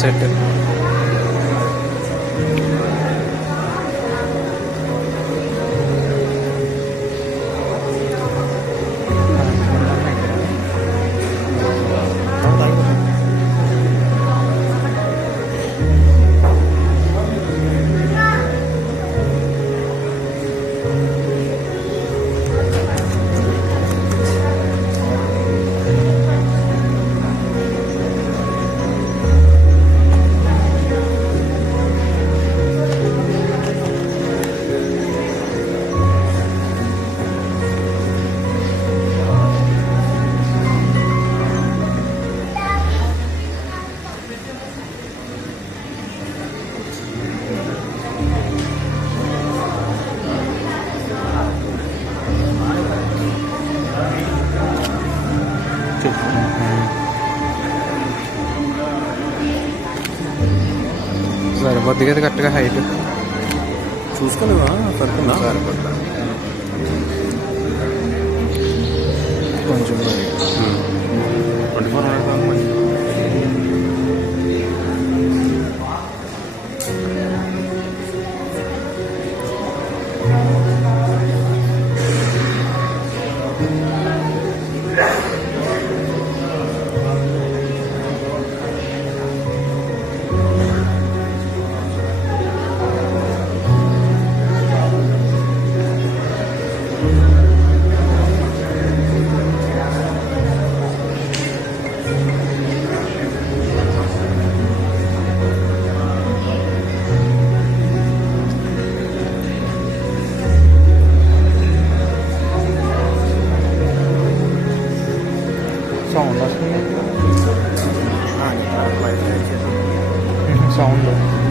సెట్ సరిపోద్ది కదా కరెక్ట్గా హైట్ చూసుకోలేవా సరిపోతుందా? సరిపోద్దా కొంచెం 24 అవర్స్ సౌండ్ వస్తుంది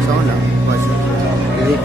సౌండ్ ఇది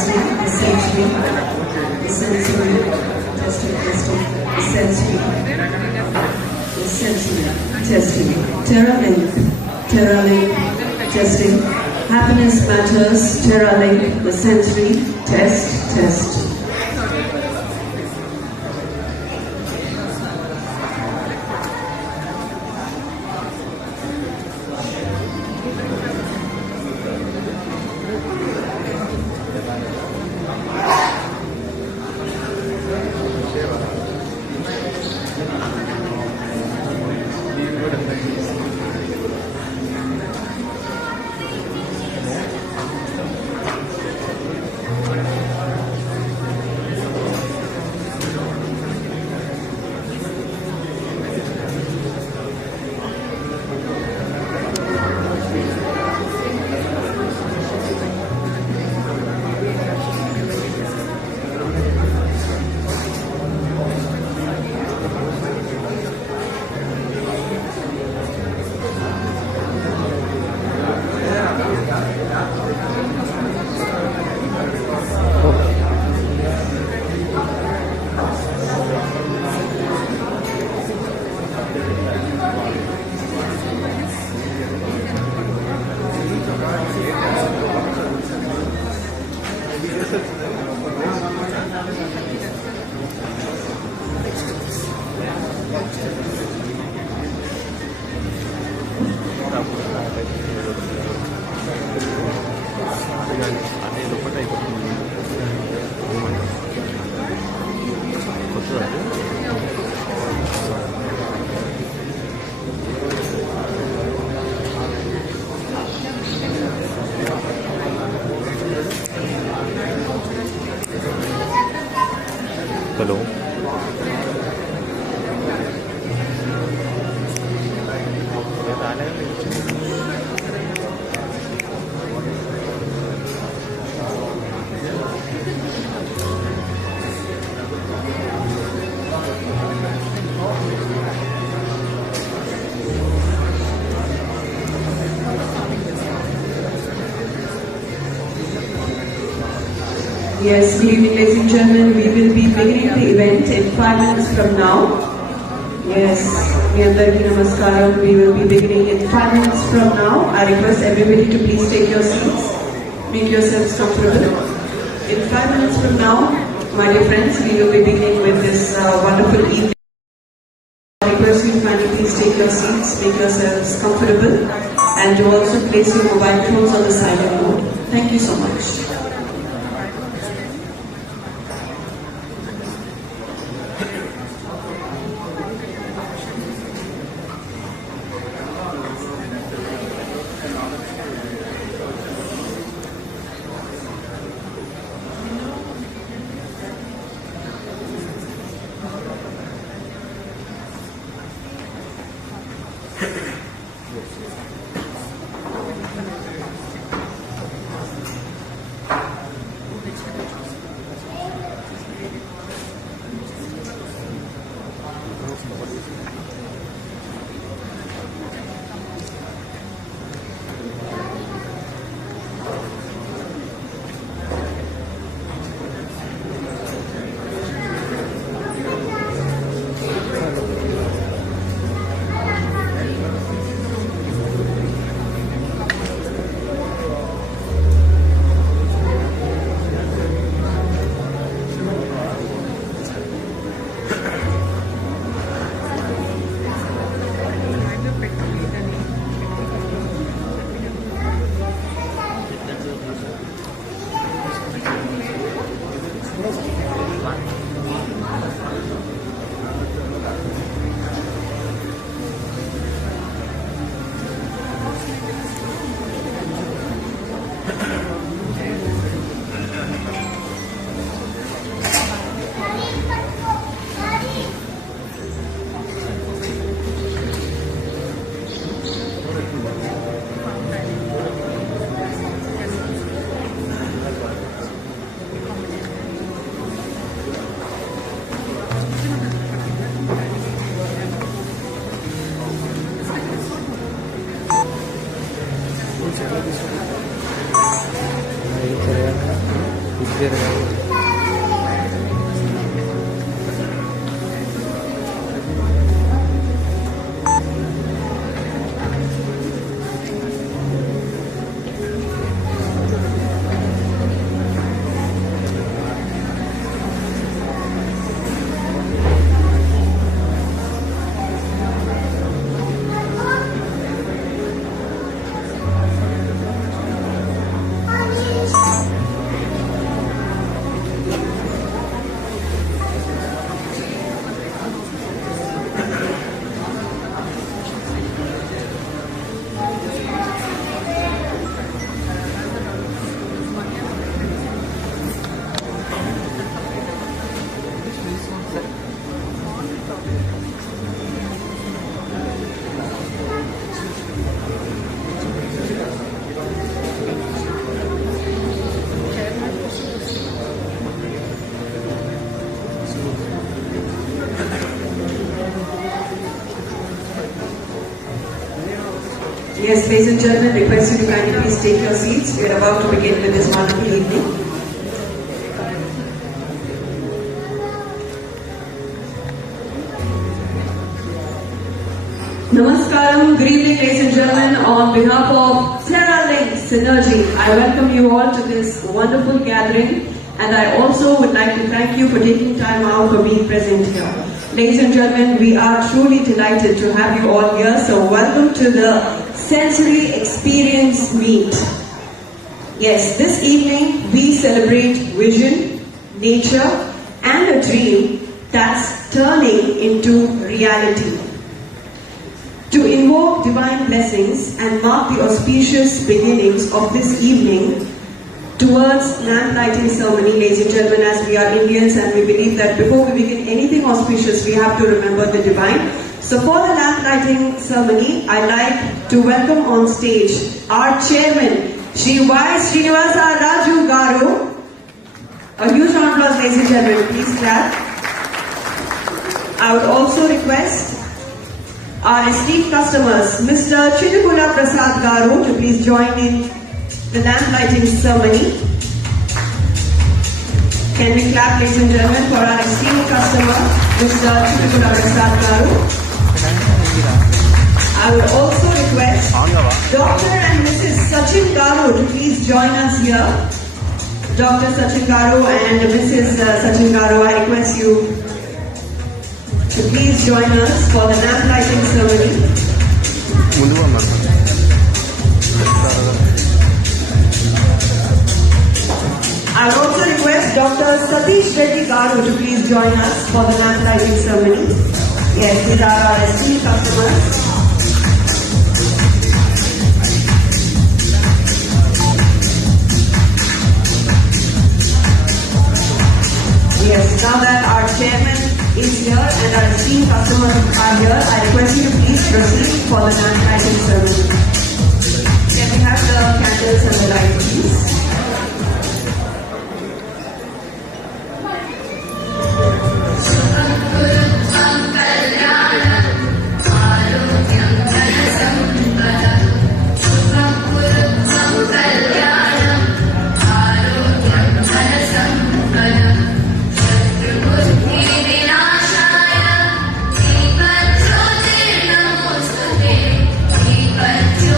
testing, the sensory, the sensory, testing, the sensory, the sensory, testing, Terra link, testing, happiness matters, Terra link, the sensory, test. Hello. Yes, good evening, ladies and gentlemen. We will be beginning the event in 5 minutes from now. Yes, we will be beginning in 5 minutes from now. I request everybody to please take your seats. Make yourselves comfortable. In 5 minutes from now, my dear friends, we will be beginning with this wonderful evening. I request you kindly please take your seats, make yourselves comfortable, and to also place your mobile phones on the silent mode. Thank you so much. జరగాలి. Yes, ladies and gentlemen, request you to kindly please take your seats. We are about to begin with this wonderful evening. Namaskaram, good evening, ladies and gentlemen. On behalf of TerraLink Synergy, I welcome you all to this wonderful gathering, and I also would like to thank you for taking time out for being present here. Ladies and gentlemen, we are truly delighted to have you all here, so welcome to the Sensory Experience Meet. Yes, this evening we celebrate vision, nature, and a dream that's turning into reality. To invoke divine blessings and mark the auspicious beginnings of this evening towards lamp lighting ceremony, ladies and gentlemen, as we are Indians and we believe that before we begin anything auspicious, we have to remember the divine. So for the lamp lighting ceremony, I'd like to welcome on stage our chairman, Shri Y. Srinivasa Raju Garu. A huge round of applause, ladies and gentlemen, please clap. I would also request our esteemed customers, Mr. Chinnapula Prasad Garu, to please join in the lamp lighting ceremony. Can we clap, ladies and gentlemen, for our esteemed customer, Mr. Chinnapula Prasad Garu. I would also request Dr. and Mrs. Sachin Garu to please join us here. Dr. Sachin Garu and Mrs. Sachin Garu, I request you to please join us for the lamp lighting ceremony. I would also request Dr. Satish Reddy Garu to please join us for the lamp lighting ceremony. Yes, these are our esteemed customers. Yes, now that our chairman is here and our esteemed customers are here, I request you to please proceed for the lamp lighting ceremony. Can we have the candles and the light, please? But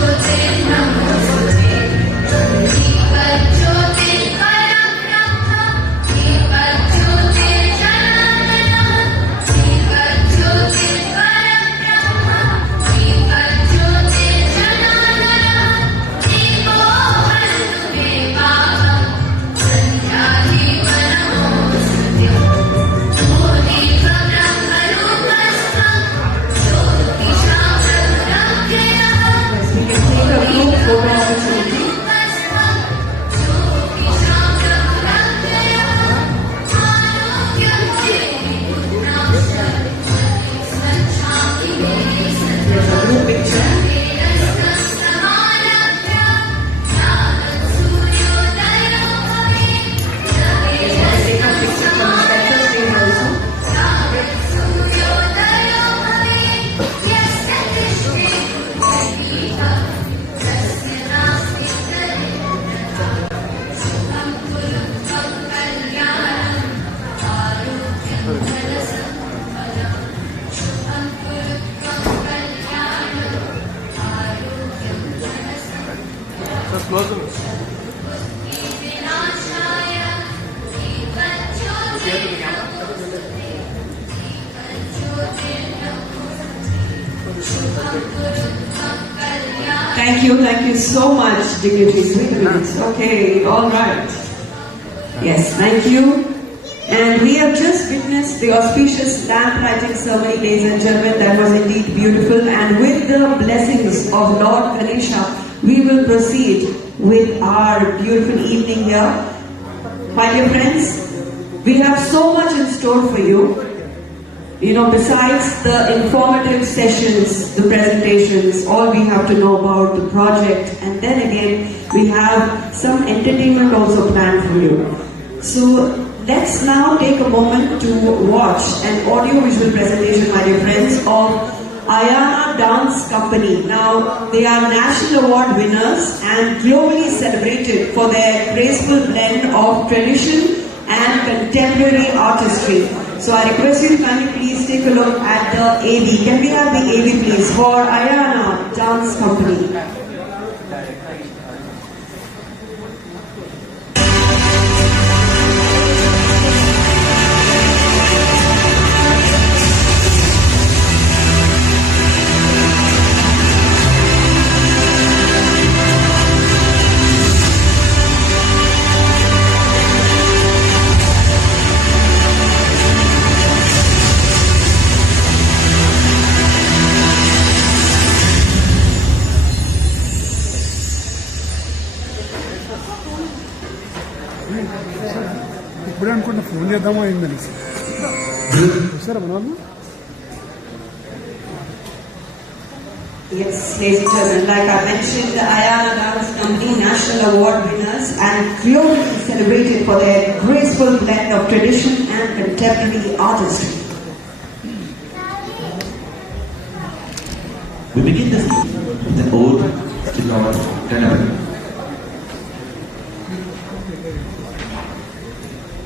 Thank you so much, dignitaries. Wait a minute. Okay, all right. Yes, thank you. And we have just witnessed the auspicious lamp lighting ceremony, ladies and gentlemen. That was indeed beautiful. And with the blessings of Lord Ganesha, we will proceed with our beautiful evening here. My dear friends, we have so much in store for you. You know, besides the informative sessions, the presentations, all we have to know about the project, and then again, we have some entertainment also planned for you. So, let's now take a moment to watch an audio-visual presentation, my dear friends, of Ayana Dance Company. Now, they are National Award winners and globally celebrated for their graceful blend of tradition and contemporary artistry. So I request you to kindly please take a look at the AV. Can we have the AV please for Ayana Dance Company? ఇప్పుడే అనుకుంటా ఫోన్ చేద్దామో అయిందని చూసారా మన వాళ్ళు. Yes, ladies and gentlemen, like I mentioned, the Ayana Dance Company National Award winners and globally celebrated for their graceful blend of tradition and contemporary artistry. We begin this with an ode to Lord Ganapati,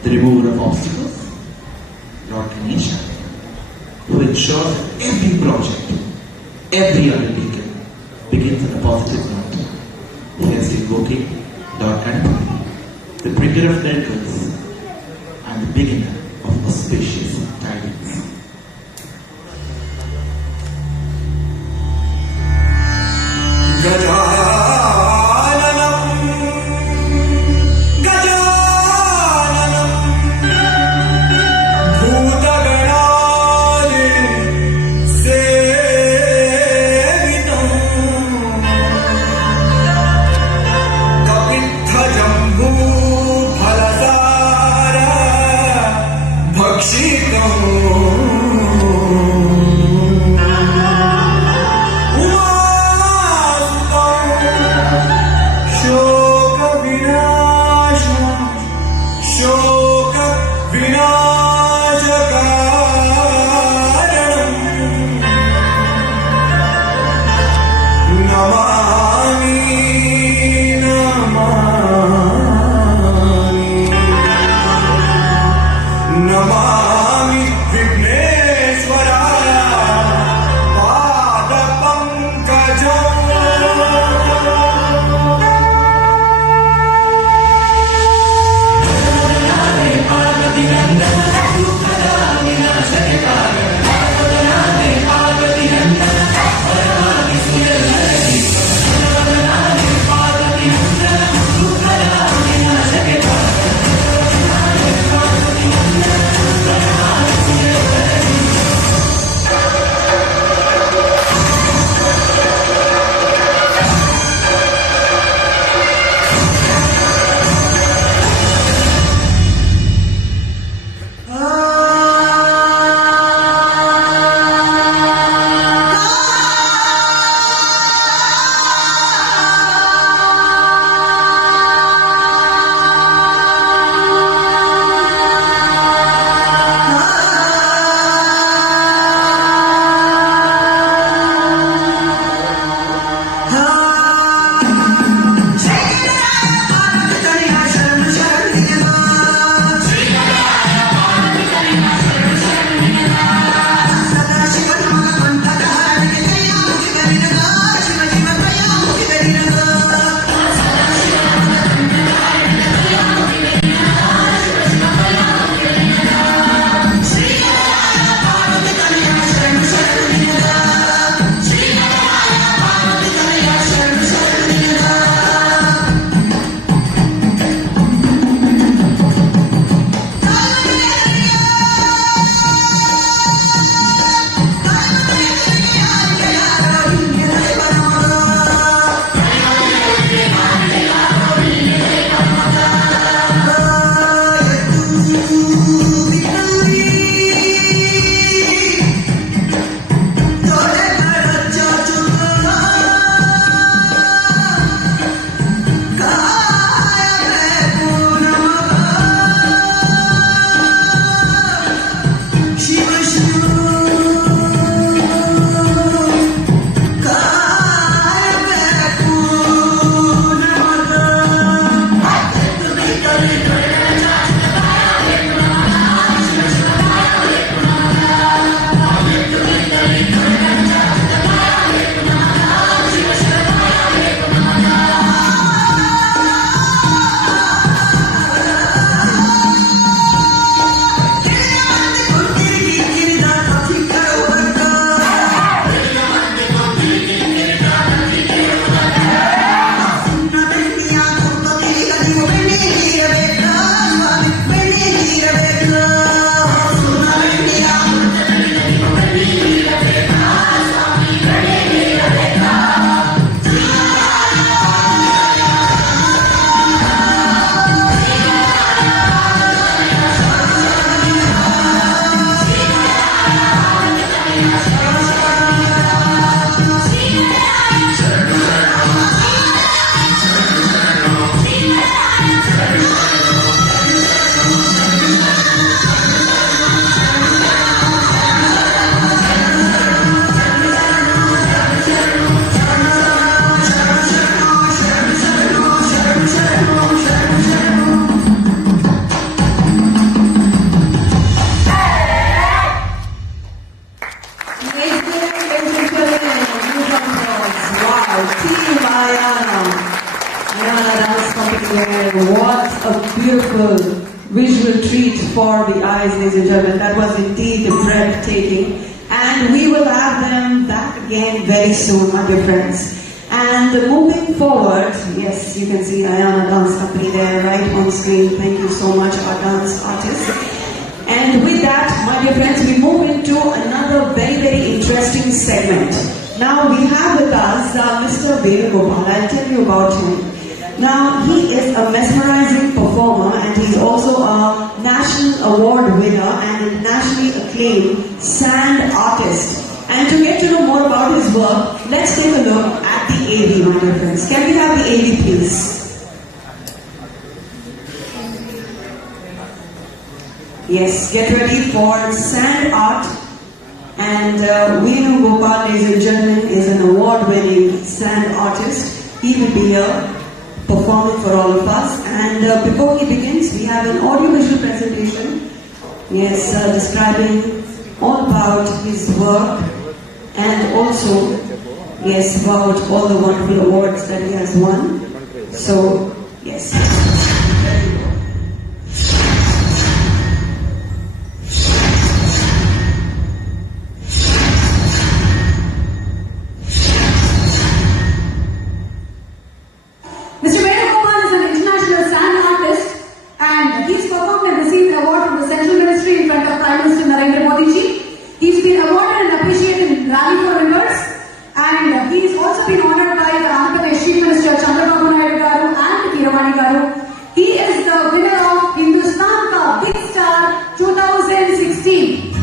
the remover of obstacles, Lord Ganesha, who ensures that every project, every undertaking begins on a positive note. Hence invoking Lord Ganapati, the bringer of miracles and the beginner of auspicious tidings. Uma Ayana. Ayana dance company there. What a beautiful visual treat for the eyes, ladies and gentlemen. That was indeed breathtaking. And we will have them back again very soon, my dear friends. And moving forward, yes, you can see Ayana Dance Company there right on screen. Thank you so much, our dance artists. And with that, my dear friends, we move into another very, very interesting segment. Now we have with us Mr. Venugopal. I'll tell you about him. Now he is a mesmerizing performer and he's also a national award winner and a nationally acclaimed sand artist. And to get to know more about his work, let's take a look at the AV, my dear friends. Can we have the AV, please? Yes, get ready for sand art. And Venu Gopal, ladies and gentlemen, is an award-winning sand artist. He will be here performing for all of us. And before he begins, we have an audio-visual presentation. Yes, describing all about his work and also, yes, about all the wonderful awards that he has won. So, yes. Mr. Venugopal is an international sand artist and he's performed and received an award from the Central Ministry in front of Prime Minister Narendra Modi ji. He's been awarded and appreciated in Rally for Rivers and he's also been honored by the Andhra Pradesh Chief Minister Chandrababu Naidu Garu and Kiramani Garu. He is the winner of Hindustan Ka Big Star 2016.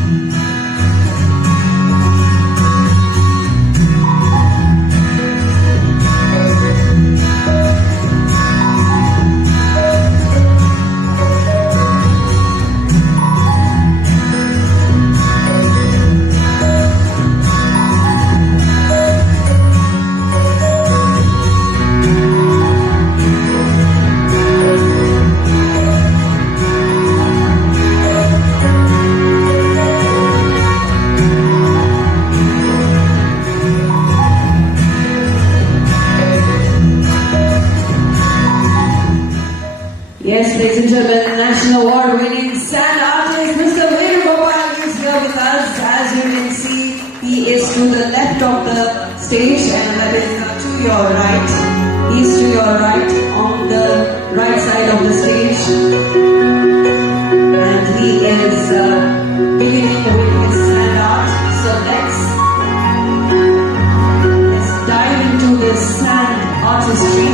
Yes, ladies and gentlemen, national award-winning sand artist Mr. Venugopal is here with us. As you can see, he is to the left of the stage and that is to your right. He is to your right on the right side of the stage. And he is beginning with his sand art. So let's dive into this sand artistry.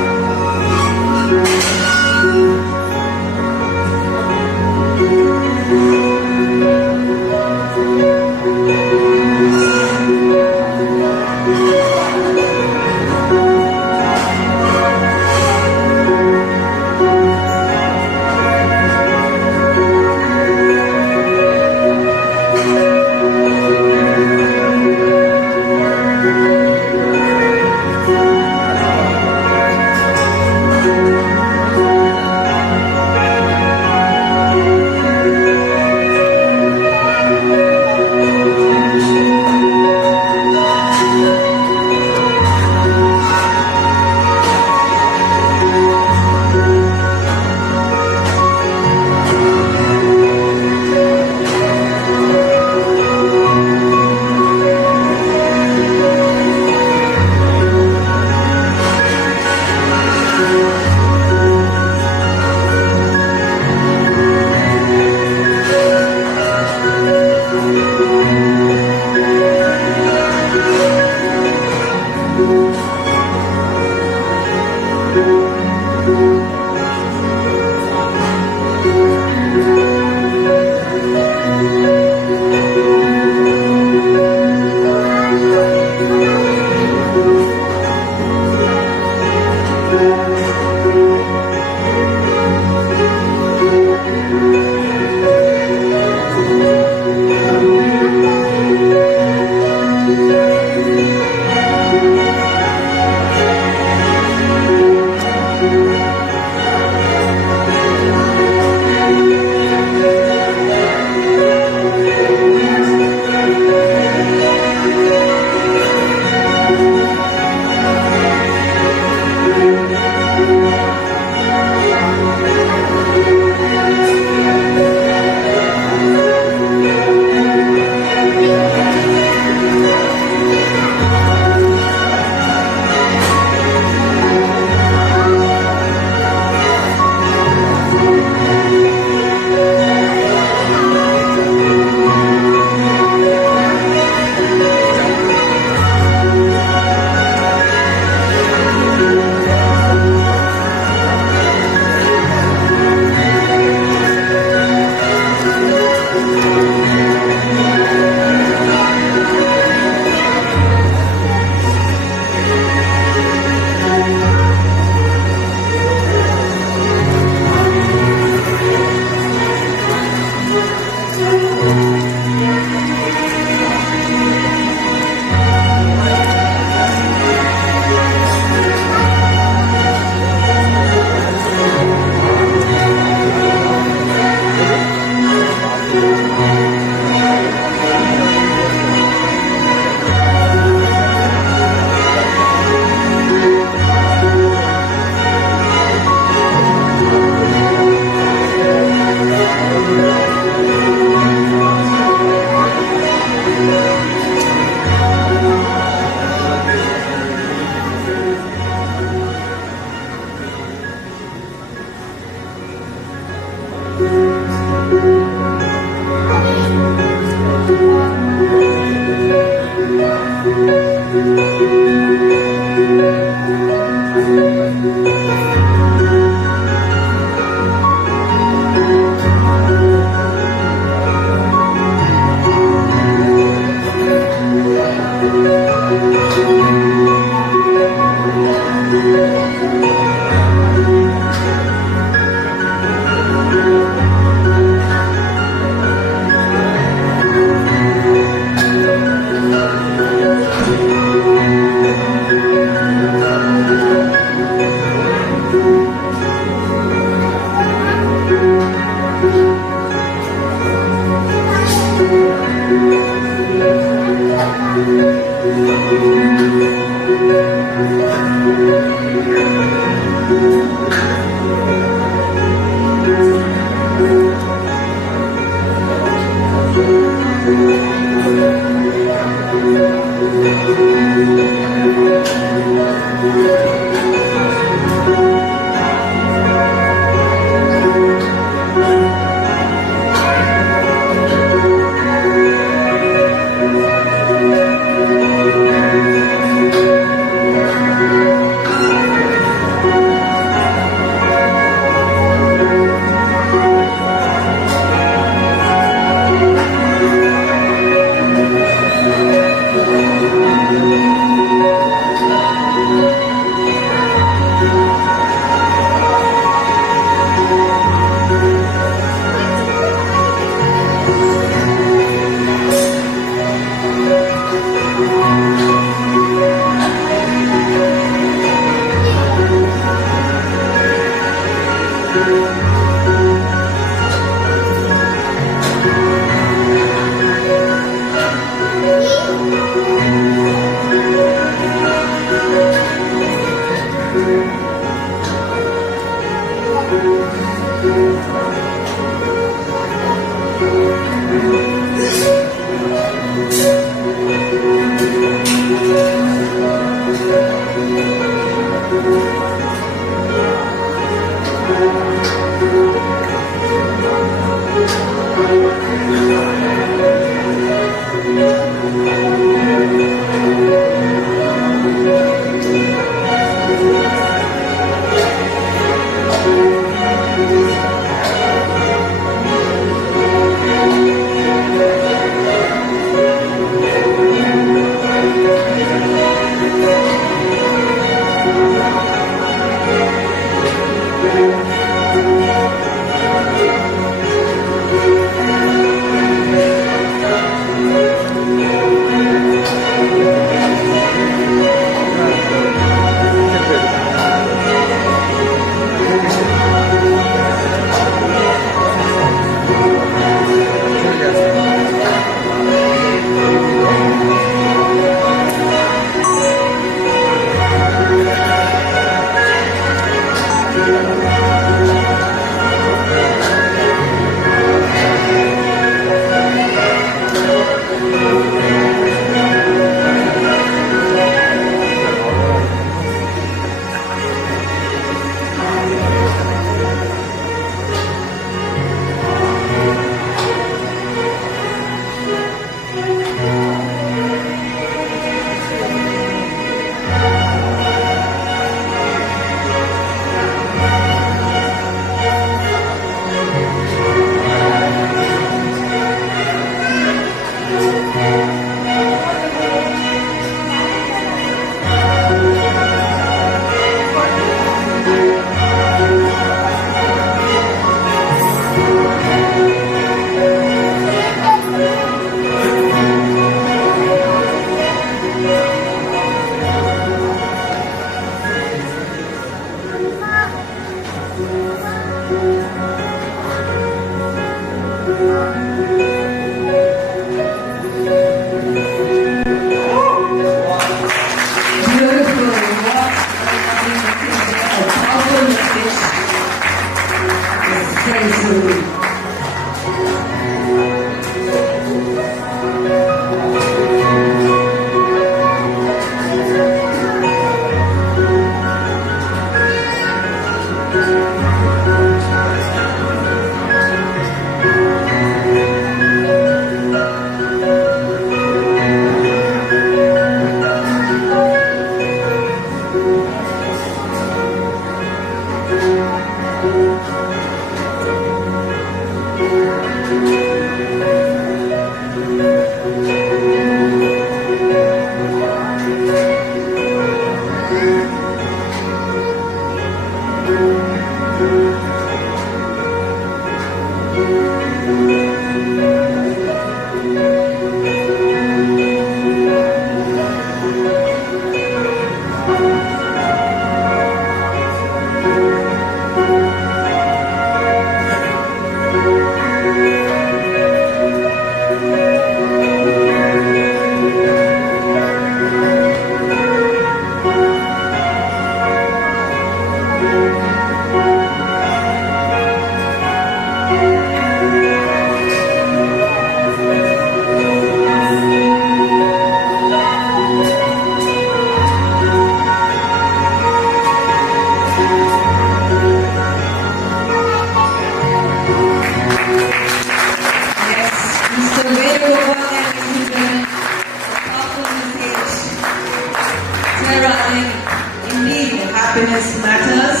happiness matters.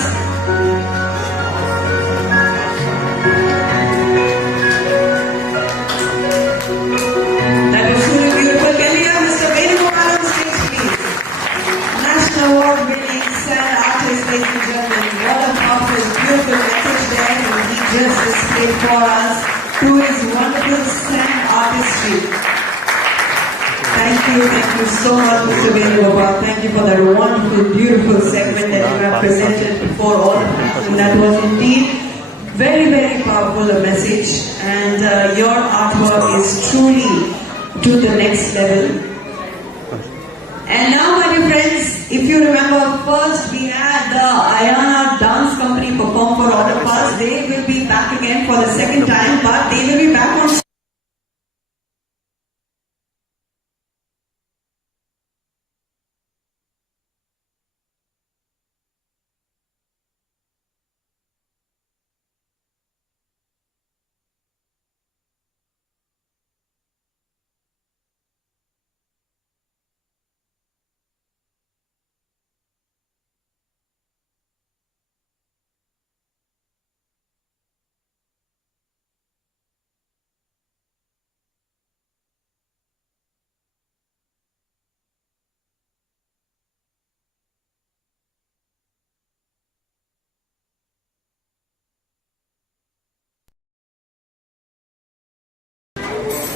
That was truly beautiful. Can we have Mr. Venugopal on stage, please? National award-winning sound artist, ladies and gentlemen. What a powerful, beautiful message there and he just displayed for us through his wonderful sound artistry. Thank you so much, Mr. Venugopal. Thank you for that wonderful, beautiful segment that you have presented before all of us. And that was indeed very, very powerful a message. And your artwork is truly to the next level. And now, my dear friends, if you remember, first we had the Ayana Dance Company perform for all of us. They will be back again for the second time, but they will be back on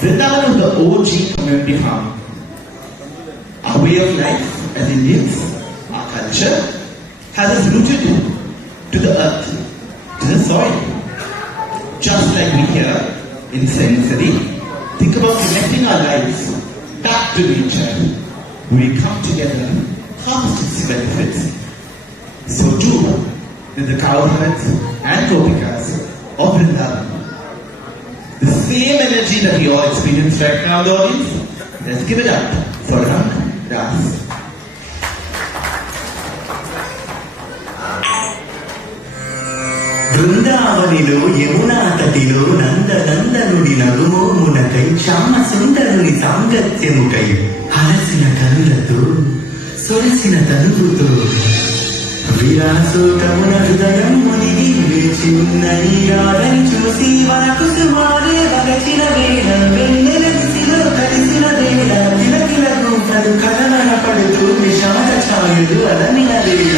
Vrindavan was the OG community farm. Our way of life as Indians, our culture, has us rooted to the earth, to the soil. Just like we here in Sensory, think about connecting our lives back to nature. We come together, harvest its benefits. So too with the cowherds and gopikas of Vrindavan. The same energy that we all experience right now, the audience, let's give it up for Rang Das. బృందావనిలో యమునా తటిలో నందనందనుడి నగుమోమునకై శ్యామ సుందరుని సాంగత్యముకై హలసిన కనులతో సొరసిన తనువుతో విరాసోకమున హృదయం మునిగి వేచి ఉన్న ఈ రాధని చూసి మనకు సుమారే వగచిన వేళ వెన్నెల దిశలో కలిసిన వేళ కిలకిల గూపలు కలవర పడుతూ విషాద ఛాయలు అలమిన వేళ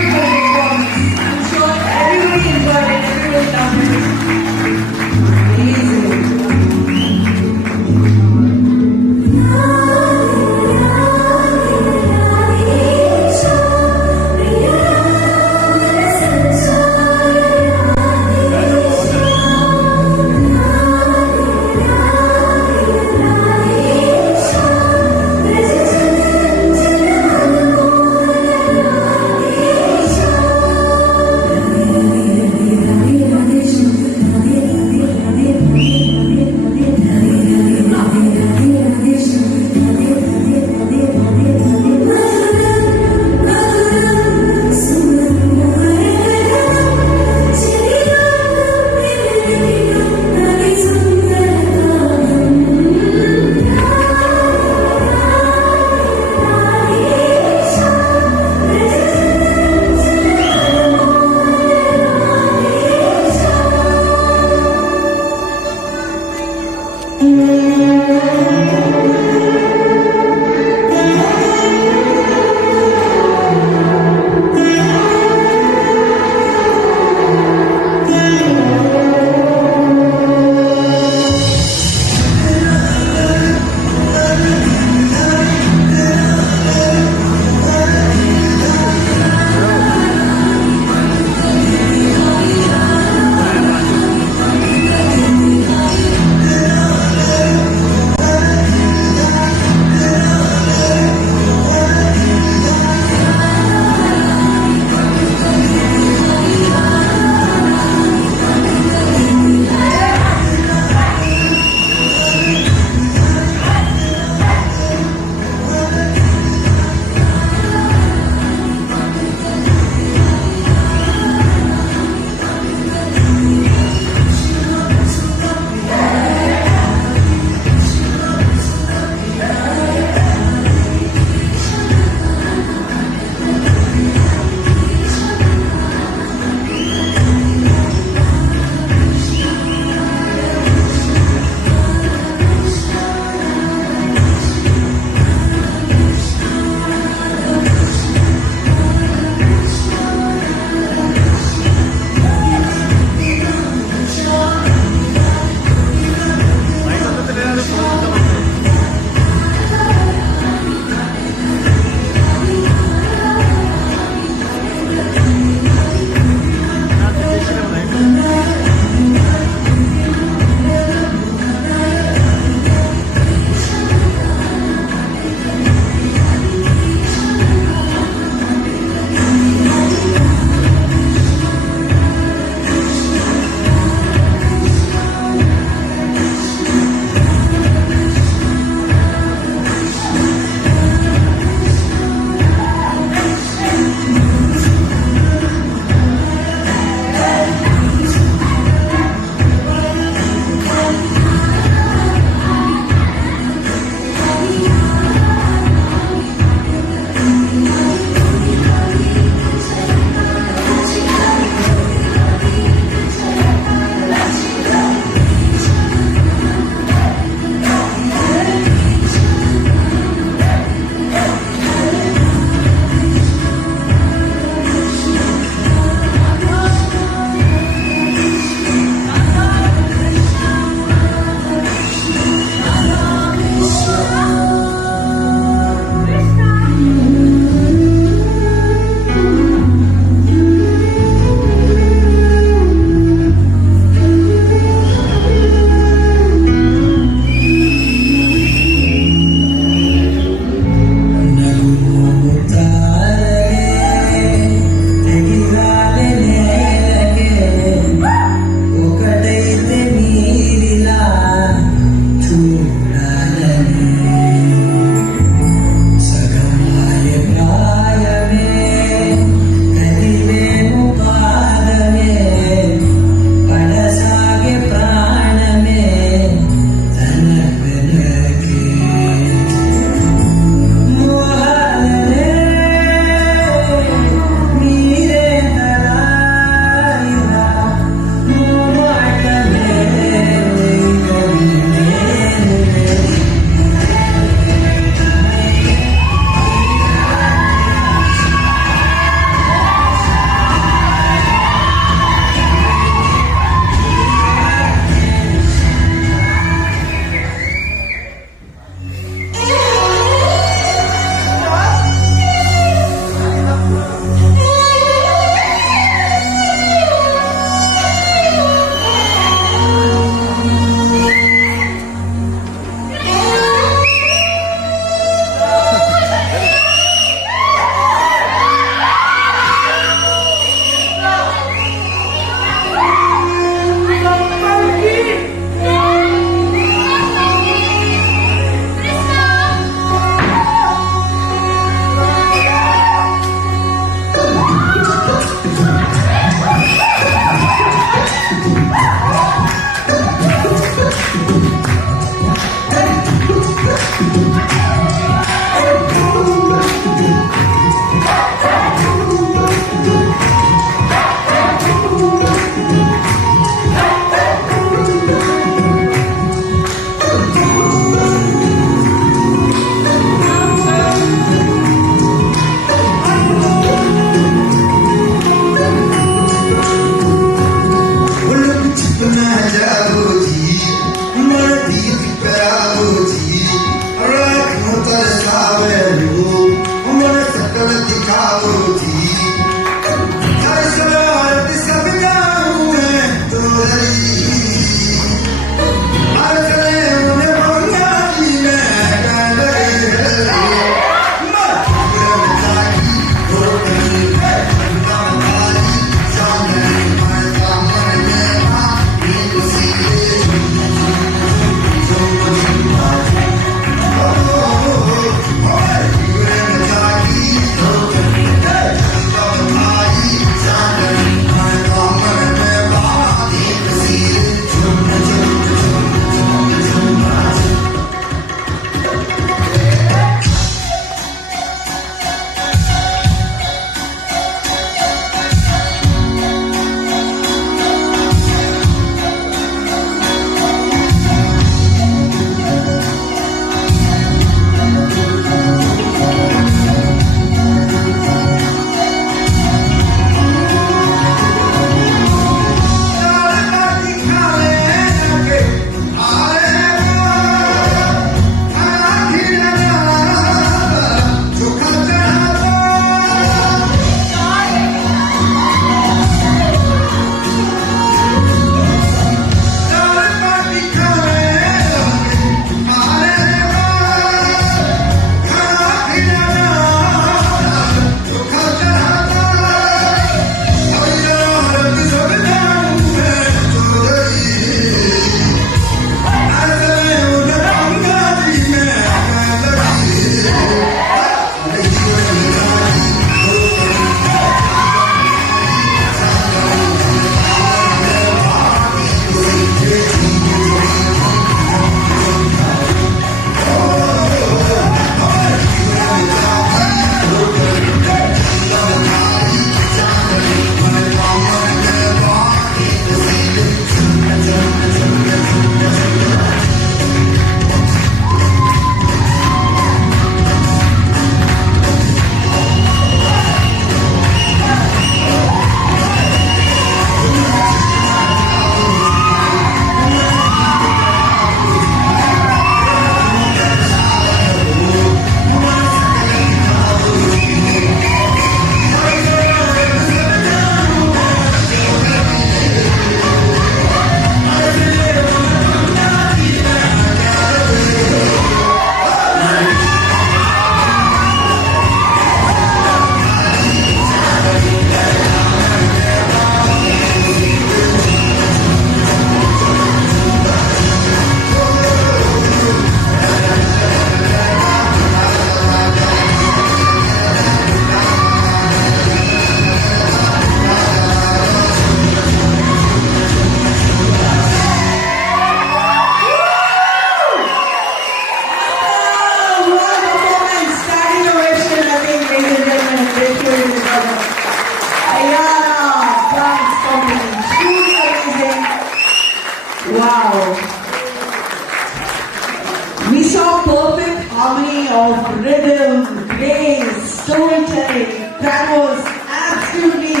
of rhythm, grace, storytelling. That was absolutely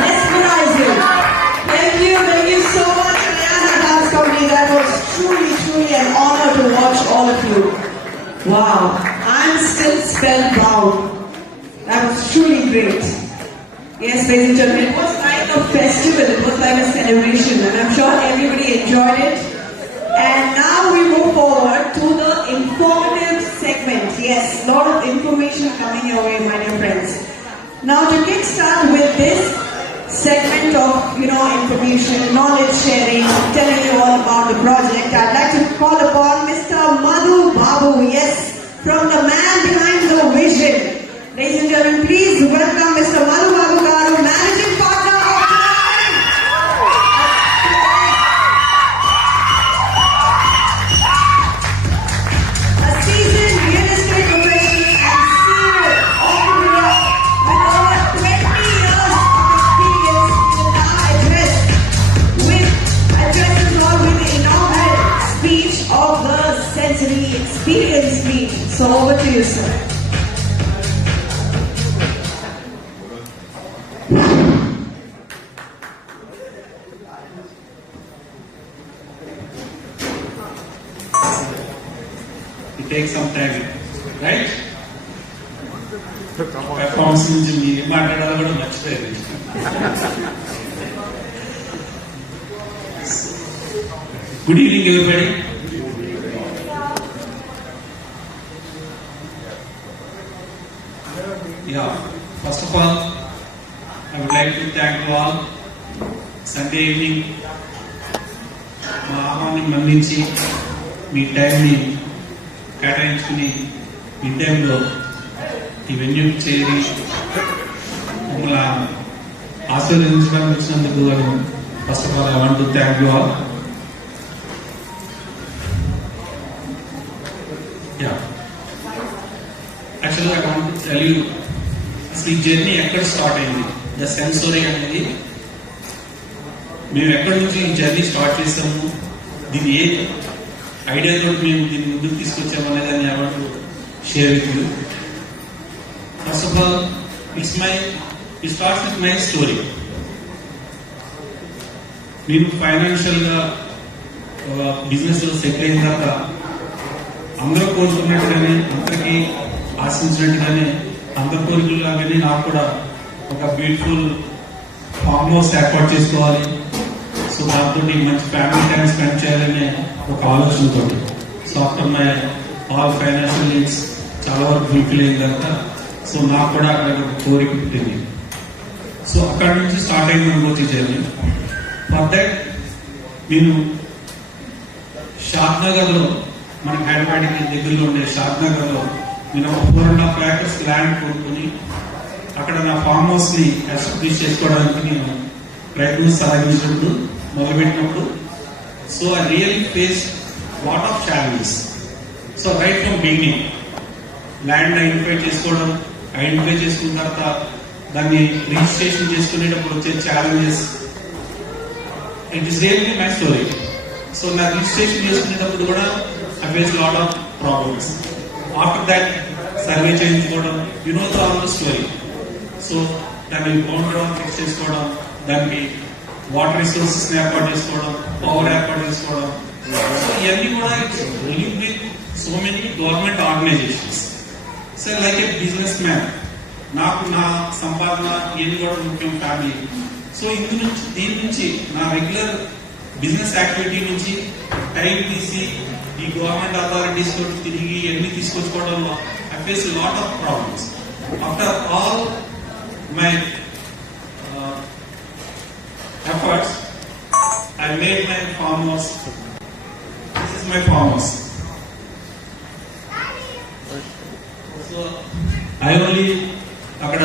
mesmerizing. Thank you so much, Rihanna Dance Company. That was truly an honor to watch all of you. Wow, I'm still spellbound. That was truly great. Yes, ladies and gentlemen, it was like a festival, it was like a celebration, and I'm sure everybody enjoyed it. And now we move forward to the informative segment. Yes, a lot of information coming your way, my dear friends. Now to kickstart with this segment of, information, knowledge sharing, telling you all about the project, I'd like to call upon Mr. Madhapur, yes, from the man behind the vision. Ladies and gentlemen, please welcome Mr. Madhapur, Managing Partner of Time. A seasoned real estate professional and senior entrepreneur with over 20 years of experience will now addresses all with the inaugural speech of the Sensory Experience Meet. So over to you, sir. It takes some time, right? Performance నుంచి మీరు మాట్లాడాలి కూడా మర్చిపోయింది. Good evening, everybody. Yeah, first of all, I would like to thank you all. Sunday evening, మా ఆహ్వాన్ని మన్నించి మీ టైంని కేటాయించుకుని ఈ టైంలో ఈ వెన్యూ చేరి మమ్మల్ని ఆశీర్వదించడానికి వచ్చినందుకు అని first of all I want to thank you all. యాక్చువల్గా I want to tell you అసలు ఈ జర్నీ ఎక్కడ స్టార్ట్ అయింది. ద సెన్సోరీ అనేది మేము ఎక్కడి నుంచి ఈ జర్నీ స్టార్ట్ చేసాము, దీన్ని ఏ ఐడియాతో మేము దీన్ని ముందుకు తీసుకొచ్చాము అనేదాన్ని I want to share with you. First of all it starts with my story. నేను ఫైనాన్షియల్గా బిజినెస్ లో సెటిల్ అయిన తర్వాత అందరూ కోరుకున్నట్టుగానే, అందరికీ ఆశించినట్టుగానే, అందరి కోరికలాగానే నాకు కూడా ఒక బ్యూటిఫుల్ ఫామ్ హౌస్ ఏర్పాటు చేసుకోవాలి. సో దాంతో మంచి ఫ్యామిలీ టైం స్పెండ్ చేయాలనే ఒక ఆలోచనతో, so after my all financial needs చాలా వరకు ఫుల్ఫిల్ అయిన తర్వాత సో నాకు కూడా అక్కడ ఒక కోరిక పుట్టింది. సో అక్కడ నుంచి స్టార్ట్ అయింది అనుకోవచ్చు జర్నీ. ఫర్ దట్ నేను షాద్నగర్లో, మన హైదరాబాద్కి దగ్గరలో ఉండే షాద్నగర్లో నేను ఒక 4.5 acres ల్యాండ్ కొనుక్కుని అక్కడ నా ఫామ్ హౌస్ ని ఎస్టాబ్లిష్ చేసుకోవడానికి నేను ప్రయత్నం సాగించినప్పుడు, మొదలుపెట్టినప్పుడు so I really face lot of challenges. So right from beginning land identify చేసుకున్న తర్వాత దాన్ని రిజిస్ట్రేషన్ చేసుకునేటప్పుడు వచ్చే challenges, it is really my story. So నా రిజిస్ట్రేషన్ చేసుకునేటప్పుడు కూడా I face lot of problems. After that survey చేయించుకోవడం, you know the all story. So దాన్ని బౌండరీ ఫిక్స్ చేసుకోవడం, దానికి వాటర్ రిసోర్సెస్ ఏర్పాటు చేసుకోవడం, పవర్ ఏర్పాటు చేసుకోవడం, సో ఇవన్నీ కూడా it's link with so many government organisations. So like a businessman నాకు నా సంపాదన ఇవన్నీ కూడా ముఖ్యం, ఫ్యామిలీ. సో దీని నుంచి నా రెగ్యులర్ బిజినెస్ యాక్టివిటీ నుంచి టైం తీసి ఈ గవర్నమెంట్ అథారిటీస్ తోటి తిరిగి ఇవన్నీ తీసుకొచ్చుకోవడంలో I face lot of problems. After all my efforts, I made my farmhouse. This is my farmhouse. So I only అక్కడ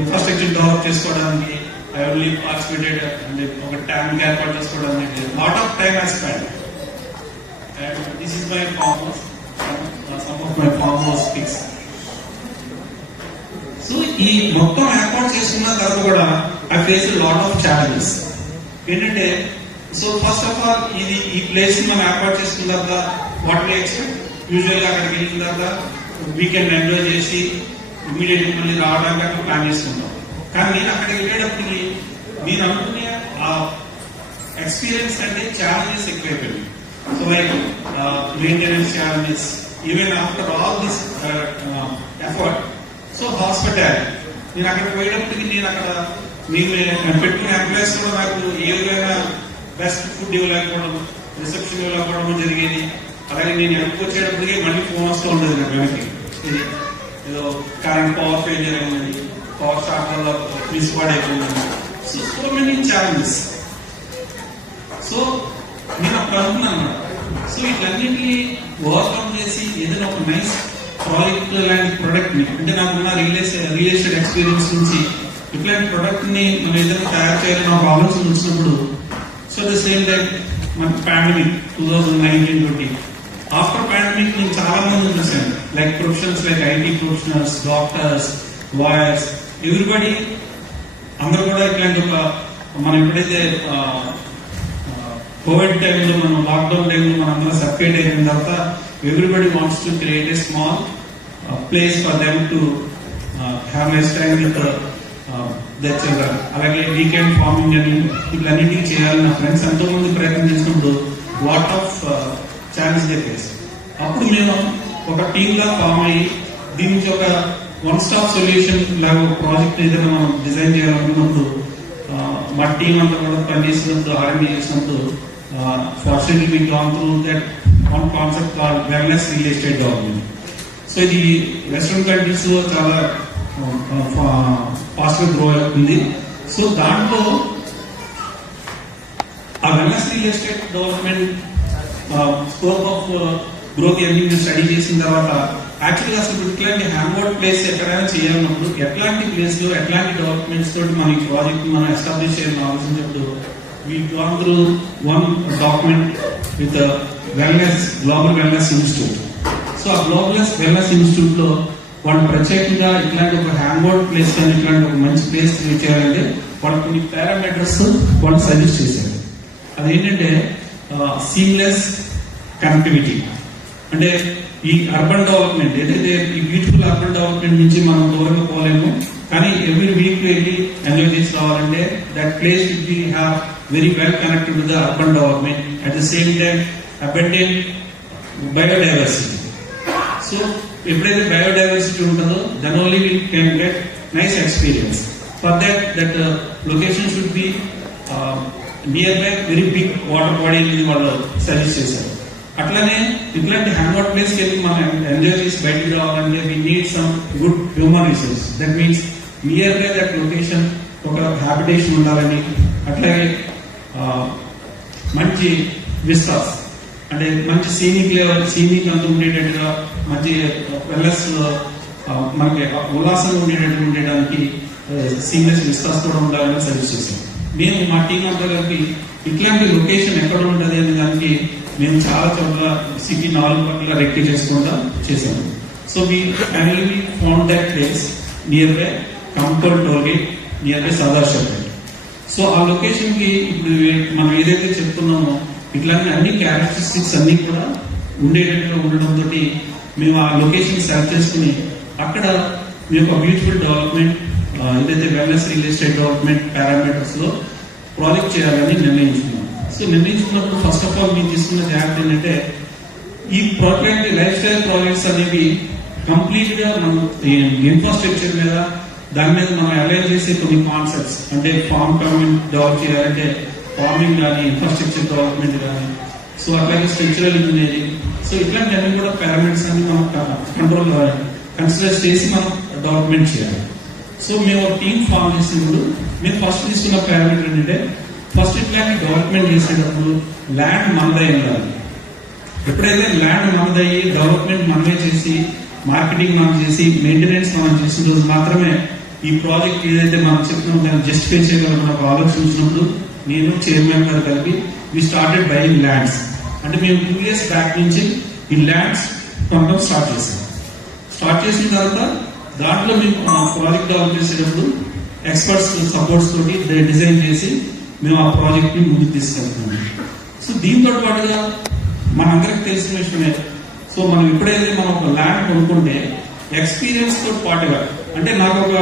ఇన్ఫ్రాస్ట్రక్చర్ డెవలప్ చేసుకోవడానికి I only participated and ఒక ట్యాంక్ ఏర్పాటు చేసుకోవడానికి lot of time I spent. And this is my farmhouse. Some of my farmhouse pics. So ఈ మొత్తం ఏర్పాటు చేసుకున్న తర్వాత కూడా I face lot of challenges. ఏంటంటే సో ఫస్ట్ ఆఫ్ ఆల్ ఈ ప్లేస్ మనం ఏర్పాటు చేసుకున్న తర్వాత వాట్ వి ఎక్స్పెక్ట్, యూజువల్గా అక్కడికి వెళ్ళిన తర్వాత వీకెండ్ ఎంజాయ్ చేసి ఇమీడియట్లీ మళ్ళీ రావడానికి అక్కడ ప్లాన్ చేసుకుంటాం. కానీ నేను అక్కడికి వెళ్ళేటప్పటికి మీరు అనుకునే ఆ ఎక్స్పీరియన్స్ అంటే ఛాలెంజెస్ ఎక్కువైపోయింది. So like maintenance challenges, even after all this effort. So hospitality, నేను అక్కడికి పోయేటప్పటికి నేను అక్కడ నేను పెట్టిన ఎంప్లాయీస్ కూడా నాకు ఏ విధంగా బెస్ట్ ఫుడ్ ఇవ్వలేకపోవడం, రిసెప్షన్ ఇవ్వలేకపోవడం జరిగేది. అలాగే నేను వెనక్కి వచ్చేటప్పటికి మళ్ళీ ఫోన్ వస్తూ ఉండేది నాకు వెనక్కి, ఏదో కరెంట్ పవర్ ఫెయిలియర్ అయిందని, పవర్ షార్ట్ వల్ల మిస్పాడ్ అయిపోయిందని. So many challenges. సో నేను అప్పుడు అనుకున్నాను అన్నమాట. సో వీటన్నిటిని ఓవర్కమ్ చేసి ఏదైనా ఒక నైస్ ప్రాజెక్ట్ లాంటి ప్రొడక్ట్ ని, అంటే నాకున్న రియల్ ఎక్స్పీరియన్స్ నుంచి ఇట్లాంటి ప్రొడక్ట్ ని మనం ఏదైనా తయారు చేయాలని ఒక ఆలోచన వచ్చినప్పుడు, సో ద సేమ్ లైక్ మన పాండమిక్ 2019-20 ఆఫ్టర్ పాండమిక్ నేను చాలా మంది చూసాను, like professionals like IT professionals, doctors, lawyers, everybody అందరూ కూడా ఇట్లాంటి ఒక మనం ఎప్పుడైతే కోవిడ్ టైంలో మనం లాక్డౌన్ టైంలో మనం అందరూ సపరేట్ అయిన తర్వాత everybody wants to create a small place for them to have nice time with their children. అలాగే వీకెండ్ ఫార్మింగ్ అని ఇట్లన్నిటికీ చేయాలని నా ఫ్రెండ్స్ ఎంతో మంది ప్రయత్నం చేసినప్పుడు lot of challenge they face. అప్పుడు మేము ఒక టీమ్ లా ఫామ్ అయ్యి దీని నుంచి ఒక వన్ స్టాప్ సొల్యూషన్ లాగా ఒక ప్రాజెక్ట్ ఏదైనా మనం డిజైన్ చేయాలనుకున్నప్పుడు మా టీం అంతా కూడా పనిచేసినప్పుడు ఆర్ఎండి చేసినప్పుడు fortunately we gone through that one concept called wellness real estate development. So ఇది వెస్ట్రన్ కంట్రీస్ లో చాలా ఫాస్ట్ గా గ్రో అవుతుంది. సో దాంట్లో ఆ wellness real estate development scope of growth అన్ని స్టడీ చేసిన తర్వాత యాక్చువల్గా అసలు ఇట్లాంటి హ్యాండ్అవుట్ ప్లేస్ ఎక్కడైనా చేయాలన్నప్పుడు ఎట్లాంటి ప్లేస్ లో ఎట్లాంటి డెవలప్మెంట్స్ తోటి మన ఈ ప్రాజెక్ట్ మనం ఎస్టాబ్లిష్ చేయాలని ఆలోచించినప్పుడు we gone through one document with wellness global wellness institute. So ఆ గ్లోబల్ వెల్నెస్ ఇన్స్టిట్యూట్ లో వాళ్ళు ప్రత్యేకంగా ఇట్లాంటి ఒక హ్యాండ్అవుట్ ప్లేస్ కానీ ఇట్లాంటి ఒక మంచి ప్లేస్ క్రియేట్ చేయాలంటే వాళ్ళు కొన్ని పారామీటర్స్ వాళ్ళు సజెస్ట్ చేశారు. అదేంటంటే సీమ్లెస్ కనెక్టివిటీ, అంటే ఈ అర్బన్ డెవలప్మెంట్ ఏదైతే ఈ బ్యూటిఫుల్ అర్బన్ డెవలప్మెంట్ నుంచి మనం దూరంగా పోలేము, కానీ ఎవ్రీ వీక్ వెళ్ళి ఎంజాయ్ చేసి రావాలంటే that place will be have very well connected with the urban development, at the same time abundant biodiversity. So ఎప్పుడైతే బయోడైవర్సిటీ ఉంటుందో then only we can get nice experience. For that location should be near by very big water body అనేది వాళ్ళు సజెస్ట్ చేశారు. అట్లానే ఇట్లాంటి హ్యాండ్అవుట్ ప్లేస్కి వెళ్ళి మనం ఎంజాయ్ చేసి బయటకు రావాలంటే we need some good human resource. That means near by that location ఒక హ్యాబిటేషన్ ఉండాలని, అట్లాగే మంచి విస్తాస్ అంటే మంచి సీనిక్ అంతా ఉండేటట్టుగా మంచి వెల్నెస్ మనకి ఉల్లాసంగా ఉండేడానికి సీనియస్ విస్తాస్ కూడా ఉండాలని సజెస్ట్ చేశాం. మేము మా టీం అంతా కలిపి ఇట్లాంటి లొకేషన్ ఎక్కడ ఉంటుంది అనే దానికి మేము చాలా చోట్ల సిటీ 4 పక్కల రెక్కి చేసుకుంటా చేసాము. So we finally found that place nearby Kampal toll gate, nearby Sardar Shapet. So ఆ లొకేషన్ కి ఇప్పుడు మనం ఏదైతే చెప్తున్నామో ఇట్లాంటి అన్ని క్యారెక్టరిస్టిక్స్ అన్ని కూడా ఉండేటట్టుగా ఉండడంతో మేము ఆ లొకేషన్ సెలెక్ట్ చేసుకుని అక్కడ మేము ఒక బ్యూటిఫుల్ డెవలప్మెంట్ ఏదైతే wellness real estate development parameters లో ప్రాజెక్ట్ చేయాలని నిర్ణయించుకున్నాం. సో నిర్ణయించుకున్నప్పుడు ఫస్ట్ ఆఫ్ ఆల్ మేము తీసుకున్న జాగ్రత్త ఏంటంటే ఈ ప్రాజెక్ట్ లైఫ్ స్టైల్ ప్రాజెక్ట్స్ అనేవి కంప్లీట్ గా మనం ఇన్ఫ్రాస్ట్రక్చర్ మీద దాని మీద మనం అలైన్ చేసే కొన్ని కాన్సెప్ట్స్, అంటే ఫార్మ్ కమ్యూనిటీ డెవలప్ చేయాలంటే ఫార్మింగ్ కానీ ఇన్ఫ్రాస్ట్రక్చర్ డెవలప్మెంట్ కానీ, సో అట్లాగే స్ట్రక్చరల్ ఇంజనీరింగ్, సో ఇట్లాంటివన్నీ కూడా పారామీటర్స్ అన్ని మనం కంట్రోల్ కన్సిడర్ చేసి మనం డెవలప్మెంట్ చేయాలి. సో మేము టీం ఫామ్ చేసినప్పుడు మేము ఫస్ట్ తీసుకున్న పారామీటర్ ఏంటంటే ఫస్ట్ ఇట్లాంటి డెవలప్మెంట్ చేసేటప్పుడు ల్యాండ్ మనదై ఉండాలి. ఎప్పుడైతే ల్యాండ్ మనదయ్యి డెవలప్మెంట్ మనమే చేసి మార్కెటింగ్ మనం చేసి మెయింటెనెన్స్ మనం చేసిన రోజు మాత్రమే ఈ ప్రాజెక్ట్ ఏదైతే మనం చెప్తున్నాం దాన్ని జస్టిఫై చేయగలం ఒక ఆలోచించినప్పుడు నేను చైర్మన్ గారు కలిపి వి స్టార్టెడ్ బయింగ్ ల్యాండ్స్. అంటే మేము 2 years బ్యాక్ నుంచి ఈ ల్యాండ్స్ కొనడం స్టార్ట్ చేసిన తర్వాత దాంట్లో మేము ప్రాజెక్ట్ డెవలప్ చేసేటప్పుడు ఎక్స్పర్ట్స్ సపోర్ట్స్ తోటి డిజైన్ చేసి మేము ఆ ప్రాజెక్ట్ ని ముందుకు తీసుకెళ్తున్నాం. సో దీంతో పాటుగా మనందరికి తెలిసిన విషయమే సో మనం ఎప్పుడైతే మనం ఒక ల్యాండ్ కొనుక్కుంటే ఎక్స్పీరియన్స్ తో పాటుగా, అంటే నాకు ఒక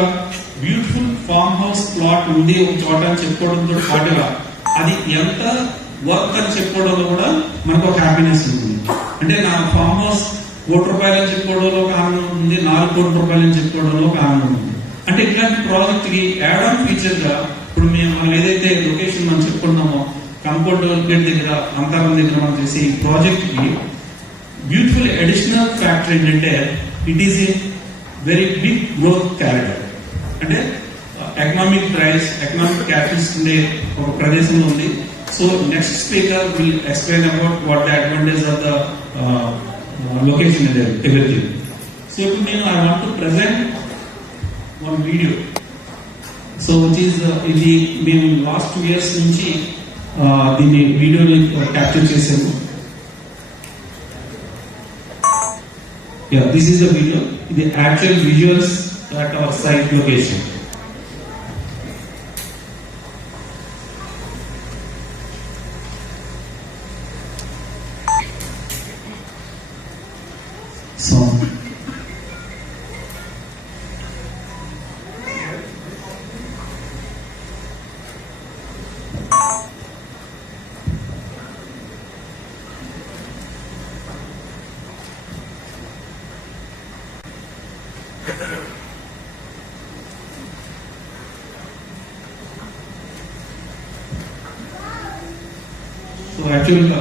బ్యూటిఫుల్ ఫార్మ్ హౌస్ ప్లాట్ ఉంది ఒక చోట అని చెప్పుకోవడంతో పాటుగా అది ఎంత వర్క్ అని చెప్పుకోవడంలో కూడా మనకు ఒక హ్యాపీనెస్ ఉంటుంది. అంటే నా ఫార్మ్ హౌస్ ₹1 అని చెప్పుకోవడంలో ఒక ఆనందం ఉంది, 4 కోట్ల రూపాయలు అని చెప్పుకోవడంలో ఒక ఆనందం ఉంది. అంటే ఇట్లాంటి ప్రాజెక్ట్ కి యాడ్ ఆన్ ఫీచర్ గా ఇప్పుడు మనం ఏదైతే లొకేషన్ మనం చెప్పుకున్నామో కంపోర్ట్ గేట్ దగ్గర, అంతరం దగ్గర మనం చేసే ఈ ప్రాజెక్ట్ కి బ్యూటిఫుల్ అడిషనల్ ఫ్యాక్టర్ ఏంటంటే it is a very big growth character. అంటే ఎకనామిక్ డ్రైవ్స్, ఎకనామిక్ క్యాపిటల్స్ ఉండే ఒక ప్రదేశంలో ఉంది. So next speaker will explain about what the advantage of the location everything. So ఇప్పుడు నేను I want to present one video. So which is ఇది మేము last 2 years నుంచి దీన్ని వీడియోని క్యాప్చర్ చేసాము. This is the video. ఇది actual visuals at our site location. So యాక్చువల్గా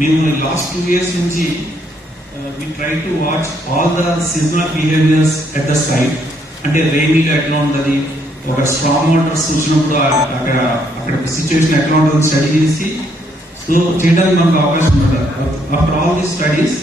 మేము లాస్ట్ 2 years నుంచి we try to watch all the seasonal behaviors at the site. అంటే రైనీగా ఎట్లా ఉంటుంది, ఒక స్ట్రాంగ్ వాటర్స్ వచ్చినప్పుడు అక్కడ సిచ్యువేషన్ ఎట్లా ఉంటుందో స్టడీ చేసి సో చేయడానికి మనకు అవకాశం ఉంటుంది. After all the studies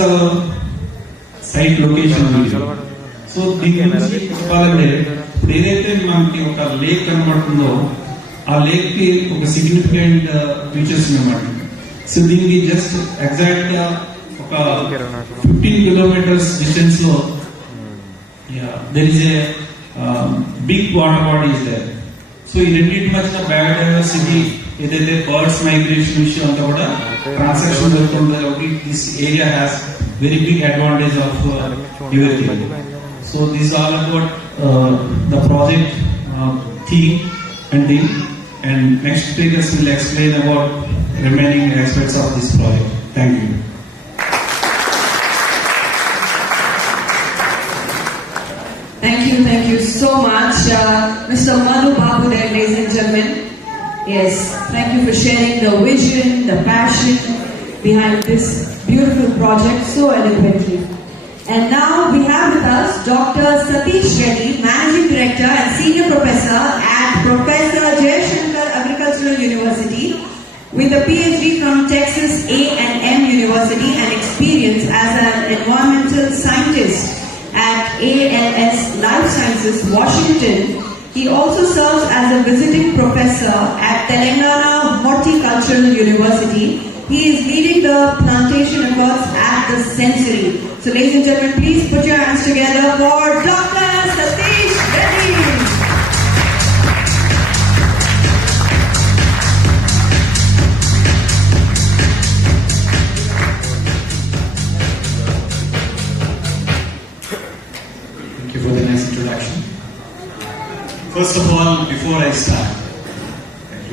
nice site location ఉంది. సో దీని గురించి చెప్పాలంటే ఏదైతే మనకి ఒక లేక్ కనబడుతుందో ఆ లేక్ కి ఒక సిగ్నిఫికెంట్ ఫీచర్స్ అన్నమాట. సో దీనికి జస్ట్ ఎగ్జాక్ట్ గా ఒక 15 kilometers డిస్టెన్స్ లో there is a big water body is there. So ఈ రెండింటి మధ్యన బయోడైవర్సిటీ ఏదైతే బర్డ్స్ మైగ్రేషన్ విషయం అంతా కూడా ట్రాన్సాక్షన్ జరుగుతుంది కాబట్టి this area has very big advantage of everything. So this all about the project theme and theme, and next speakers will explain about remaining aspects of this project. Thank you. Thank you so much, Mr. Madhapur, ladies and gentlemen. Yes, thank you for sharing the vision, the passion behind this beautiful project so eloquently. And now we have with us Dr. Satish Reddy, Managing Director and Senior Professor at Professor Jayashankar Agricultural University, with a PhD from Texas A&M University and experience as an environmental scientist at ALS Life Sciences, Washington. He also serves as a visiting professor at Telangana Horticultural University. He is leading the plantation efforts at the Sensory. So ladies and gentlemen, please put your hands together for Dr. Satish Reddy. Thank you for the nice introduction. First of all, before I start,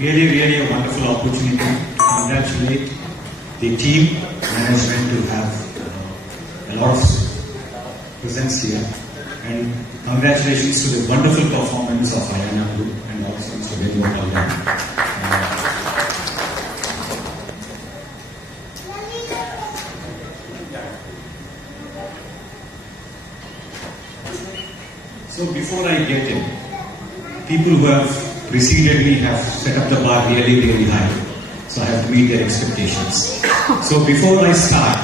really a wonderful opportunity to congratulate the team management to have a lot of presence here, and congratulations to the wonderful performance of Ayana Group and also Mr. Vedwala. So before I get in, people who have preceded me have set up the bar really high. So I have to meet their expectations. So before I start,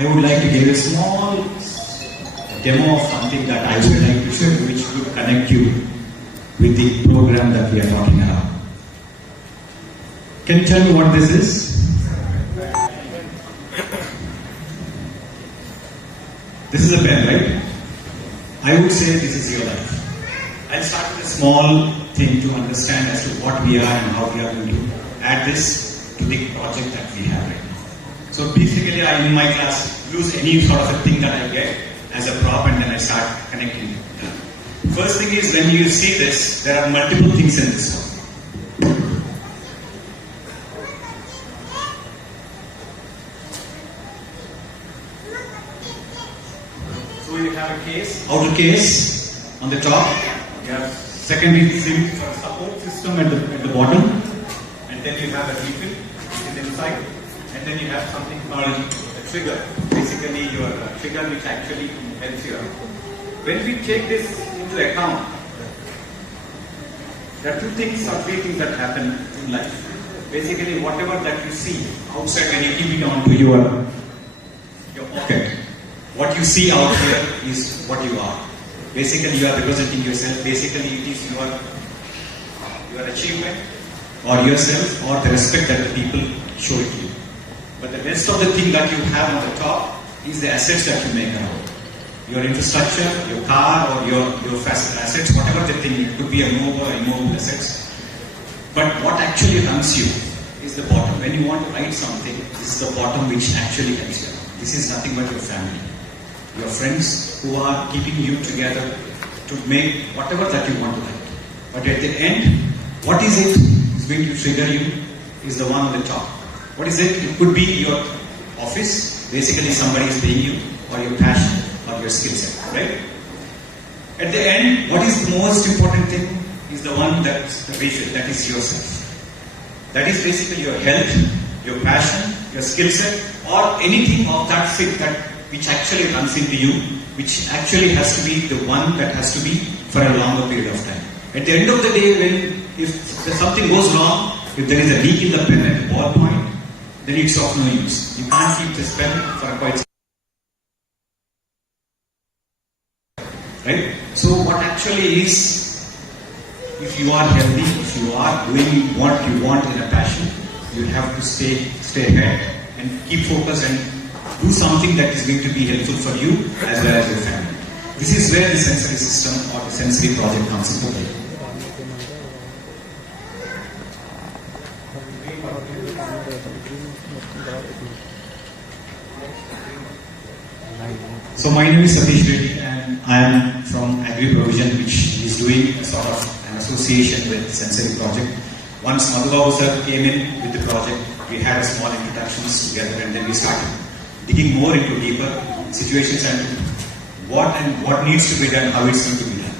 I would like to give a small demo of something that I would like to show you, which could connect you with the program that we are talking about. Can you tell me what this is? This is a pen, right? I would say this is your life. I'll start with a small thing to understand as to what we are and how we are going to add this to the project that we have right now. So basically, I in my class use any sort of a thing that I get as a prop, and then I start connecting it. First thing is, when you see this, there are multiple things in this one. So you have a case, outer case on the top. You have secondary support system at the bottom, and then you have a refill which is inside, and then you have something called a trigger. Basically, your trigger which actually helps you out. When we take this into account, there are two things or three things that happen in life. Basically, whatever that you see outside, when you keep it onto your pocket, what you see out here is what you are. Basically, you are representing yourself. Basically, it is your achievement or yourself or the respect that the people show it to you. But the rest of the thing that you have on the top is the assets that you make around. Your infrastructure, your car or your assets, whatever the thing, it could be a mobile or immobile assets. But what actually runs you is the bottom. When you want to write something, this is the bottom which actually helps you. This is nothing but your family. Your friends who are keeping you together to make whatever that you want to write. But at the end, what is it is going to trigger you is the one on the top. What is it? It could be your office, basically somebody is paying you, or your passion, or your skill set, right? At the end, what is the most important thing is the one that's the refill, that is yourself. That is basically your health, your passion, your skill set, or anything of that fit that which actually runs into you, which actually has to be the one that has to be for a longer period of time. At the end of the day, if something goes wrong, if there is a leak in the pen at the ballpoint, then it's of no use. You can't keep this pen for quite some time. actually is, if you are healthy, if you are doing what you want in a passion, you have to stay ahead and keep focused and do something that is going to be helpful for you as well as your family. This is where the sensory system or the sensory project comes into play. So my name is Satish Reddy and I am from Agri Provision, which is doing a sort of an association with Sensory Project. Once Madhapur sir came in with the project, we had small introductions together and then we started digging more into deeper situations and what needs to be done, how it's going to be done.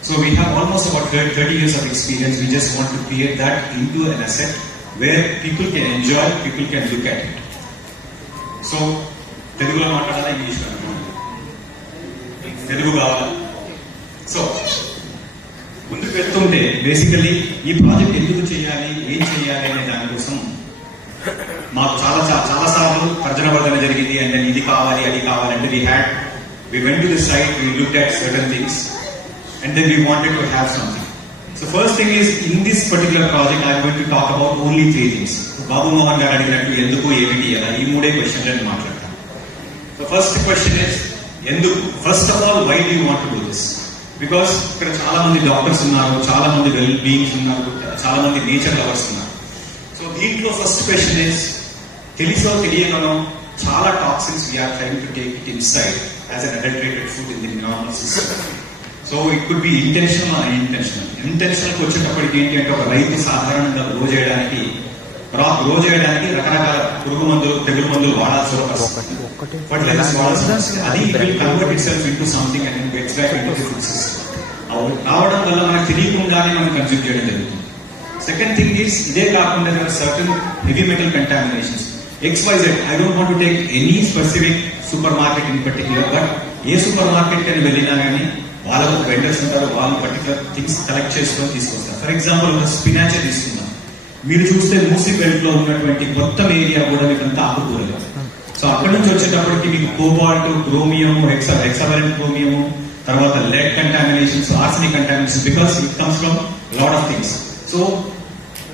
So we have almost about 30 years of experience. We just want to create that into an asset where people can enjoy, people can look at it. So తెలుగులో మాట్లాడాలా ఇంగ్లీష్లో తెలుగు కావాలా? సో ముందుకు వెళ్తుంటే బేసికలీ ఈ ప్రాజెక్ట్ ఎందుకు చేయాలి, ఏం చేయాలి అనే దానికోసం మాకు చాలా సార్లు తర్జనవర్ధన జరిగింది. అండ్ దెన్ ఇది కావాలి అది కావాలి అంటే we went to the site, we looked at certain things and then we wanted to have something. So first thing is, in this particular project I am going to talk about only 3 things. Babu Mohan garu adiginattu enduku eventi ala ee moode questions ani maatladtam. So first question is enduku. First of all, why do you want to do this? Because ikkada chaala mandi doctors unnaru, chaala mandi well beings unnaru, chaala mandi nature lovers unnaru. So deentlo first question is, teliso teliyano chaala toxins we are trying to take it inside as an adulterated food in the normal system. So it could be intentional or unintentional. Intentional కి వచ్చేటప్పటికి ఏంటి అంటే, ఒక రైతు సాధారణంగా గ్రో చేయడానికి రకరకాల పురుగు మందులు, తెగులు మందులు వాడాల్సి వస్తుంది. అది it will convert it self into something and gets back into the food system. రావడం వల్ల మనకు తెలియకుండానే మనం కన్స్యూమ్ చేయడం జరుగుతుంది. సెకండ్ థింగ్ ఈస్, ఇదే కాకుండా there are certain heavy metal contaminations. XYZ, I don't want to take any specific supermarket in particular, but A super market అని వెళ్ళినా కానీ వాళ్ళకు వెండర్స్ ఉంటారు, వాళ్ళు పర్టికులర్ థింగ్స్ కలెక్ట్ చేసుకొని తీసుకొస్తారు. ఫర్ ఎగ్జాంపుల్ ఒక స్పినాచ్ తీసుకుందాం. మీరు చూస్తే మూసీ బెల్ట్ లో ఉన్నటువంటి మొత్తం ఏరియా కూడా మీకు అంతా ఆకుకూరలు. సో అక్కడ నుంచి వచ్చేటప్పటికి మీకు కోబాల్ట్, క్రోమియం, హెక్సావలెంట్ క్రోమియం, తర్వాత lead contaminations, arsenic contaminations, because it comes from lot of things. So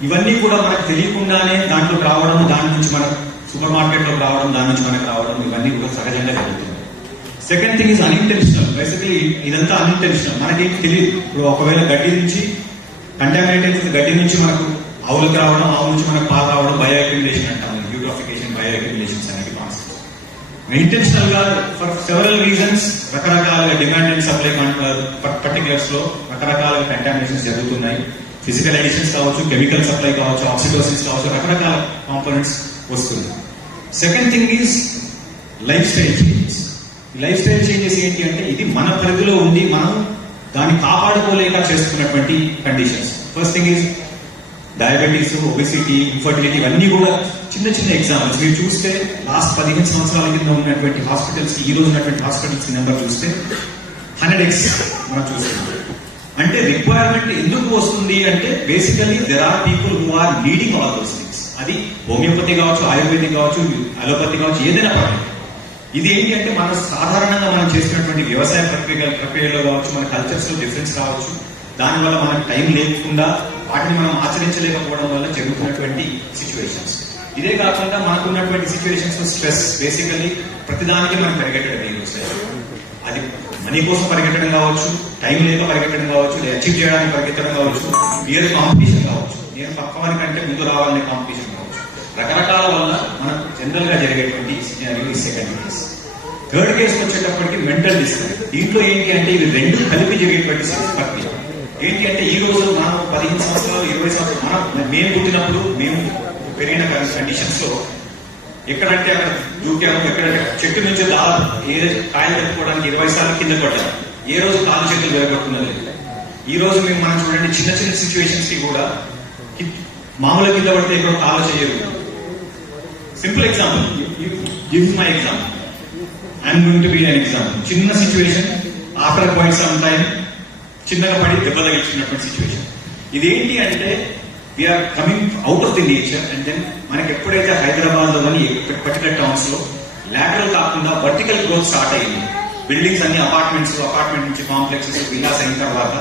ఇవన్నీ కూడా మనకు తెలియకుండానే దాంట్లో రావడం, దాని నుంచి మన సూపర్ మార్కెట్ లో రావడం, దాని నుంచి మనకు రావడం, ఇవన్నీ కూడా సహజంగా జరుగుతుంది. Second thing is unintentional. Basically ఇదంతా అన్ఇంటెన్షనల్, మనకేం తెలియదు. ఇప్పుడు ఒకవేళ గడ్డి నుంచి కంటామినేట్ అయిన గడ్డి నుంచి మనకు ఆవులకు రావడం, ఆవుల నుంచి మనకు పాలు రావడం, బయో అక్యుమిలేషన్ అంటాము, యూట్రోఫికేషన్, బయో అక్యుమిలేషన్స్ అనేవి కాన్సెప్ట్స్. ఇంటెన్షనల్ గా ఫర్ సెవరల్ రీజన్స్ రకరకాల డిమాండ్ అండ్ సప్లై పర్టికులర్స్ లో రకరకాల కంటామినేషన్స్ జరుగుతున్నాయి. ఫిజికల్ ఎడిషన్స్ కావచ్చు, కెమికల్ సప్లై కావచ్చు, ఆక్సిడోసిస్ కావచ్చు, రకరకాల కాంపోనెంట్స్ వస్తుంది. Second thing is life style changes. ఈ లైఫ్ స్టైల్ చేంజెస్ ఏంటి అంటే, ఇది మన పరిధిలో ఉంది, మనం దాన్ని కాపాడుకోలేక చేస్తున్నటువంటి conditions. First thing is diabetes, obesity, infertility, ఇవన్నీ కూడా చిన్న చిన్న ఎగ్జాంపుల్స్. మీరు చూస్తే లాస్ట్ 15 సంవత్సరాల కింద ఉన్నటువంటి హాస్పిటల్స్ కి ఈ రోజు ఉన్నటువంటి హాస్పిటల్స్ నెంబర్ చూస్తే 100x మనం చూస్తున్నాం. అంటే రిక్వైర్మెంట్ ఎందుకు వస్తుంది అంటే, basically there are people who are needing all those things. అది హోమియోపతి కావచ్చు, ఆయుర్వేదిక్ కావచ్చు, అలోపతి కావచ్చు, ఏదైనా పర్లేదు. ఇది ఏంటి అంటే, మన సాధారణంగా మనం చేసినటువంటి వ్యవసాయ ప్రక్రియలో కావచ్చు, మన కల్చర్స్ లో డిఫరెన్స్ కావచ్చు, దానివల్ల మనకు టైం లేకుండా వాటిని మనం ఆచరించలేకపోవడం వల్ల జరుగుతున్నటువంటి సిచ్యువేషన్స్. ఇదే కాకుండా మనకున్నటువంటి సిచ్యువేషన్స్ స్ట్రెస్, బేసికలీ ప్రతిదానికి మనం పరిగెట్టడం వస్తాయి. అది మనీ కోసం పరిగెట్టడం కావచ్చు, టైం లేక పరిగెట్టడం కావచ్చు, అచీవ్ చేయడానికి పరిగెత్తడం కావచ్చు, క్లియర్ కాంపిటీషన్ కావచ్చు, నేను పక్క వారి కంటే ముందు రావాలనే కాంపిటీషన్ కావచ్చు. రకరకాల వల్ల మనకు జనరల్ గా జరిగేటువంటి సెకండ్ కేస్. థర్డ్ కేసు వచ్చేటప్పటికి మెంటల్ డిస్టర్బ్. దీంట్లో ఏంటి అంటే, ఇవి రెండు కలిపి జరిగేటువంటి ప్రక్రియ. ఏంటి అంటే, ఈ రోజు మనం 15 సంవత్సరాలు 20 సంవత్సరాలు మేము పుట్టినప్పుడు, మేము పెరిగిన కండిషన్స్ లో ఎక్కడంటే అక్కడ దూకాము, ఎక్కడంటే చెట్టు నుంచి ఏ కాయలు కట్టుకోవడానికి 20 సార్లు కింద పడ్డాము. ఏ రోజు కాలు చేతులు జరగట్టున్నది. ఈ రోజు మనం చూడండి, చిన్న చిన్న సిచ్యువేషన్స్ కి కూడా మామూలు కింద పడితే ఎక్కడ కాలు చేయరు. Simple example, give my example, I'm going to be an example. చిన్న situation, after quite some time చిన్నగా పడి దెబ్బ తగిలించినటువంటి సిచ్యువేషన్. ఇదేంటి అంటే, we're coming out of the nature and then మనకి ఎప్పుడైతే హైదరాబాద్ లో కానీ పర్టికులర్ టౌన్స్ లో లాటరల్ కాకుండా వర్టికల్ గ్రోత్ స్టార్ట్ అయింది, బిల్డింగ్స్ అన్ని అపార్ట్మెంట్ నుంచి కాంప్లెక్సెస్ విలాస్ అయిన తర్వాత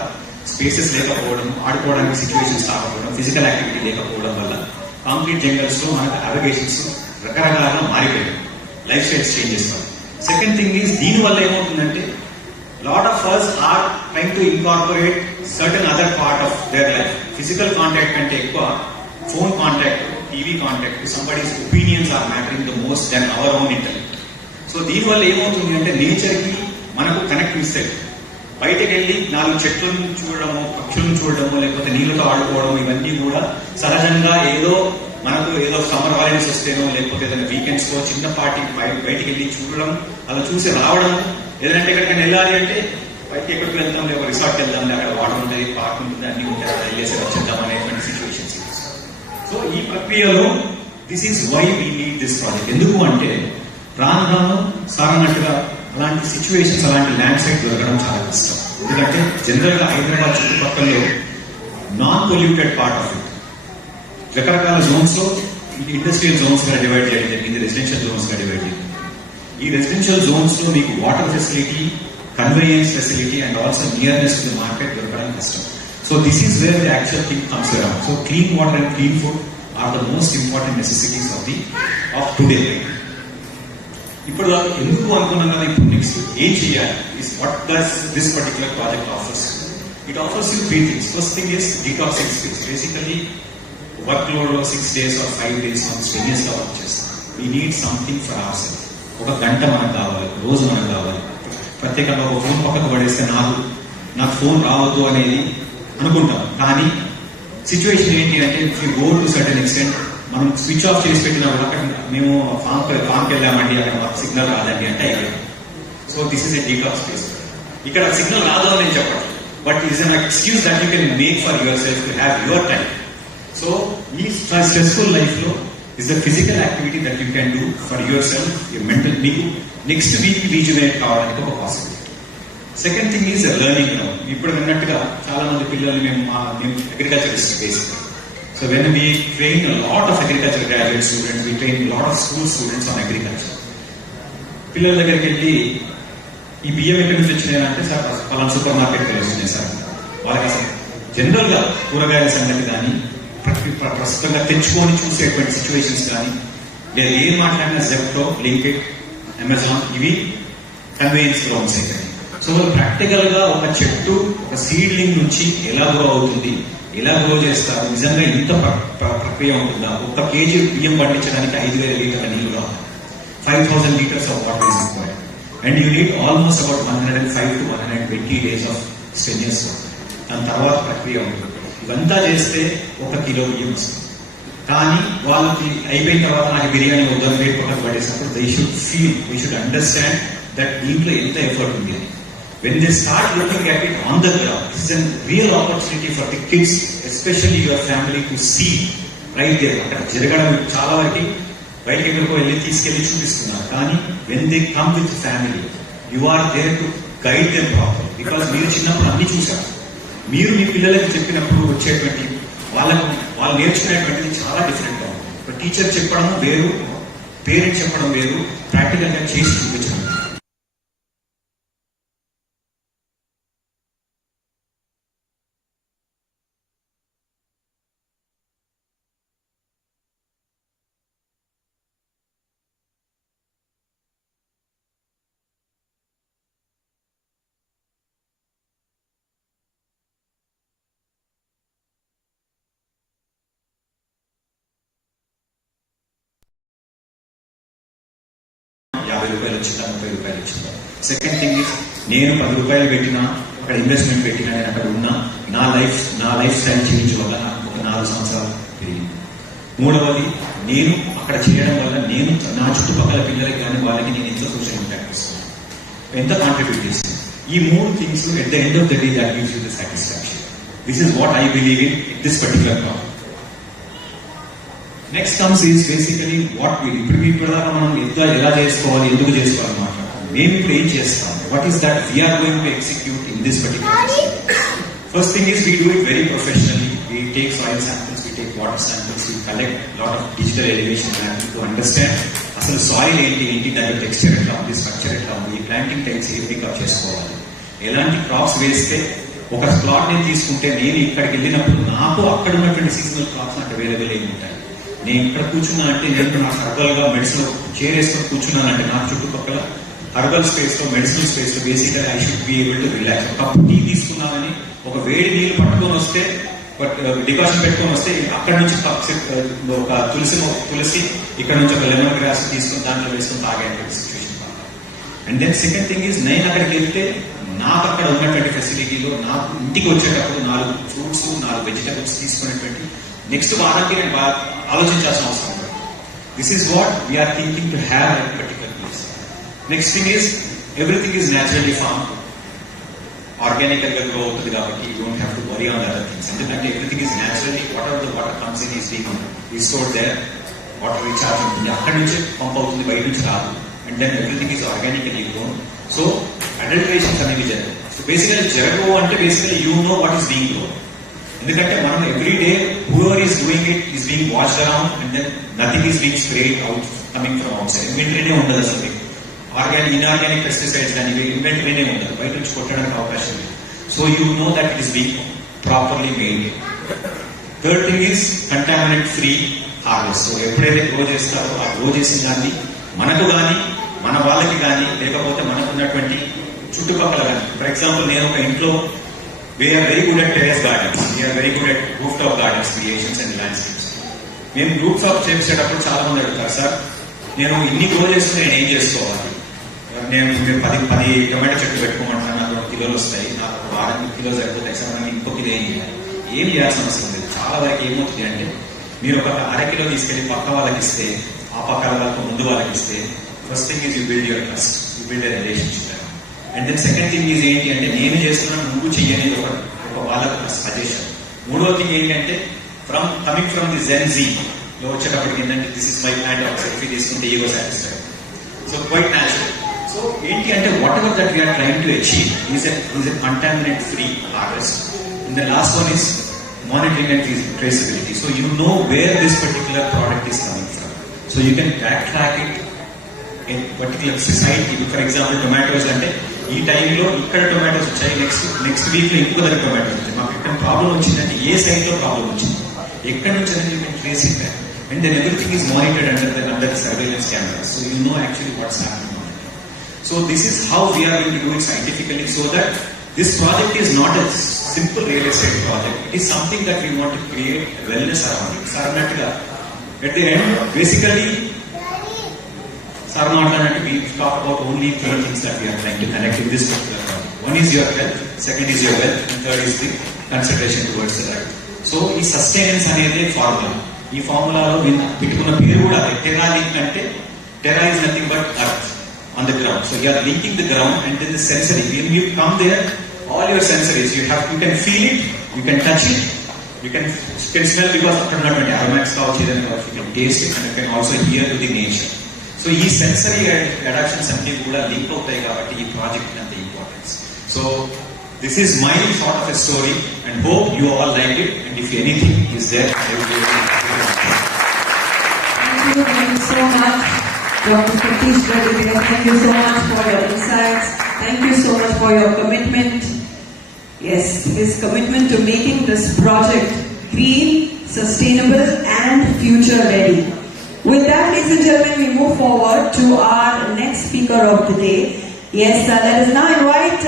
స్పేసెస్ లేకపోవడం, ఆడుకోవడానికి సిచ్యువేషన్స్ రాకపోవడం, ఫిజికల్ యాక్టివిటీ లేకపోవడం వల్ల కాంక్రీట్ జంగల్స్ లో మనకు అలగేషన్స్ రకరకాలుగా మారిపోయాయి. లైఫ్ స్టైల్స్ చేంజ్ చేస్తాం. సెకండ్ థింగ్ ఈజ్ దీని వల్ల ఏమవుతుందంటే lot of us are trying to incorporate certain other part of their life. Physical contact కంటే ఎక్కువ phone contact, TV contact, somebody's opinions are mattering the most than our own intellect. So దీనివల్ల ఏమవుతుంది అంటే నేచర్ కి మనకు కనెక్ట్ మిస్ అవుతుంది. బయటకు వెళ్ళి 4 చెట్లను చూడడము, పక్షులను చూడడము, లేకపోతే నీళ్ళతో ఆడుకోవడం, ఇవన్నీ కూడా సహజంగా మనకు ఏదో సమ్మర్ హాలిడేస్ వస్తేనో లేకపోతే ఏదైనా వీకెండ్స్ లో చిన్నపాటి బయటికి వెళ్ళి చూడడం, అలా చూసి రావడం, ఏదంటే ఎక్కడికైనా వెళ్ళాలి అంటే బయటకి ఎక్కడికి వెళ్తాం, లేకపోతే రిసార్ట్కి వెళ్తాం, అక్కడ వాటర్ ఉంటుంది, పార్క్ ఉంటుంది, అన్ని ఉంటాయి, అక్కడ వెళ్ళేసి వచ్చేద్దాం అనేటువంటి సిచ్యువేషన్స్. సో ఈ ప్రక్రియలో this is why we need this project. ఎందుకు అంటే రాను సార్ అన్నట్టుగా అలాంటి సిచ్యువేషన్స్, అలాంటి ల్యాండ్ సైడ్ దొరకడం చాలా కష్టం. ఎందుకంటే జనరల్ గా హైదరాబాద్ చుట్టుపక్కల non polluted part of it రకరకాల జోన్స్ లో ఇండస్ట్రియల్ జోన్స్ గా డివైడ్ చేయడం జరిగింది, రెసిడెన్షియల్ జోన్స్ గా డివైడ్ చేయండి. ఈ రెసిడెన్షియల్ జోన్స్ లో మీకు water facility, conveyance facility and also nearness to the market దొరకడం కష్టం. So this is where the actual thing comes around. So clean water and clean food are the most important necessities of today. ఇప్పుడు ఎందుకు అనుకున్నాం కదా, ఇప్పుడు next ఏం చేయాలి, is what does this particular project offers. It offers you 3 things. First thing is detoxing space. Basically work load లో 6 days or 5 days మనం స్ట్రెనియస్ గా వర్క్ చేస్తాం. We need something for our self. ఒక గంట మనకు కావాలి, రోజు మనకు కావాలి. ప్రత్యేకంగా ఒక ఫోన్ పక్కకు పడేస్తే నాకు ఫోన్ రావద్దు అనేది అనుకుంటాం. కానీ సిచ్యువేషన్ ఏంటి అంటే if you go to certain extent, మనం స్విచ్ ఆఫ్ చేసి పెట్టిన అక్కడ మేము ఫామ్కి వెళ్ళామండి, అక్కడ మాకు సిగ్నల్ రాదండి అంటే అయిపోయింది. So this is a detox space. ఇక్కడ సిగ్నల్ రాదు అని నేను చెప్పట్లేదు, but it is an excuse that you can make for your self to have your time. So ఈ స్ట్రెస్ఫుల్ లైఫ్ లో is the physical activity that you can do for yourself, your mental, మీకు next week రీజునేట్ కావడానికి ఒక possibility. Second thing is learning. ఇప్పుడు విన్నట్టుగా చాలా మంది పిల్లలు మేము agriculturist basic. So when we train lot of agriculture graduate students, we train lot of school students on agriculture. పిల్లల దగ్గరికి వెళ్ళి ఈ బియ్యం ఎక్కడి నుంచి వచ్చినాయంటే సార్ పలానా సూపర్ మార్కెట్కి వెళ్ళి వచ్చినాయి సార్. వాళ్ళకి అసలు జనరల్ గా కూరగాయల సంగతి కానీ ప్రస్తుతంగా తెచ్చుకొని చూసేటువంటి సిచ్యువేషన్స్ కానీ, లేదా ఏం మాట్లాడినా జెప్టో, బ్లింకిట్, అమెజాన్ ఇవి కన్వేయన్స్ గ్రౌండ్స్ అయిపోయి. సో వాళ్ళు ప్రాక్టికల్ గా ఒక చెట్టు, ఒక సీడ్లింగ్ నుంచి ఎలా గ్రో అవుతుంది, ఎలా గ్రో చేస్తారు, నిజంగా ఇంత ప్రక్రియ ఉంటుందా, 1 kg బియ్యం పండించడానికి 5,000 లీటర్ల నీళ్లు కావాలి, 5,000 liters of water is required, and you need almost about 105 to 120 days of strenuous work. దాని తర్వాత ప్రక్రియ ఉంటుంది. ఇవంతా చేస్తే 1 kilo బియ్యం వస్తుంది. కానీ వాళ్ళకి అయిపోయిన తర్వాత నాకు బిర్యానీ వద్దని పేరు పక్కన పడేసినప్పుడు they should feel, we should understand that దీంట్లో ఎంత ఎఫర్ట్ ఉంది అని. When they start looking at it on the ground, it's an real opportunity for the kids, especially your family, to see right there. అక్కడ జరగడం చాలా వరకు బయటకి ఎక్కడికో వెళ్ళి తీసుకెళ్లి చూపిస్తున్నారు. కానీ when they come with family, you are there to guide them proper. Because మీరు చిన్నప్పుడు అన్ని చూశారు. మీరు మీ పిల్లలకి చెప్పినప్పుడు వచ్చేటువంటి వాళ్ళు నేర్చుకునేటువంటిది చాలా డిఫరెంట్ గా ఉంది. టీచర్ చెప్పడం వేరు, పేరెంట్స్ చెప్పడం వేరు, ప్రాక్టికల్ గా చేసి చూపించడం. ₹50 వచ్చిందా, ₹30 వచ్చిందా. సెకండ్ థింగ్ ఇస్, నేను ₹10 పెట్టినా, అక్కడ ఇన్వెస్ట్మెంట్ పెట్టినా, నేను అక్కడ ఉన్నా, నా లైఫ్ స్టైల్ చేంజ్ వల్ల నాకు ఒక 4 సంవత్సరాలు పెరిగింది. మూడవది, నేను అక్కడ చేయడం వల్ల నేను నా చుట్టుపక్కల పిల్లలకి కానీ వాళ్ళకి నేను ఎంత సోషల్ ఇంపాక్ట్ ఇస్తున్నాను, ఎంత కాంట్రిబ్యూట్ చేస్తాను. ఈ 3 things at the end of the day that gives you the satisfaction. This is what I believe in this particular problem. Next comes is basically what we ఇప్పుడు దాకా మనం ఎలా చేసుకోవాలి, ఎందుకు చేసుకోవాలి మాట్లాడతాం. మేము ఇప్పుడు ఏం చేస్తాం, what is that we are going to execute in this particular. First thing is we do it very professionally. We take soil samples, we take water samples, we collect lot of digital elevation to understand అసలు soil ఏంటి దాని టెక్స్చర్ ఎట్లా ఉంది, స్ట్రక్చర్ ఎట్లా ఉంది, planting types ఏ పికప్ చేసుకోవాలి, ఎలాంటి క్రాప్స్ వేస్తే. ఒక ప్లాట్ నేను తీసుకుంటే నేను ఇక్కడికి వెళ్ళినప్పుడు నాకు అక్కడ ఉన్నటువంటి సీజనల్ క్రాప్స్ నాకు అవైలబుల్ అయి ఉంటాయి. నేను ఇక్కడ కూర్చున్నా అంటే నేను నాకు హర్బల్ గా మెడిసిన్ చైర్ వేసుకొని కూర్చున్నానంటే నాకు చుట్టుపక్కల హర్బల్ స్పేస్ లో, మెడిసినల్ స్పేస్ లో బేసిక్గా I should be able to relax. ఒక కప్పు టీ తీసుకున్నామని ఒక వేడి నీళ్ళు పట్టుకొని వస్తే, డికాషన్ పెట్టుకొని వస్తే అక్కడ నుంచి ఒక తులసి ఇక్కడ నుంచి ఒక లెమన్ గ్రాస్ తీసుకుని దాంట్లో వేసుకుని తాగే situation. And then second thing is, నేను అక్కడికి వెళ్తే నాకు అక్కడ ఉన్నటువంటి ఫెసిలిటీలో నాకు ఇంటికి వచ్చేటప్పుడు 4 ఫ్రూట్స్ 4 వెజిటబుల్స్ తీసుకునేటువంటి నెక్స్ట్ వారానికి నేను ఆలోచించాల్సిన అవసరం ఉంది. This is what we are thinking to have at particular place. Next thing is, everything is naturally farm, ఆర్గానికల్ గా గ్రో అవుతుంది కాబట్టి you don't have to worry on other things. ఎందుకంటే everything is naturally, whatever the water comes in is being stored there, water recharge ఉంటుంది, అక్కడి నుంచి pump అవుతుంది, బయట నుంచి రాదు. And then everything is organically grown. So adulterations అనేవి జరగవు. సో బేసికలీ జరగవు అంటే basically you know what is being grown. ఎందుకంటే మనం every day whoever is doing it is being watched around and then nothing is being spread out coming from outside. ఇన్వెంటరీనే ఉండదు అసలు. Inorganic pesticides కానీ ఇన్వెంటరీనే ఉండదు, బయట నుంచి కొట్టడానికి అవకాశం లేదు. So you know that it is being properly main. Third thing is contaminant free harvest. So ఎప్పుడైతే గ్రో చేస్తారో ఆ గ్రో చేసిన దాన్ని మనకు కానీ మన వాళ్ళకి కానీ లేకపోతే మనకు ఉన్నటువంటి చుట్టుపక్కల కానీ, ఫర్ ఎగ్జాంపుల్ నేను ఒక ఇంట్లో we are very good at terrace gardens, we are very good at roof top gardens creations and landscapes. మేము రూఫ్ టాప్ చేసేటప్పుడు చాలా మంది అడుగుతారు, సార్ నేను ఇన్ని గ్రో చేస్తే నేను ఏం చేసుకోవాలి, నేను మీరు 10 టొమాటో చెట్లు పెట్టుకోమంటారు, నాకు 2 కిలోలు వస్తాయి, నాకు 6 కిలోలు సరిపోతాయి సార్, నాకు ఇంకో కిలో ఏం చేయాల్సిన అవసరం లేదు. చాలా వరకు ఏమవుతుంది అంటే మీరు ఒక 1/2 కిలో తీసుకెళ్లి పక్క వాళ్ళకి ఇస్తే, ఆ పక్క వాళ్ళకు ముందు వాళ్ళకి ఇస్తే, first thing is you build your trust, you build a relationship. And then second thing is ఏంటి అంటే నేను చేస్తున్నాను నువ్వు చెయ్యని ఒక వాళ్ళకు సజెషన్. మూడో థింగ్ ఏంటంటే coming from the Gen Z లో వచ్చేటప్పటికి ఏంటంటే this is my plant of selfie తీసుకుంటే ego satisfied. So quite natural. So ఏంటి అంటే whatever that we are trying to achieve is a contaminant free harvest. And the last one is monitoring and traceability. So you know where this particular product is coming from. So you can backtrack it in particular society. For example, tomatoes అంటే ఈ టైంలో ఇక్కడ టొమాటోస్ వచ్చాయి, next week లో ఇంకో దగ్గర టొమాటోస్ వచ్చాయి. మాకు ఎక్కడ ప్రాబ్లం వచ్చిందంటే ఏ సైట్ లో ప్రాబ్లం వచ్చింది, ఎక్కడి నుంచి అనేది you can trace it. And then everything is monitored under the surveillance cameras. So you know actually what's happening. So this is how we are going to do it scientifically, so that this project is not a simple real estate project. It is something that we want to create wellness around it. Sarnatla. At the end, basically, Sarnatla, we talk about only 3 things that we are trying to connect in this particular project. One is your health, second is your wealth, and third is the consideration towards the right. So, this sustenance అనేది formula. ఈ ఫార్ములాలో పెట్టుకున్న పేరు కూడా టెరా లింక్ అంటే Tera is nothing but earth on the ground. So, you are linking the ground and then the sensory. When you come there, all your sensories, you can feel it, you can touch it, you can smell because after not many aromatics couch, you can taste it, and you can also hear to the nature. So these sensory adaptations and kuda link outai kabatti ee project and the importance. So this is my sort of a story and hope you all like it, and if anything is there, I will be able to. Thank you so much, Dr. Satish Reddy. Thank you so much for your insights. Thank you so much for your commitment. Yes, his commitment to making this project green, sustainable and future ready. With that, ladies and gentlemen, we move forward to our next speaker of the day. Yes, let us now invite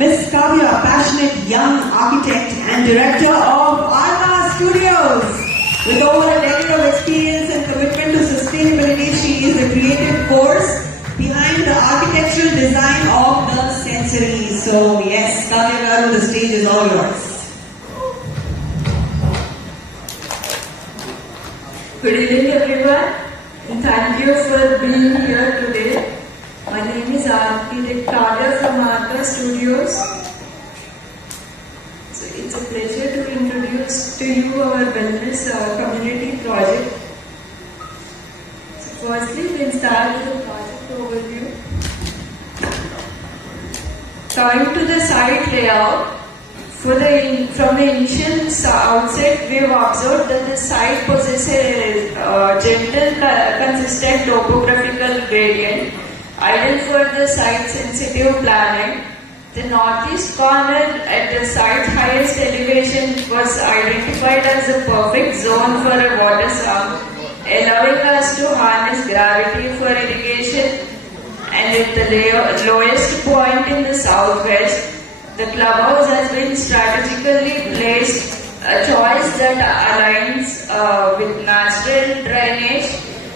Ms. Kavya, a passionate young architect and director of Arka Studios. With over a decade of experience and commitment to sustainability, she is the creative force behind the architectural design of the sensory. So yes, Kavya Garu, the stage is all yours. Good evening everyone, and thank you for being here today. My name is Architect Kavya from Arka Studios. So it's a pleasure to introduce to you our wellness community project. So firstly, we'll start with the project overview. Coming to the site layout, From the initial outset, we have observed that the site possesses a gentle, consistent topographical gradient, ideal for the site-sensitive planning. The northeast corner at the site's highest elevation was identified as a perfect zone for a water sump, allowing us to harness gravity for irrigation. And at the lowest point in the southwest, the clubhouse has been strategically placed, a choice that aligns with natural drainage,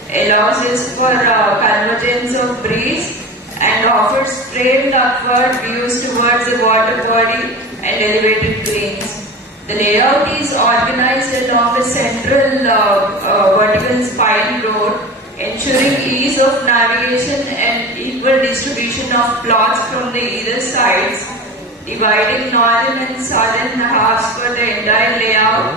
allows us for convergence of breeze, and offers framed upward views towards the water body and elevated greens. The layout is organized along a central vertical spine road, ensuring ease of navigation and equal distribution of plots from the either sides, dividing northern and southern halves for the entire layout.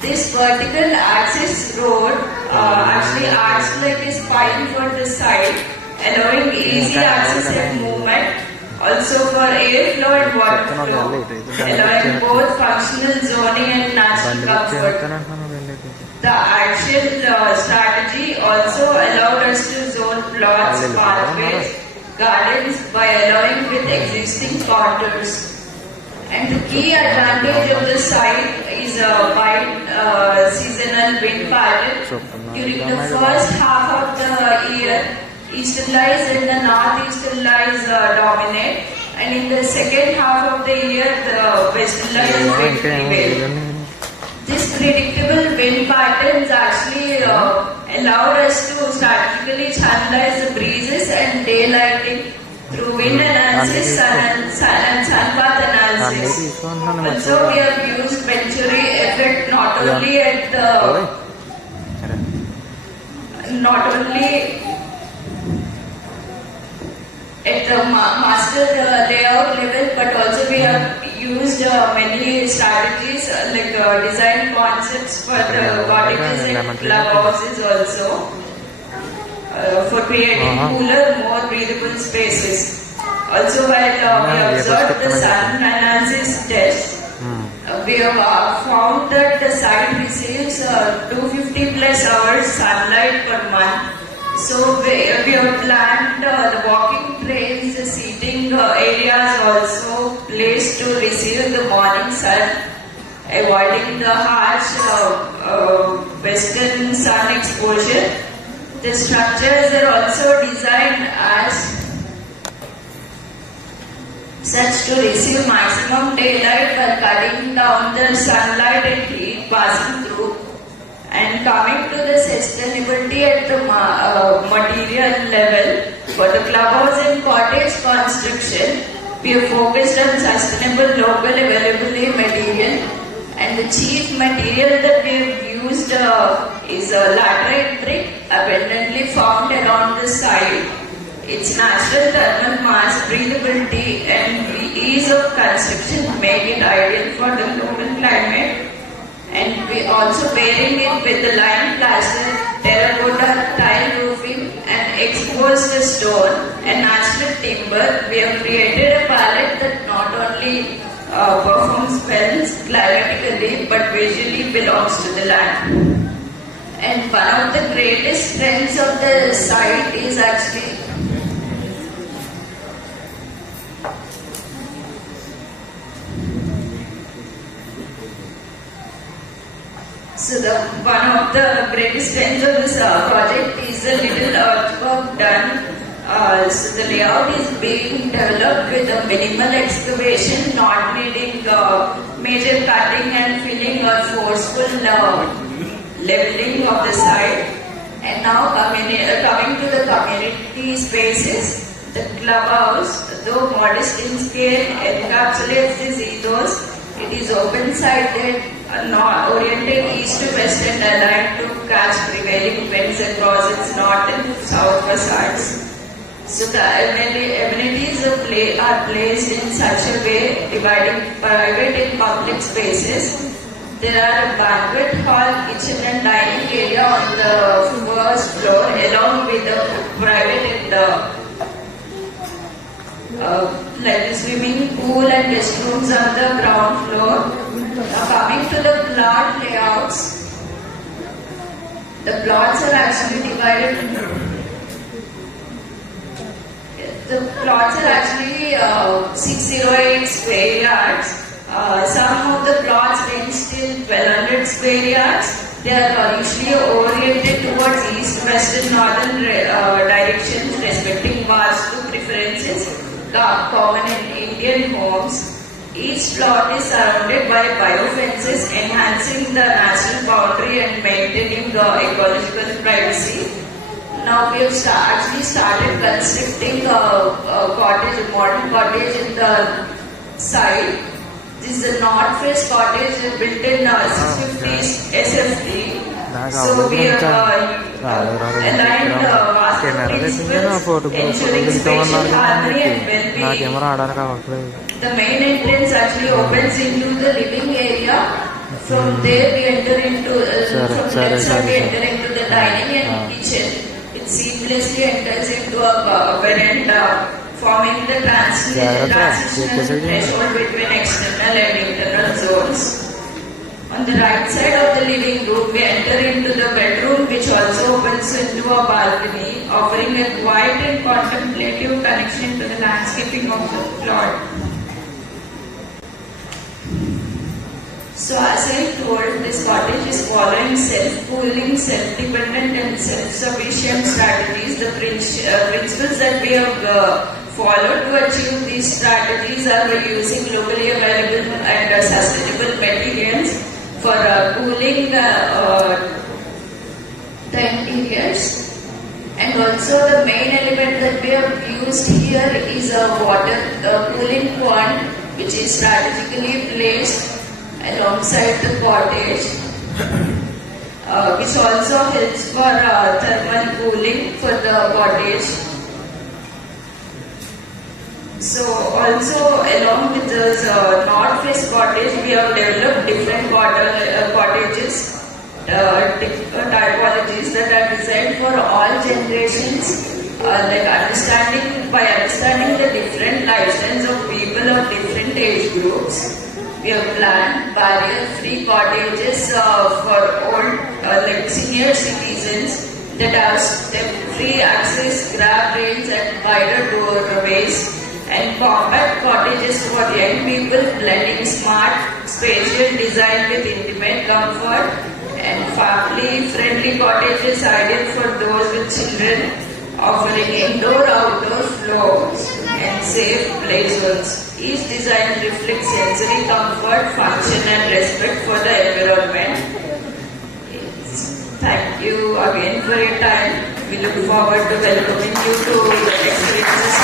This vertical axis road actually acts like a spine for the site, allowing easy access and movement, also for airflow and water flow, allowing both functional zoning and natural comfort. The actual strategy also allowed us to zone plots, pathways, gardens by allowing with existing contours. And the key advantage of the site is a wide seasonal wind pattern. During the first half of the year, eastern lights and the northeastern lights dominate, and in the second half of the year, the western lights prevail. This predictable wind patterns actually allowed us to strategically channelize the breezes and daylighting through wind analysis and sunpath analysis. Also, we have used Venturi effect not only at the master layout level, but also we have used many strategies like design concepts for the cottages and clubhouses also for creating cooler, more breathable spaces. Also, while we observed the sun analysis test, we have found that the site receives 250 plus hours sunlight per month. So we have planned the walking trails, the seating areas also placed to receive the morning sun, avoiding the harsh western sun exposure. The structures are also designed as such to receive maximum daylight while cutting down the sunlight and heat passing through. And coming to the sustainability at the material level, for the clubhouse and cottage construction, we have focused on sustainable local availability material, and the chief material that we have used is laterite brick, abundantly found around the site. Its natural thermal mass, breathability and ease of construction make it ideal for the local climate. And we also pairing it with the lime plaster, terracotta tile roofing and exposed stone and natural timber, we have created a palette that not only performs well climatically but visually belongs to the land. And one of the greatest strengths of the site is actually one of the greatest strengths of this project is the little earthwork done. So the layout is being developed with a minimal excavation, not needing major cutting and filling or forceful leveling of the site. And now coming to the community spaces, the clubhouse, though modest in scale, encapsulates this ethos. It is open-sided, oriented east to west and aligned to catch prevailing winds across its north and south facades. So the amenities are placed in such a way, dividing private and public spaces. There are a banquet hall, kitchen and dining area on the first floor, along with the private and like the swimming pool and restrooms on the ground floor. Coming to the plot layouts, the plots are actually divided into the plots are actually 608 square yards. Some of the plots range till 1200 square yards. They are usually oriented towards east, west and northern directions, respecting vastu preferences common in Indian homes. Each plot is surrounded by biofences, enhancing the natural boundary and maintaining the ecological privacy. Now we have actually started constructing a cottage, a modern cottage in the side. This is a north face cottage built in 650s SFT. So we have aligned vastu principles, ensuring spatial harmony and well-being. The main entrance actually opens into the living area. From there we enter into from left side we enter into the dining and kitchen. It seamlessly enters into a veranda, forming the transitional threshold between external and internal zones. On the right side of the living room, we enter into the bedroom, which also opens into a balcony, offering a quiet and contemplative connection to the landscaping of the plot. So as I told, this cottage is following self-cooling, self-dependent and self-sufficient strategies. The principles that we have followed to achieve these strategies are using locally available and sustainable materials for cooling the interiors. And also the main element that we have used here is a water cooling pond, which is strategically placed alongside the cottage, which also helps for thermal cooling for the cottage. So also along with this north face cottage, we have developed different cottages, typologies that are designed for all generations. By understanding the different lifestyles of people of different age groups. We have planned barrier-free cottages for old, senior citizens that have step-free access, grab rails and wider doorways, and compact cottages for young people, blending smart, spatial design with intimate comfort, and family-friendly cottages ideal for those with children, offering indoor-outdoor floors and safe play zones. Each design reflects sensory comfort, function and respect for the environment. Thank you again for your time. We look forward to welcoming you to the experiences.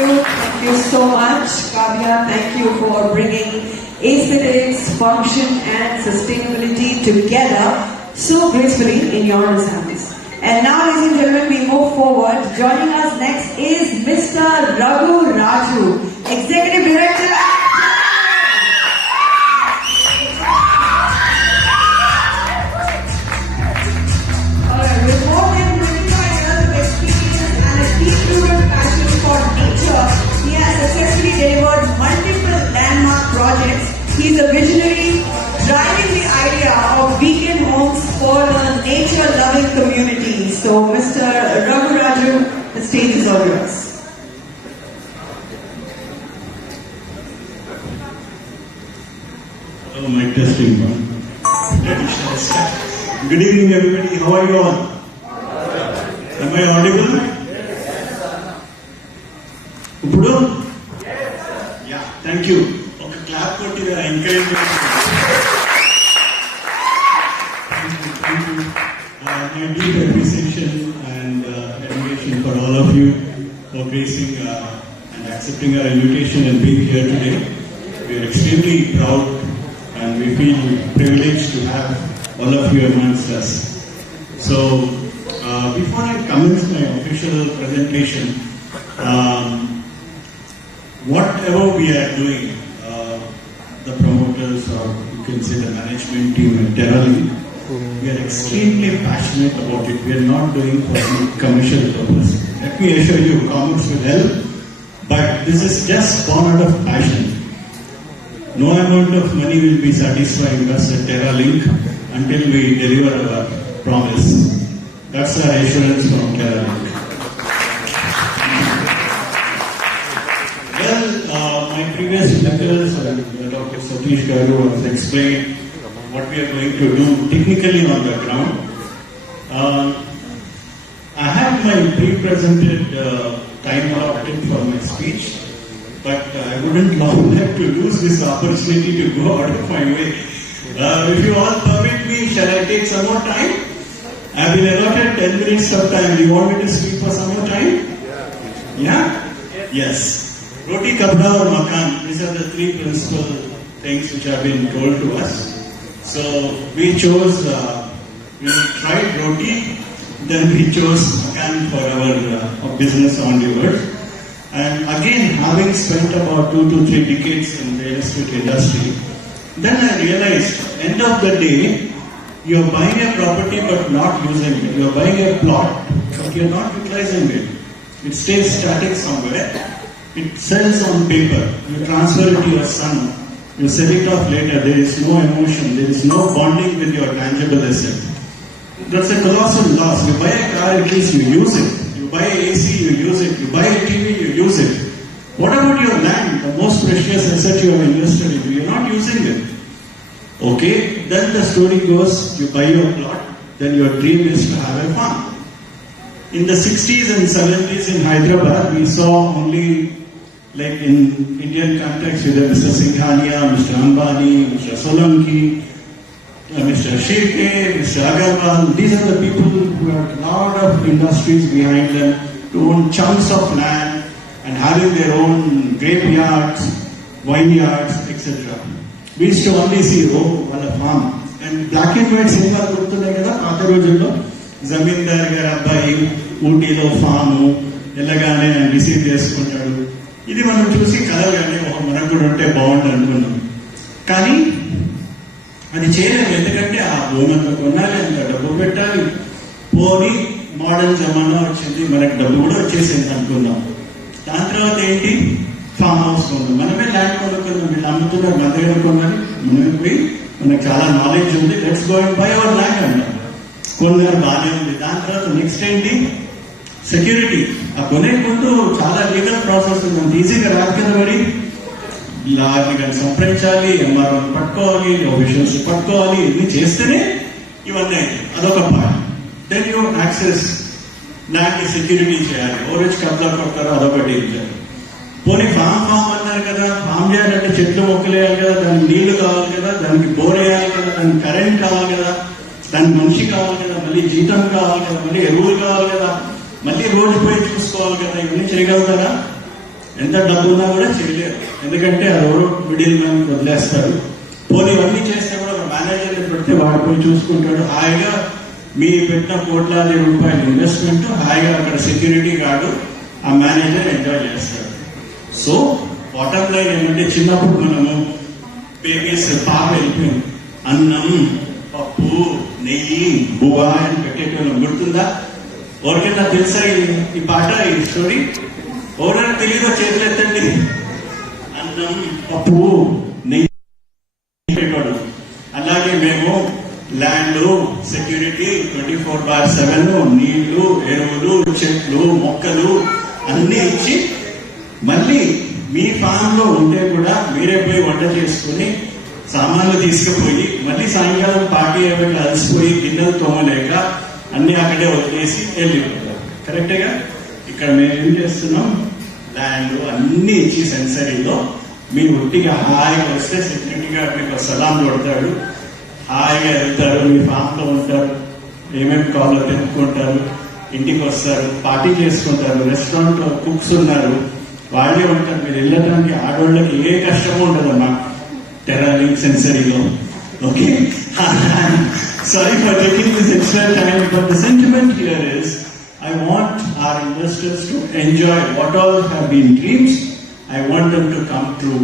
Thank you so much, Kavya. Thank you for bringing aesthetics, function and sustainability together so gracefully in your ensembles. And now, ladies and gentlemen, we move forward. Joining us next is Mr. Raghu Raju, Executive Director. With more than 25 years of experience and a deep-rooted passion for nature, he has successfully delivered multiple landmark projects. He is a visionary, driving the idea of weekend homes for the nature-loving community. So, Mr. Raghu Raju, the stage is all yours. Hello, mic testing. Traditional stuff. Good evening, everybody. How are you all? Am I audible? Upudu? Yeah, thank you. Okay, clap for the encouragement. Thank you. My deep appreciation and admiration for all of you for gracing and accepting our invitation and being here today. We are extremely proud and we feel privileged to have all of you amongst us. So, before I commence my official presentation, whatever we are doing, the promoters or you can say the management team at Terralink, We are extremely passionate about it. We are not doing for any commercial purpose. Let me assure you, commerce will help, but this is just born out of passion. No amount of money will be satisfying us at TerraLink until we deliver our promise. That's our assurance from TerraLink. Well, my previous speakers and Dr. Satish Garu has explained what we are going to do technically on the ground. I have my pre-presented time allotted for my speech, but I wouldn't like to lose this opportunity to go out of my way. If you all permit me, shall I take some more time? I've been allotted 10 minutes of time. Do you want me to speak for some more time? Yeah? Yes. Roti, kapda or makan. These are the three principal things which have been told to us. So we chose, we tried roti, then we chose makan for our business endeavors. And again, having spent about 2 to 3 decades in the real estate industry, then I realized, end of the day, you are buying a property but not using it. You are buying a plot, but you are not utilizing it. It stays static somewhere. It sells on paper. You transfer it to your son. You sell it off later. There is no emotion. There is no bonding with your tangible asset. That's a colossal loss. You buy a car, at least you use it. You buy a AC, you use it. You buy a TV, you use it. What about your land, the most precious asset you have invested in? You are not using it. Okay, then the story goes, you buy your plot, then your dream is to have a farm. In the 60s and 70s in Hyderabad, we saw only, like in Indian context, either Mr. Singhania, Mr. Ambani, Mr. Solanki, Mr. Shirke, Mr. Agarwal. These are the people who have a lot of industries behind them, who own chunks of land and having their own graveyards, vineyards, etc. We used to only see, a farm. And black and white cinema గుర్తున్నాయి కదా పాత రోజుల్లో జమీందార్ గారి అబ్బాయి ఊటీలో ఫాము వెళ్ళగానే రిసీవ్ చేసుకుంటాడు. ఇది మనం చూసి కలగానే మనకు కూడా ఉంటే బాగుండు అనుకున్నాం. కానీ అది చేయలేము, ఎందుకంటే ఆ భూమి అంతా కొనాలి, అంత డబ్బు పెట్టాలి. పోనీ మోడర్న్ జమానా వచ్చింది, మనకు డబ్బు కూడా వచ్చేసింది అనుకున్నాం. దాని తర్వాత ఏంటి, ఫామ్ హౌస్ కొన్నాం. మనమే ల్యాండ్ కొనుక్కున్నాం, వీళ్ళు అమ్ముతున్నారు, మన దగ్గర కొన్నాను, మనకి పోయి మనకు చాలా నాలెడ్జ్ ఉంది, let's go and by our land అన్నాం. కొన్నారు, బాగానే ఉంది. దాని తర్వాత నెక్స్ట్ ఏంటి, సెక్యూరిటీ. ఆ కొనే ముందు చాలా లీగల్ ప్రాసెస్ ఉంది, అంత ఈజీగా రాదు కదా. మరి లాని కానీ సంప్రదించాలి, ఎంఆర్ఓ పట్టుకోవాలి, ఆఫీషియల్స్ పట్టుకోవాలి, ఇవన్నీ చేస్తేనే ఇవన్నీ అదొక part. Then you access land security చేయాలి, ఎవరు వచ్చి కబ్జా కొడతారో అదొకటి చేయాలి. పోనీ ఫామ్ అన్నారు కదా, ఫామ్ చేయాలంటే చెట్లు మొక్కలు వేయాలి కదా, దానికి నీళ్లు కావాలి కదా, దానికి బోర్ వేయాలి కదా, దానికి కరెంట్ కావాలి కదా, దానికి మనిషి కావాలి కదా, మళ్ళీ జీతం కావాలి కదా, మళ్ళీ ఎరువులు కావాలి కదా, మళ్ళీ రోజు పోయి చూసుకోవాలి కదా. ఇవన్నీ చేయగలుగుతారా? ఎంత డబ్బు ఉన్నా కూడా చేయలేరు, ఎందుకంటే ఆ ఎవరో మిడిల్ మ్యాన్ వదిలేస్తారు. పోనీ ఇవన్నీ చేస్తే కూడా ఒక మేనేజర్ని పెడితే వాడు పోయి చూసుకుంటాడు. హాయిగా మీ పెట్టిన కోట్లాది రూపాయల ఇన్వెస్ట్మెంట్ హాయిగా అక్కడ సెక్యూరిటీ గార్డు ఆ మేనేజర్ ఎంజాయ్ చేస్తాడు. సో బాటమ్ లైన్ ఏమంటే, చిన్నప్పుడు మనము బేబీస్ పాప వెళ్ళిపోయింది, అన్నం పప్పు నెయ్యి బువ్వ అని పెట్టేటోళ్ళం, గుర్తుందా? ఎవరికైనా తెలుసా ఈ పాట, ఈ స్టోరీ? ఎవరైనా తెలియదో చేతులు ఎత్తండి. అన్నం పప్పు నెయ్యి పెట్టేటోడు. అలాగే మేము ల్యాండ్ సెక్యూరిటీ 24/7, నీళ్లు, ఎరువులు, చెట్లు, మొక్కలు అన్ని ఇచ్చి, మళ్ళీ మీ ఫామ్ లో ఉంటే కూడా మీరే పోయి వంట చేసుకుని సామాన్లు తీసుకుపోయి మళ్ళీ సాయంకాలం పార్టీ ఏమైనా అలసిపోయి గిన్నెలు తోమలేక అన్ని అక్కడే వదిలేసి వెళ్ళిపోతారు. కరెక్టేగా? ఇక్కడ మేము ఏం చేస్తున్నాం, ల్యాండ్ అన్ని ఇచ్చి సెన్సరీలో మీరు ఒట్టిగా హాయిగా వస్తే సెక్యూరిటీ గార్డ్ మీకు సలాం కొడతాడు, హాయిగా వెళ్తారు, మీ ఫామ్ లో ఉంటారు, ఏమేమి కావాలో తెచ్చుకుంటారు, ఇంటికి వస్తారు, పార్టీ చేసుకుంటారు. రెస్టారెంట్ లో కుక్స్ ఉన్నారు, వాళ్ళే ఉంటారు. మీరు వెళ్ళడానికి ఆడవాళ్ళకి ఏ కష్టమూ ఉండదమ్మా TerraLink సెన్సరీలో. Okay, sorry for taking this extra time, but the sentiment here is I want our investors to enjoy what all have been dreams. I want them to come true,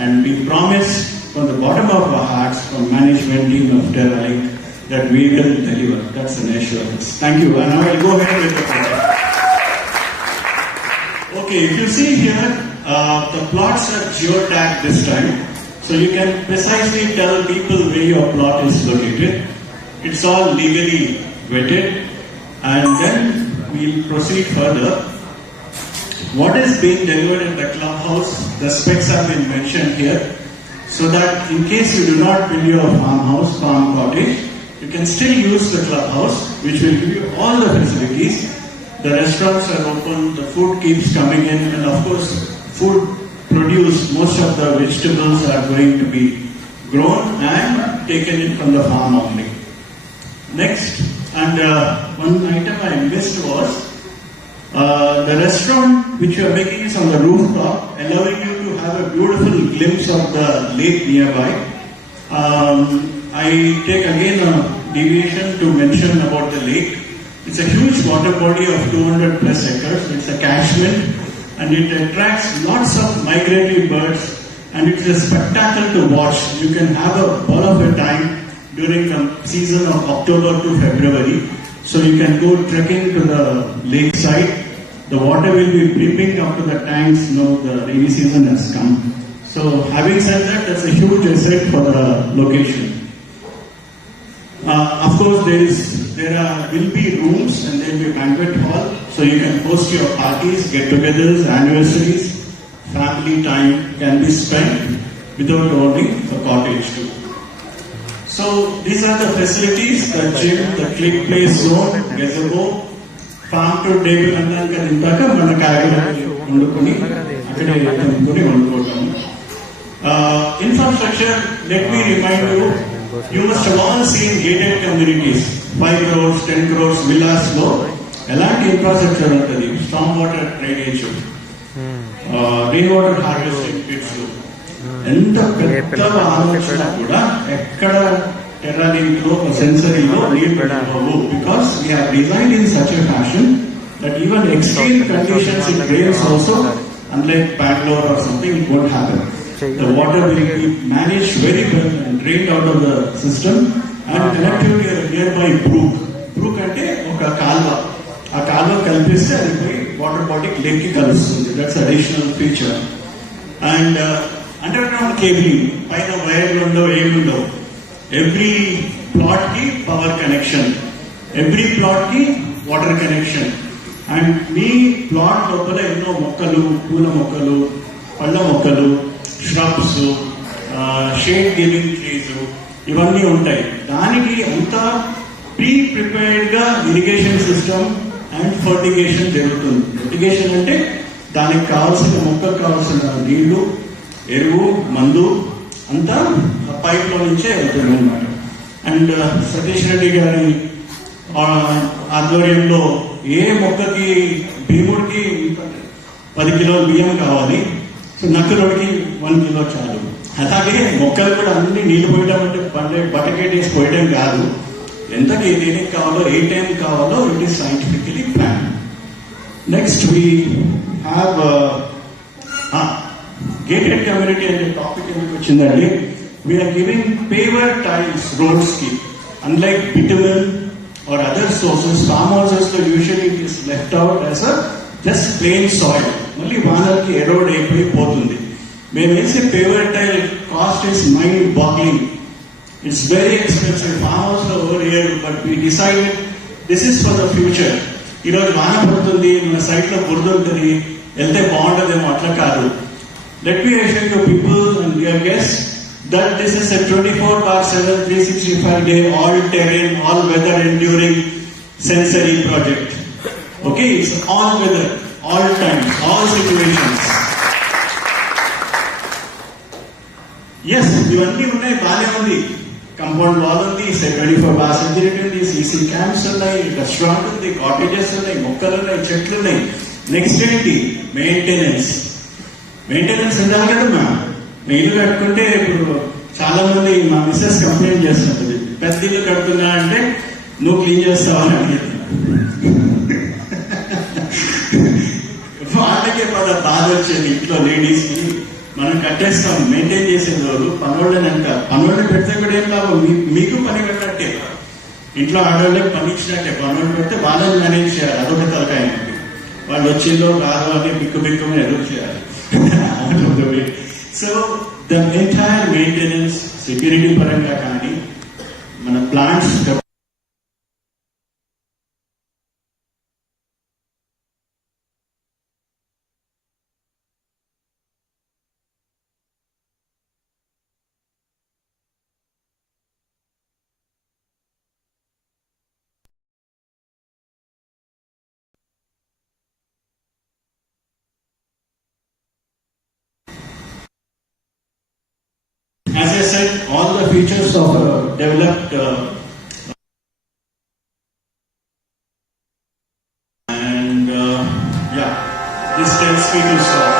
and we promise from the bottom of our hearts, from management team of TerraLink, that we will deliver. That's an assurance. Thank you. And now I'll go ahead with the project. Okay, if you see here, the plots are geotagged this time. So you can precisely tell people where your plot is located. It's all legally vetted. And then we'll proceed further. What is being delivered in the clubhouse, the specs have been mentioned here. So that in case you do not build your farmhouse, farm cottage, you can still use the clubhouse, which will give you all the facilities. The restaurants are open, the food keeps coming in, and of course, food produce, most of the vegetables are going to be grown and taken in from the farm only. Next, and one item I missed was the restaurant which you are making is on the rooftop, allowing you to have a beautiful glimpse of the lake nearby. I take again a deviation to mention about the lake. It's a huge water body of 200 plus acres. It's a catchment and it attracts lots of migratory birds and it's a spectacle to watch. You can have a ball of a time during the season of October to February. So you can go trekking to the lakeside. The water will be brimming up to the tanks. The rainy season has come. So having said that, that's a huge asset for the location. Of course, there will be rooms and there will be banquet hall. So you can host your parties, get-togethers, anniversaries, family time can be spent without owning a cottage too. So these are the facilities, the gym, the click play zone, gazebo, farm to table అందాక తింటాక మన కాయగూరలు వండుకొని అక్కడే వండుకొని వండుకోవటం. Infrastructure, let me remind you, you must have all seen gated communities, 5 crores, 10 crores villas లో ఎలాంటి ఇన్ఫ్రాస్ట్రక్చర్ ఉంటుంది, strong water drainage, rain water harvesting pits, ఎంత పెద్ద ఆలోచన కూడా ఎక్కడ టెర్రాలింక్లో సెన్సరీలో నీళ్ళు, because we have designed in such a fashion that even extreme conditions in rains also, unlike Bangalore or something, it won't happen. The water will be managed very well and drained out of the system and connected to a nearby brook. Brook అంటే ఒక కాల్వ, ఆ కాల్వ కల్పిస్తే అది పోయి వాటర్ బాడీకి లేక్కి కలుస్తుంది. That's additional feature. And under ground cabling, పైన వైర్లు ఉండవు, ఏముండవు. ఎవ్రీ ప్లాట్ కి పవర్ కనెక్షన్, ఎవ్రీ ప్లాట్ కి వాటర్ కనెక్షన్. అండ్ మీ ప్లాట్ లోపల ఎన్నో మొక్కలు, పూల మొక్కలు, పళ్ళ మొక్కలు, shrubs, షేడ్ గివింగ్ ట్రీస్, ఇవన్నీ ఉంటాయి. దానికి అంతా ప్రిపేర్డ్ గా ఇరిగేషన్ సిస్టమ్ అండ్ ఫర్టిగేషన్ జరుగుతుంది. ఫర్టిగేషన్ అంటే దానికి కావాల్సిన, మొక్కకు కావాల్సిన నీళ్లు, ఎరువు, మందు అంతా పైప్ లో నుంచే వెళ్తుంది అనమాట. అండ్ సతీష్ రెడ్డి గారి ఆధ్వర్యంలో ఏ మొక్కకి, భీముడికి 10 కిలోల బియ్యం కావాలి, సో నక్కలోడికి 1 కిలో చాలు. అలాగే మొక్కలు కూడా అన్ని నీళ్లు పోయడం అంటే బకెట్ వేసి పోయడం కాదు, ఎంతకి దేనికి కావాలో, ఏ టైం కావాలో, it is scientifically plan. Next we have gated community అనే టాపిక్ ఎందుకు వచ్చిందండి. We are giving paver tiles roads కి, unlike bitumen or other sources. Farm houses లో usually it is left out as a just plain soil, మళ్ళీ వానలకి ఎరోడ్ అయిపోతుంది. మేము వేసే paver tile cost is mind boggling. It's very expensive. Farm house లో over year, but we decided this is for the future. ఈరోజు వాన పడుతుంది, మన సైట్ లో బురద ఉంటుంది, వెళ్తే బాగుంటుందేమో, అట్లా కాదు. Let me assure you people and your guests that this is a 24/7, 365 day, all terrain, all weather enduring sensory project. Okay, it's all weather, all times, all situations. Yes, ఇవన్నీ ఉన్నాయి, బాగానే ఉంది. కంపౌండ్ వాల్ ఉంది, 24 సెక్యూరిటీ ఉంది, CC camps ఉన్నాయి, రెస్టారెంట్ ఉంది, కాటేజెస్ ఉన్నాయి, మొక్కలు ఉన్నాయి, చెట్లు ఉన్నాయి. నెక్స్ట్ ఏంటి? మెయింటెనెన్స్. ఉండాలి కదమ్మా. ఇల్లు కట్టుకుంటే ఇప్పుడు చాలా మంది, మా మిస్సెస్ కంప్లైంట్ చేస్తుంటది, పెద్ద ఇల్లు కడుతున్నా అంటే నువ్వు క్లీన్ చేస్తావా అని అడిగింది. వాళ్ళకే బాధ వచ్చేది ఇంట్లో లేడీస్ కి. మనం కట్టేస్తాం, మెయింటైన్ చేసే రోజు పనోళ్ళని అంటారు. పనోళ్ళని పెడితే కూడా ఏం లాభం, మీకు పని కట్టే. ఇంట్లో ఆడవాళ్ళకి పని ఇచ్చినట్టే పనులు పెడితే వాళ్ళని మేనేజ్ చేయాలి, అదొక తలకాయ నొప్పి. వాళ్ళు వచ్చిందో రాదో అని బిక్కు ఎదురు చేయాలి. So the entire maintenance security పరంగా కానీ మన plants as I said, all the features of a developed yeah, this tells me to stop.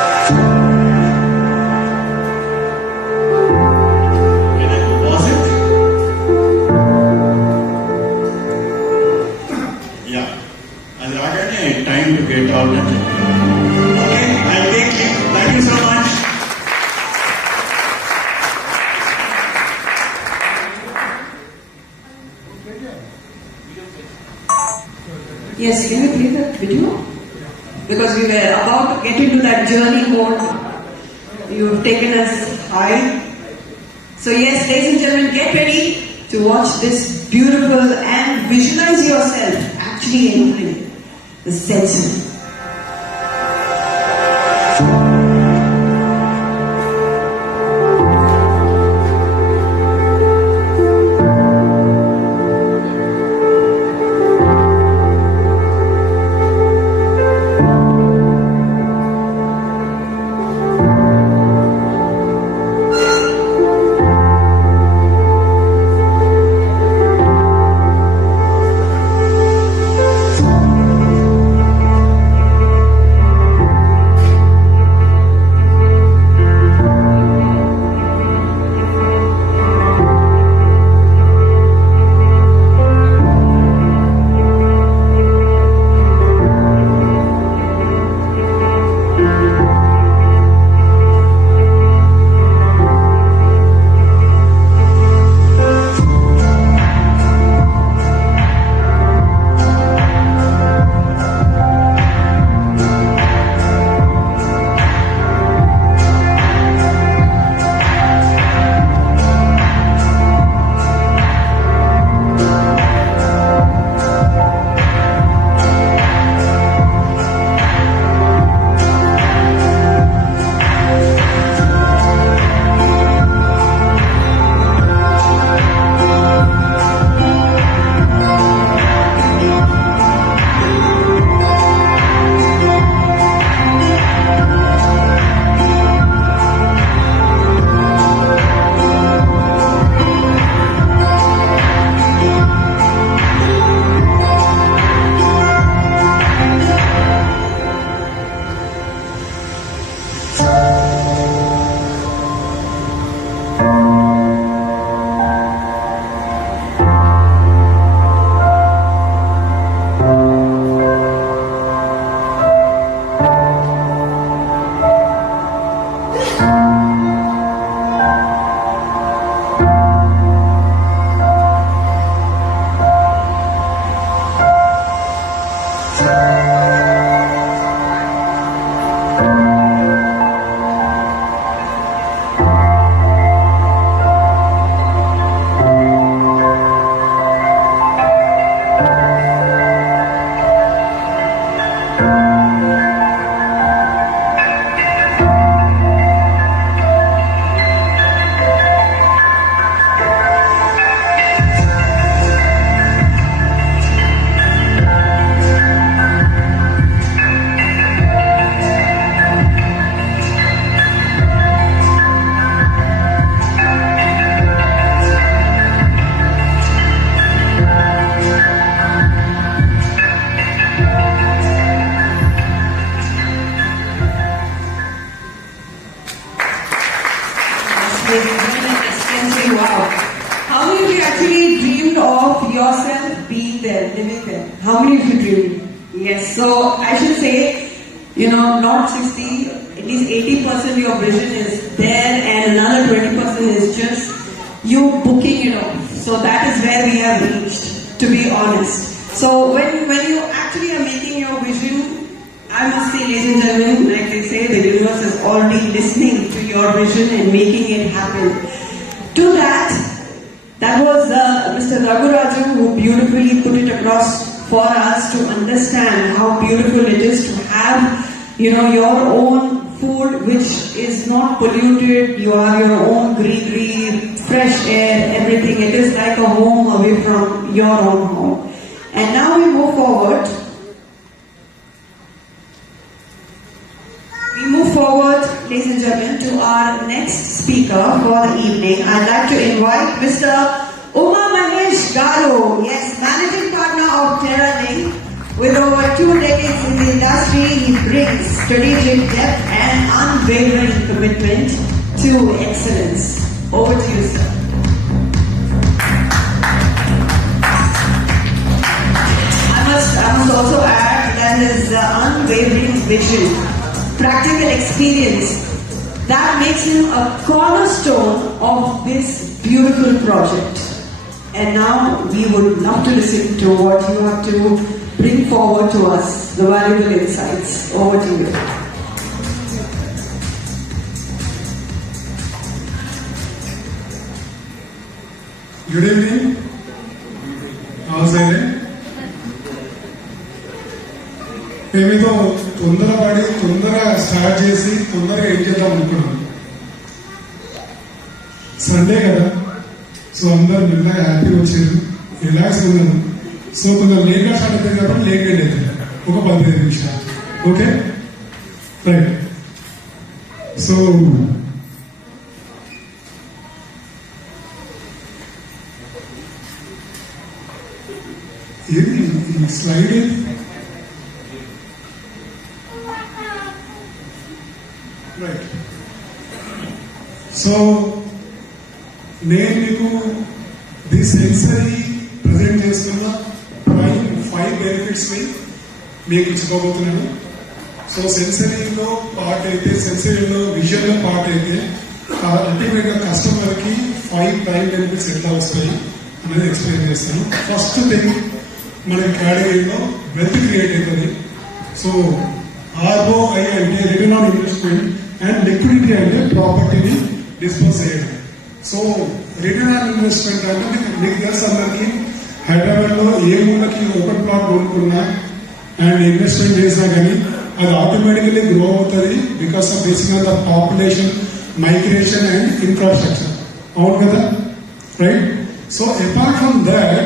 Can I pause it? Yeah, and again, time to get out of it. Okay, I'll take it. Thank you so much. Yes, can you play that video? Because we were about to get into that journey mode. You've taken us high. So yes, ladies and gentlemen, get ready to watch this beautiful and visualize yourself actually entering the sensory. Wow. How many of you actually dreamed of yourself being there, living there? How many of you dreamed? Yes. So I should say, not 60, at least 80% of your vision is there and another 20% is just you booking it off. So that is where we have reached. to be honest. So when you actually are making your vision, I must say, ladies and gentlemen, like they say, the universe is already listening to your vision and making it happen. To that was Mr. Raguraju who beautifully put it across for us to understand how beautiful it is to have, your own food which is not polluted. You have your own greenery, fresh air, everything. It is like a home away from your own home. And now we move forward. We move forward, ladies and gentlemen, to our next speaker for the evening. I'd like to invite Mr. Uma Mahesh Garu, yes, Managing Partner of TerraLink. With over 2 decades in the industry, he brings strategic depth and unwavering commitment to excellence. Over to you, sir. I must also add that his unwavering vision, practical experience, that makes him a cornerstone of this beautiful project. And now we would love to listen to what you have to bring forward to us, the valuable insights. Over to you. Good evening. How's it? మేమేదో తొందరగా స్టార్ట్ చేసి తొందరగా ఏం చేద్దాం అనుకున్నాం. సండే కదా, సో అందరు మెల్లగా హ్యాపీ వచ్చారు, రిలాక్స్ ఉన్నారు. సో కొంచెం లేట్గా స్టార్ట్ అవుతుంది కాబట్టి లేట్ అవుతుంది, ఒక 15 నిమిషాలు. Okay, right. సో ఇది ఈ స్లైడ్ రైట్. సో నేను మీకు ది సెన్సరీ ప్రజెంట్ చేస్తున్న 5 బెనిఫిట్స్ ని మీకు ఇచ్చుకోబోతున్నాను. సో సెన్సరీలో పార్ట్ అయితే, సెన్సరీలో విజన్ లో పార్ట్ అయితే, అల్టిమేట్ గా కస్టమర్ కి 5 ప్రైమ్ బెనిఫిట్స్ ఎట్లా వస్తాయి అనేది ఎక్స్ప్లెయిన్ చేస్తాను. ఫస్ట్ థింగ్, మనకి కేటగిరీలో వెల్త్ క్రియేట్ అవుతుంది. సో ROI అంటే return on investment and liquidity అంటే ప్రాపర్టీని డిస్పోజ్ చేయడం. సో రిటర్న్ ఆన్ ఇన్వెస్ట్మెంట్ అంటే మీకు తెలుసు అందరికి, హైదరాబాద్ లో ఏ మూలకి ఓపెన్ ప్లాట్ కొనుక్కున్నా అండ్ ఇన్వెస్ట్మెంట్ చేసినా కానీ అది ఆటోమేటికలీ గ్రో అవుతుంది because of basic on the population, migration and infrastructure. అవును కదా, right? So apart from that,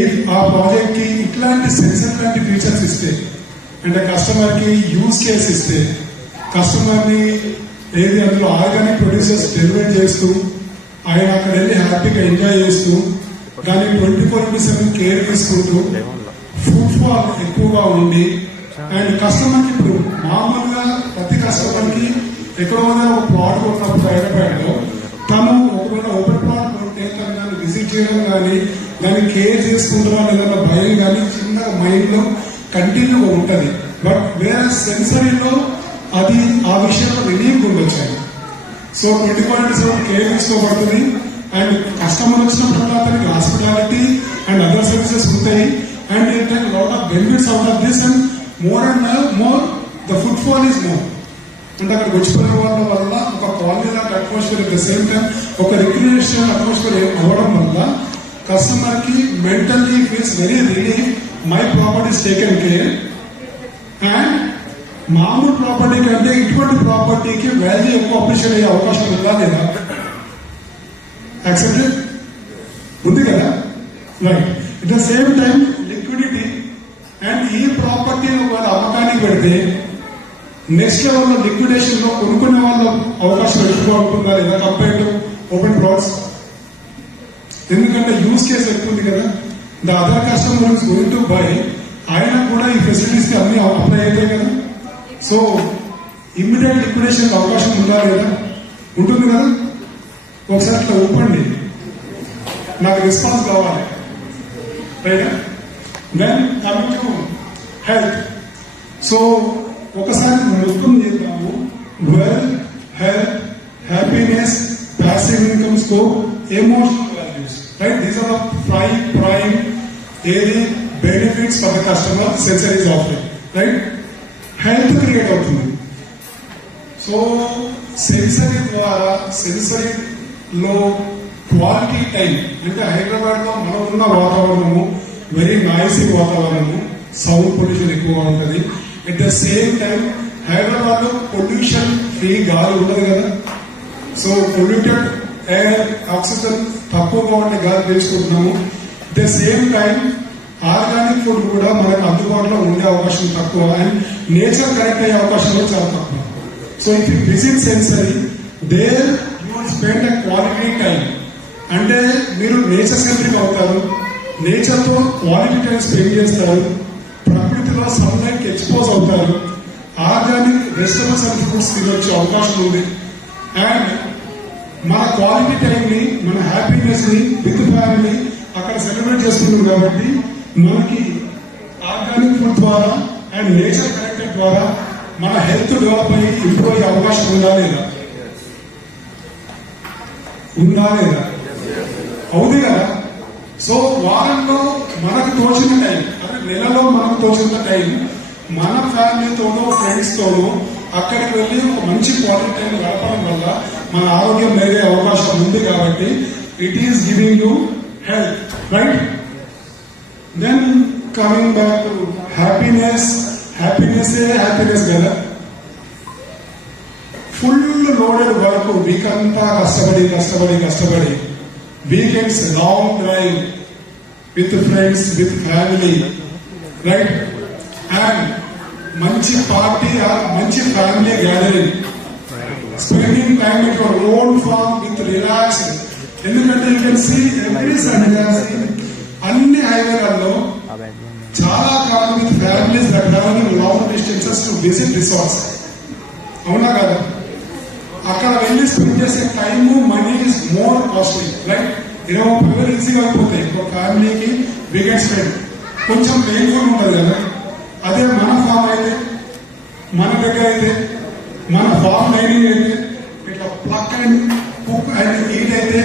if ఆ ప్రాజెక్ట్ కి ఇట్లాంటి సెన్సర్ లాంటి ఫీచర్స్ ఇస్తే, అంటే కస్టమర్ కి యూజ్ కేస్ ఇస్తే, కస్టమర్ ని ఏది అందులో ఆర్గానిక్ ప్రొడ్యూసర్స్ డెలివరీ చేస్తూ ఆయన అక్కడ వెళ్ళి హ్యాపీగా ఎంజాయ్ చేస్తూ దాన్ని 24/7 కేర్ తీసుకుంటూ ఫుడ్ ఫాల్ ఎక్కువగా ఉండి అండ్ కస్టమర్ కి ఇప్పుడు మామూలుగా ప్రతి కస్టమర్ కి ఎక్కడో ఒక ప్లాట్ కొన్నప్పుడు హైదరాబాద్ లో తను ఒకవేళ ఓపెన్ ప్లాట్ కొంటే తను దాన్ని విజిట్ చేయడం కానీ దాన్ని కేర్ చేసుకుంటున్నా లేదన్న భయం కానీ చిన్నగా మైండ్ లో కంటిన్యూగా ఉంటది. బట్ వేరే సెన్సరీలో అది ఆ విషయంలో రిలీఫ్ ఉండొచ్చు. సో 24/7 కేర్ తీసుకోబడుతుంది అండ్ కస్టమర్ వచ్చినప్పుడు అతనికి హాస్పిటాలిటీ అండ్ అదర్ సర్వీసెస్ ఉంటాయి and it take lot of benefits out of this and more the food fall is more. అంటే అక్కడికి వచ్చిపోయిన వాళ్ళ వల్ల ఒక కాలనీ లాంటి atmosphere, at the same time ఒక రిక్రియేషన్ అట్మాస్ఫియర్ అవ్వడం వల్ల కస్టమర్ కి mentally feels very relief, my properties taken care. And మామూలు ప్రాపర్టీ కంటే ఇటువంటి ప్రాపర్టీకి వాల్యూ ఎక్కువ అప్రిషియేట్ అయ్యే అవకాశం ఉందా లేదా? యాక్సెప్టెడ్ ఉంది కదా, right? At the same time liquidity and ఈ ప్రాపర్టీని వాళ్ళ అమ్మకానికి పెడితే నెక్స్ట్ లెవెల్లో లిక్విడేషన్ లో కొనుక్కునే వాళ్ళ అవకాశం ఎక్కువ ఉంటుందా లేదా కంపేర్ టు ఓపెన్ ప్లాట్స్? ఎందుకంటే యూజ్ కేసు ఎక్కువ ఉంది కదా. The other customer is going to buy, ఆయన కూడా ఈ ఫెసిలిటీస్ కి అన్ని అప్లై అవుతాయి కదా. సో ఇమ్మీడియట్ లిక్విడేషన్ అవకాశం ఉందా లేదా? ఉంటుంది కదా. ఒకసారి ఇట్లా ఊపండి, నాకు రెస్పాన్స్ కావాలి, right? Then coming to health. So ఒకసారి మొత్తం చేద్దాము. Wealth, health, happiness, passive income, scope, emotional values, right? These are the 5 prime ఏది benefits for the customer Sensory's offering, right? Health create అవుతుంది. సో సెన్సరీ ద్వారా సెన్సరీలో quality time అంటే హైదరాబాద్ లో మనం ఉన్న వాతావరణము వెరీ నాయిసీ వాతావరణము, సౌండ్ పొల్యూషన్ ఎక్కువగా ఉంటుంది. At the same time Hyderabad లో పొల్యూషన్ ఫ్రీ గాలి ఉండదు కదా. సో పొల్యూటెడ్ ఎయిర్, ఆక్సిజన్ తక్కువగా ఉండే గాలి పీల్చుకుంటున్నాము. At the same time organic food కూడా మనకు అందుబాటులో ఉండే అవకాశం తక్కువ అండ్ నేచర్ కనెక్ట్ అయ్యే అవకాశం కూడా చాలా తక్కువ. So if you visit Sensory there you will spend a quality time. అంటే మీరు నేచర్ సెంట్రిక్ అవుతారు, నేచర్ తో క్వాలిటీ టైం స్పెండ్ చేస్తారు, ప్రకృతిలో సన్లైట్ ఎక్స్పోజ్ అవుతారు, ఆర్గానిక్ వెజిటబుల్స్ అండ్ ఫ్రూట్స్ తినొచ్చే అవకాశం ఉంది. అండ్ మన క్వాలిటీ టైం ని, మన హ్యాపీనెస్ ని విత్ ఫ్యామిలీ అక్కడ సెలబ్రేట్ చేస్తున్నాం. కాబట్టి మనకి ఆర్గానిక్ ఫుడ్ ద్వారా అండ్ నేచర్ కనెక్టెడ్ ద్వారా మన హెల్త్ డెవలప్ అయ్యి ఇంప్రూవ్ అయ్యే అవకాశం ఉందా లేదా? ఉందా లేదా? అవుతుంది కదా. సో వారంలో మనకు తోచిన టైం, అంటే నెలలో మనకు తోచిన టైం మన ఫ్యామిలీతోనో ఫ్రెండ్స్ తోనో అక్కడికి వెళ్ళి ఒక మంచి క్వాలిటీ టైం గడపడం వల్ల మన ఆరోగ్యం పెరిగే అవకాశం ఉంది. కాబట్టి it is giving you health, right? Then coming back to happiness. Happiness కదా. ఫుల్ లోడెడ్ వర్క్, వీక్ అంతా కష్టపడి weekends long drive with friends, with family, right? And మంచి పార్టీ, మంచి family gathering, spending time with your own farm with relax. ఎందుకంటే you can see every Sunday అన్ని హైవేలలో చాలా కాలం with families that travelling long distances to visit resorts. అవునా కదా? అక్కడ వెళ్ళి స్పెండ్ చేసే time, money is more costly, right? 20,000 ఈజీగా అయిపోతాయి ఒక ఫ్యామిలీకి వీకెండ్ స్పెండ్. కొంచెం పెయిన్ఫుల్ ఉంటుంది కదా. అదే మన ఫామ్ అయితే, మన దగ్గర అయితే, మన ఫామ్ డైనింగ్ అయితే, ఇట్లా pluck and cook and eat అయితే,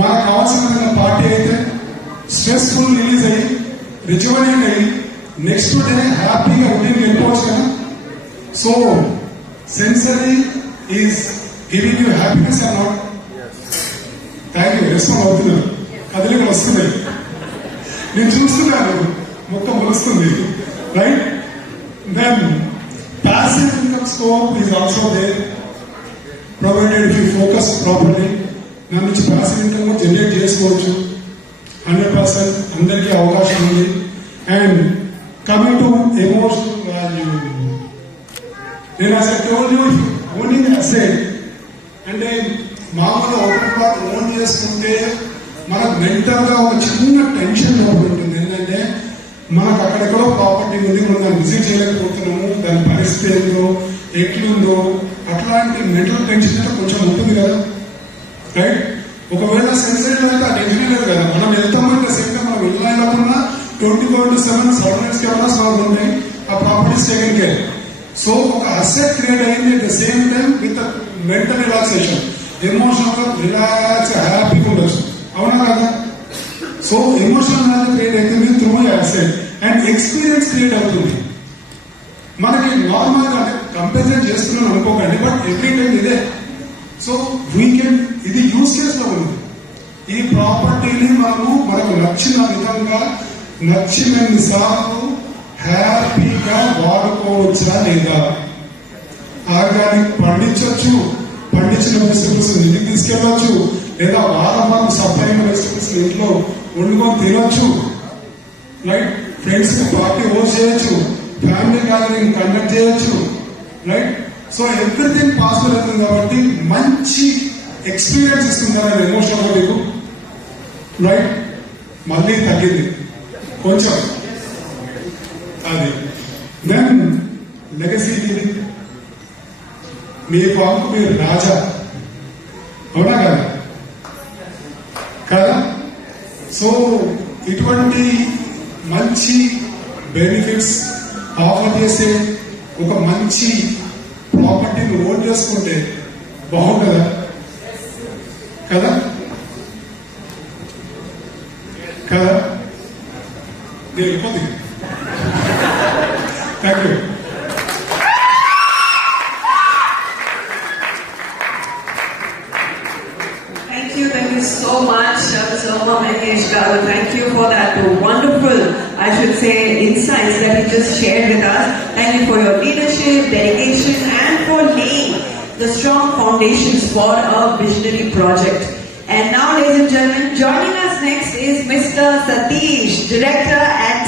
మనకు కావాల్సిన పార్టీ అయితే స్ట్రెస్ఫుల్ రిలీజ్ అయ్యి రిజువనేట్ అయ్యి నెక్స్ట్ డే హ్యాపీగా రొటీన్ వెళ్ళిపోవచ్చు కదా. So Sensory is giving you happiness or not? Thank you. Respond అవుతున్నాను, కదలికలు వస్తున్నాయి, నేను చూస్తున్నాను, మొత్తం మొలుస్తుంది, right? Then passive income scope is also there, provided if you focus properly. నా నుంచి passive income జనరేట్ చేసుకోవచ్చు 100%, అందరికీ అవకాశం ఉంది. And coming to emotional value, నేను అసలు టోల్డ్ యూ ఓనింగ్ అసెట్ అంటే మామూలుగా ఓపెన్ ప్లాట్ ఓన్ చేసుకుంటే మనకు మెంటల్ గా ఒక చిన్న టెన్షన్ ఉంటుంది. ఏంటంటే మనకు అక్కడెక్కడో ప్రాపర్టీ ఉంది, మనం దాన్ని విజిట్ చేయలేకపోతున్నాము, దాని పరిస్థితి ఏందో ఎట్లుందో అట్లాంటి మెంటల్ టెన్షన్ అయితే కొంచెం ఉంటుంది కదా, రైట్? ఒకవేళ సెన్సరీలో అయితే ఆ టెన్షన్ లేదు కదా. మనం వెళ్తామంటే సేమ్ మనం వెళ్ళకుండా 24/7 సర్వెంట్స్ కెమెరాస్ మనకు ఉంటాయి, ఆ ప్రాపర్టీస్ టేకెన్ కేర్. సో ఒక అసెట్ క్రియేట్ అయింది at the same time with mental relaxation, emotional గా రిలాక్స్ హ్యాపీగా ఉండొచ్చు. అవునా కదా? సో ఎమోషనల్ వాల్యూ క్రియేట్ అవుతుంది through asset and experience create అవుతుంది. మనకి నార్మల్ గా కంపారిజన్ చేస్తున్నాను అనుకోకండి, బట్ ఎవ్రీ టైం ఇదే. సో వీకెండ్ ఇది యూజ్ కేస్ లో ఉంది. ఈ ప్రాపర్టీని మనకు నచ్చిన విధంగా నచ్చినన్ని సార్లు హ్యాపీగా వాడుకోవచ్చా లేదా? ఆర్గానిక్ పండించవచ్చు, పండించిన వెజిటబుల్స్ ఇంటికి తీసుకెళ్ళవచ్చు, లేదా వారం సప్లై అయిన వెజిటబుల్స్ ఇంట్లో వండుకొని తినొచ్చు, రైట్? ఫ్రెండ్స్ కి పార్టీ హోస్ట్ చేయొచ్చు, ఫ్యామిలీ గ్యాదరింగ్ కండక్ట్ చేయొచ్చు, రైట్? సో ఎవ్రీథింగ్ పాసిబుల్ అవుతుంది. కాబట్టి మంచి ఎక్స్పీరియన్స్ ఇస్తుంది కదా ఎమోషనల్ మీకు, రైట్? మళ్ళీ తగ్గింది కొంచెం అది. దెన్ లెగసీ లివింగ్, మీ ఫామ్కు మీరు రాజా, అవునా కదా? కదా? సో ఇటువంటి మంచి బెనిఫిట్స్ ఆఫర్ చేసే ఒక మంచి ప్రాపర్టీని ఓన్ చేసుకుంటే బాగుంటుందా? కదా? కదా? నేను వెళ్ళిపోతుంది. Thank you. Thank you so much, Mr. Oma Mahesh Garu. Thank you for that wonderful, I should say, insights that you just shared with us. Thank you for your leadership, dedication, and for laying the strong foundations for a visionary project. And now, ladies and gentlemen, joining us next is Mr. Satish, Director at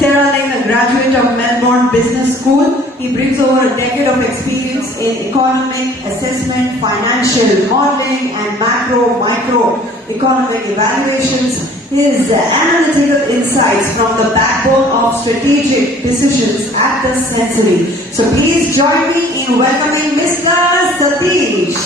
Terraling, a graduate of Melbourne Business School. He brings over a decade of experience in economic assessment, financial modeling, and micro economic evaluations. His analytical insights from the backbone of strategic decisions at the sensory. So please join me in welcoming Mr. Satish.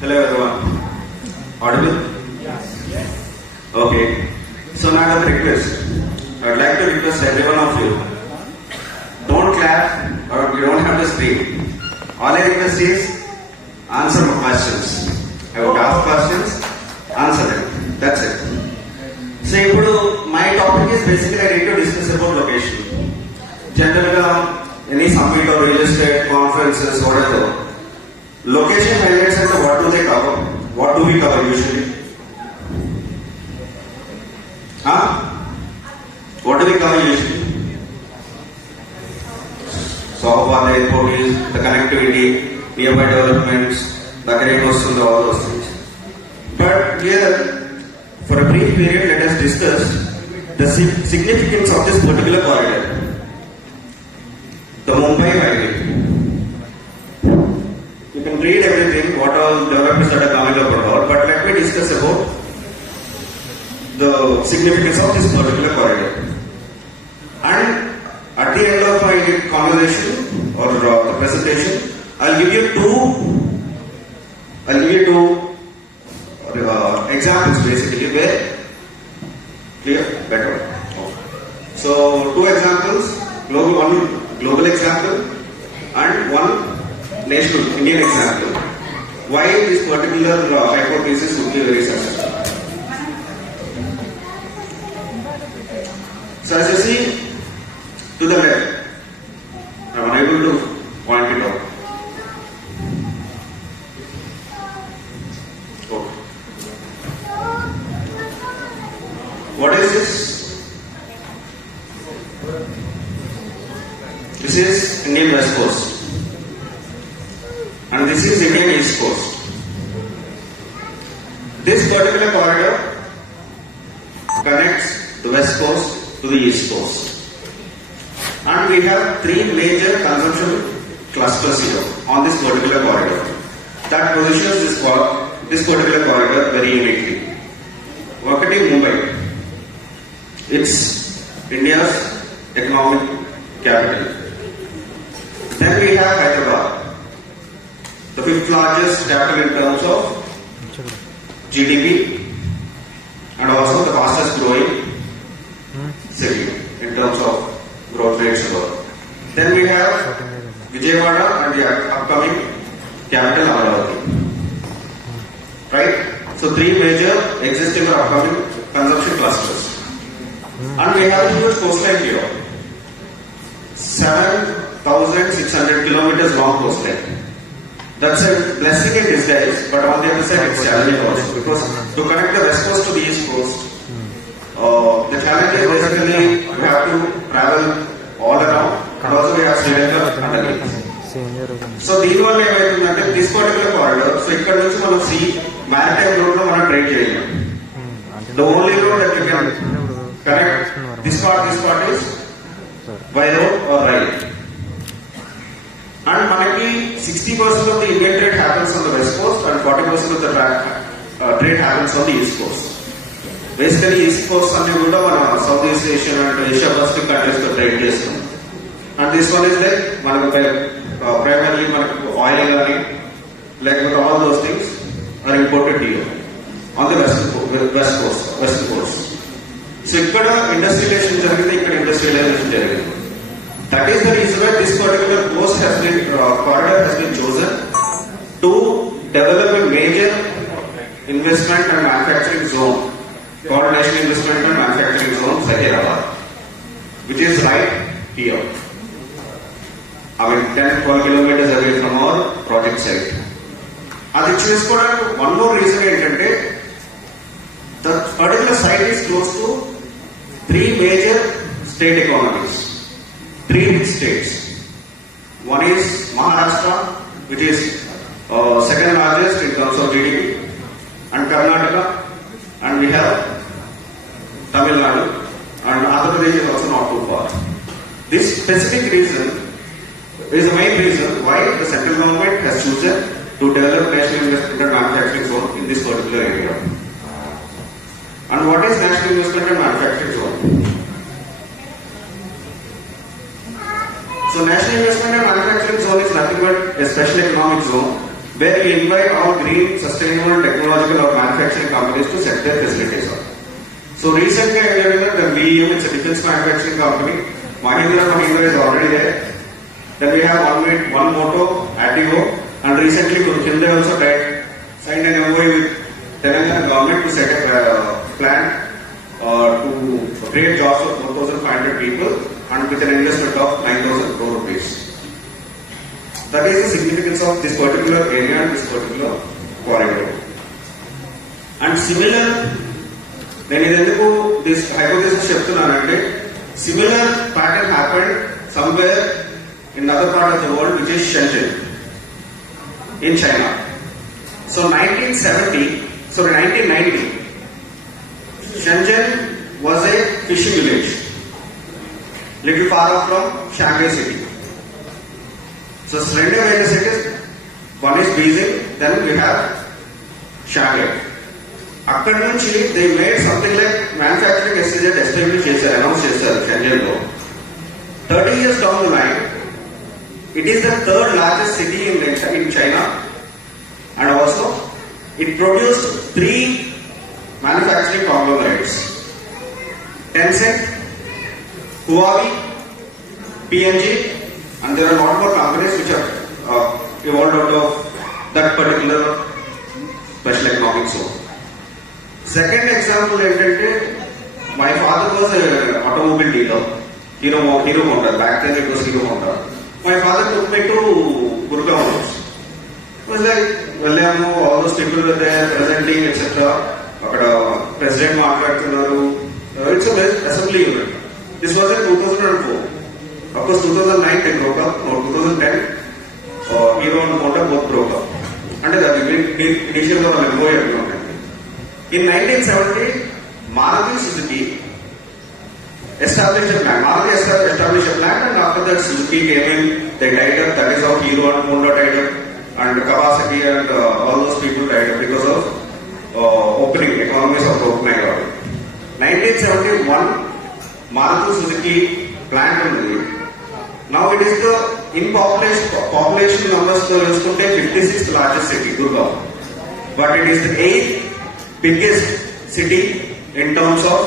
Hello everyone. Audible? Yes. Okay. So now the request. I would like to request every one of you. Don't clap or you don't have to scream. All I request is answer my questions. I would ask questions, answer them. That's it. So my topic is basically I need to discuss about location. Generally, any summit or real estate conferences, whatever. Location highlights and what do they cover? What do we cover usually? What do we cover usually? So how far the airport is, the connectivity, nearby developments, the great and all those things. But here, for a brief period, let us discuss the significance of this particular corridor. The Mumbai Highway. You can read everything, what all developments that are coming up and all, but let me discuss about the significance of this particular corridor. And at the end of my conversation or the presentation, I'll give you two examples basically where clear better. So two examples, one global example and one national Indian example. Why this particular hypothesis would be very successful. So as you see to the left, I am unable to point it out. Okay. What is this? This is Indian West Coast. And this is Indian East Coast. This particular corridor connects the West Coast to the East Coast. And we have three major consumption clusters here on this particular corridor that positions this particular corridor very uniquely. Wakati Mumbai. It's India's economic capital. Then we have Hyderabad, the fifth largest capital in terms of GDP and also the fastest growing city in terms of growth rates and all. Then we have Vijayawada and the upcoming capital Amaravati. Right? So three major existing or upcoming consumption clusters. And we have a huge coastline here. 7,600 kilometers long coastline. That's a blessing in disguise, but on the other side it's challenging also. Because to connect the West Coast to the East Coast, the challenge is basically we have to travel all around and also we have Sri Lanka underneath. So these one this particular corridor, so ఇక్కడ నుంచి మనం maritime route లో మనం trade చేయలేం. The only road that you can connect this part is by road or rail. And మనకి 60% of the Indian trade happens on the West Coast and 40% of the trade happens on the East Coast. Basically, East Coast అన్ని కూడా మన South East Asian and Asia Pacific countries తో ట్రేడ్ చేస్తాం. And this one is like మనకు primarily మనకు oil కానీ లేకపోతే all those things are imported here on the west coast. So ఇక్కడ ఇండస్ట్రియలైజేషన్ జరిగింది, ఇక్కడ ఇండస్ట్రియలైజేషన్ జరిగింది. That is the reason why this particular corridor has been chosen to develop a major investment and manufacturing zone called National Investment and Manufacturing Zone, Zahirabad, which is right here. 10-12 kilometers away from our project site. అది చేసుకోవడానికి one more reason ఏంటంటే the particular site is close to 3 major state economies, 3 big states. One is Maharashtra, which is second largest in terms of GDP, and Karnataka, and we have Tamil Nadu, and Andhra Pradesh is also not too far. This specific reason is the main reason why the central government has chosen to develop National Investment and Manufacturing Zone in this particular area. And what is National Investment and Manufacturing Zone? So National Investment and Manufacturing Zone is nothing but a special economic zone where we invite all green, sustainable, technological or manufacturing companies to set their facilities up. So recently I learned that the VEM, it's a defense manufacturing company, Mahindra is already there. Then we have one moto, Attigo, and recently Kurchinde also signed an MOU with Telangana government to set up a plant to create jobs of 4,500 people and with an investment of 9,000 crore rupees. That is the significance of this particular area and this particular corridor. And similar, this hypothesis చెప్తున్నానంటే similar pattern happened somewhere in another part of the world, which is Shenzhen in China. So 1990, Shenzhen was a fishing village, little far off from Shanghai city. So surrender major cities, one is Beijing, then we have Shanghai. After నుంచి they made something like manufacturing SEZ establish చేశారు, announce చేశారు Shenzhen లో. 30 years down the line, it is the third largest city in China, and also it produced 3 manufacturing conglomerates: Tencent, Huawei, P&G, and there are a lot more companies which have evolved out of that particular special economic zone. Second example ఏంటంటే, my father was an automobile dealer, Hero Honda. Back then it was Hero Honda. My father took me to Gurgaon. It was like, all those people were there presenting, etc. President మాట్లాడుతున్నారు. It's a assembly unit. This was in 2004. Of course, 2009 they broke up. No, 2010, Hero and Honda both broke up. And that initially was an MOU agreement. In 1970, Maruti Suzuki established a plant. And after that Suzuki came in, they tied up. That is how Hero and Honda tied up, and Kawasaki and all those people tied up because of economies of opening up. 1971, Maruti Suzuki plant only. Now it is the in population numbers to 56th largest city, Gurgaon, but it is the 8th biggest city in terms of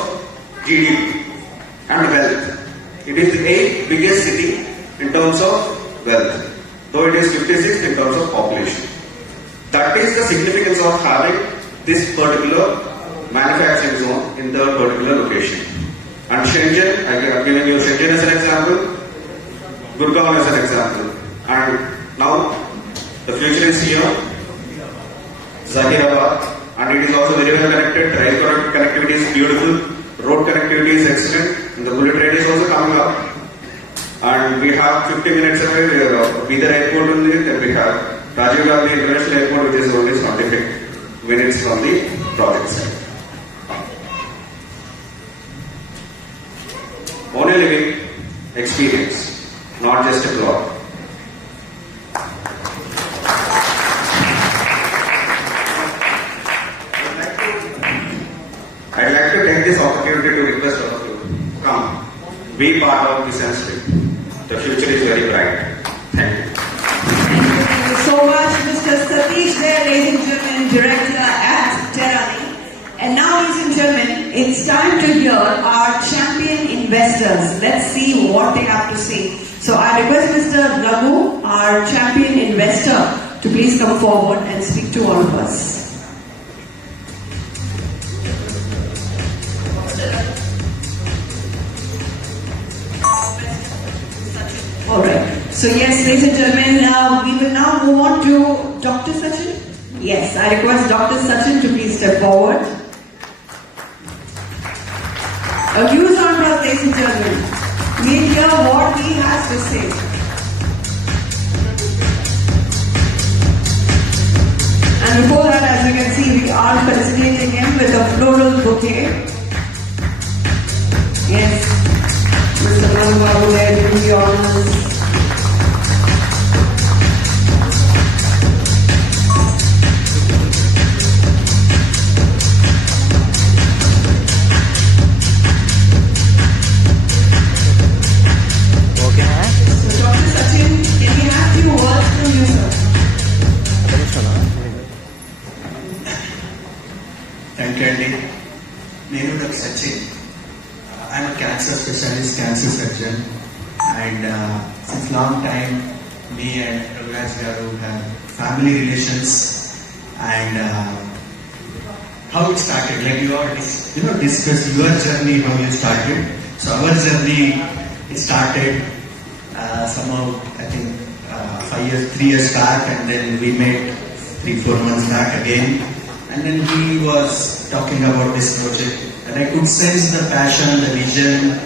GDP and wealth. It is the 8th biggest city in terms of wealth, though it is 56th in terms of population. That is the significance of having this particular manufacturing zone in the particular location. And Shenzhen, I have given you Shenzhen as an example, Gurgaon as an example, and now the future is here, Zahirabad, and it is also very well connected. Rail connectivity is beautiful, road connectivity is excellent, and the bullet train is also coming up. And we have 50 minutes away, Bidar Airport only, then we have Rajiv Gandhi International Airport, which is only 25 minutes from the project site. Only living experience, not just a plot. I'd like to take this opportunity to request all of you, come, be part of this century. The future is very bright. Thank you. Thank you so much, Mr. Satish there, ladies and gentlemen, Director at Terani. And now, ladies and gentlemen, it's time to hear our champion investors. Let's see what they have to say. So I request Mr. Raghu, our champion investor, to please come forward and speak to all of us. Alright. So yes, ladies and gentlemen, we will now move on to Dr. Sachin. Yes, I request Dr. Sachin to please step forward. A huge round of applause, ladies and gentlemen. We hear what he has to say. And before that, as you can see, we are felicitating him with a floral bouquet. Yes, Mr. Madhapur there doing the honors. Thank you, Andy. Name is Dr. Sachin. I'm a cancer specialist, cancer surgeon, and since long time, me and Raghunath Garu have family relations, and how it started. Like you already, discussed your journey, how you started. So our journey, it started somehow, I think, 3 years back, and then we met 3-4 months back again. And then he was talking about this project, and I could sense the passion, the vision,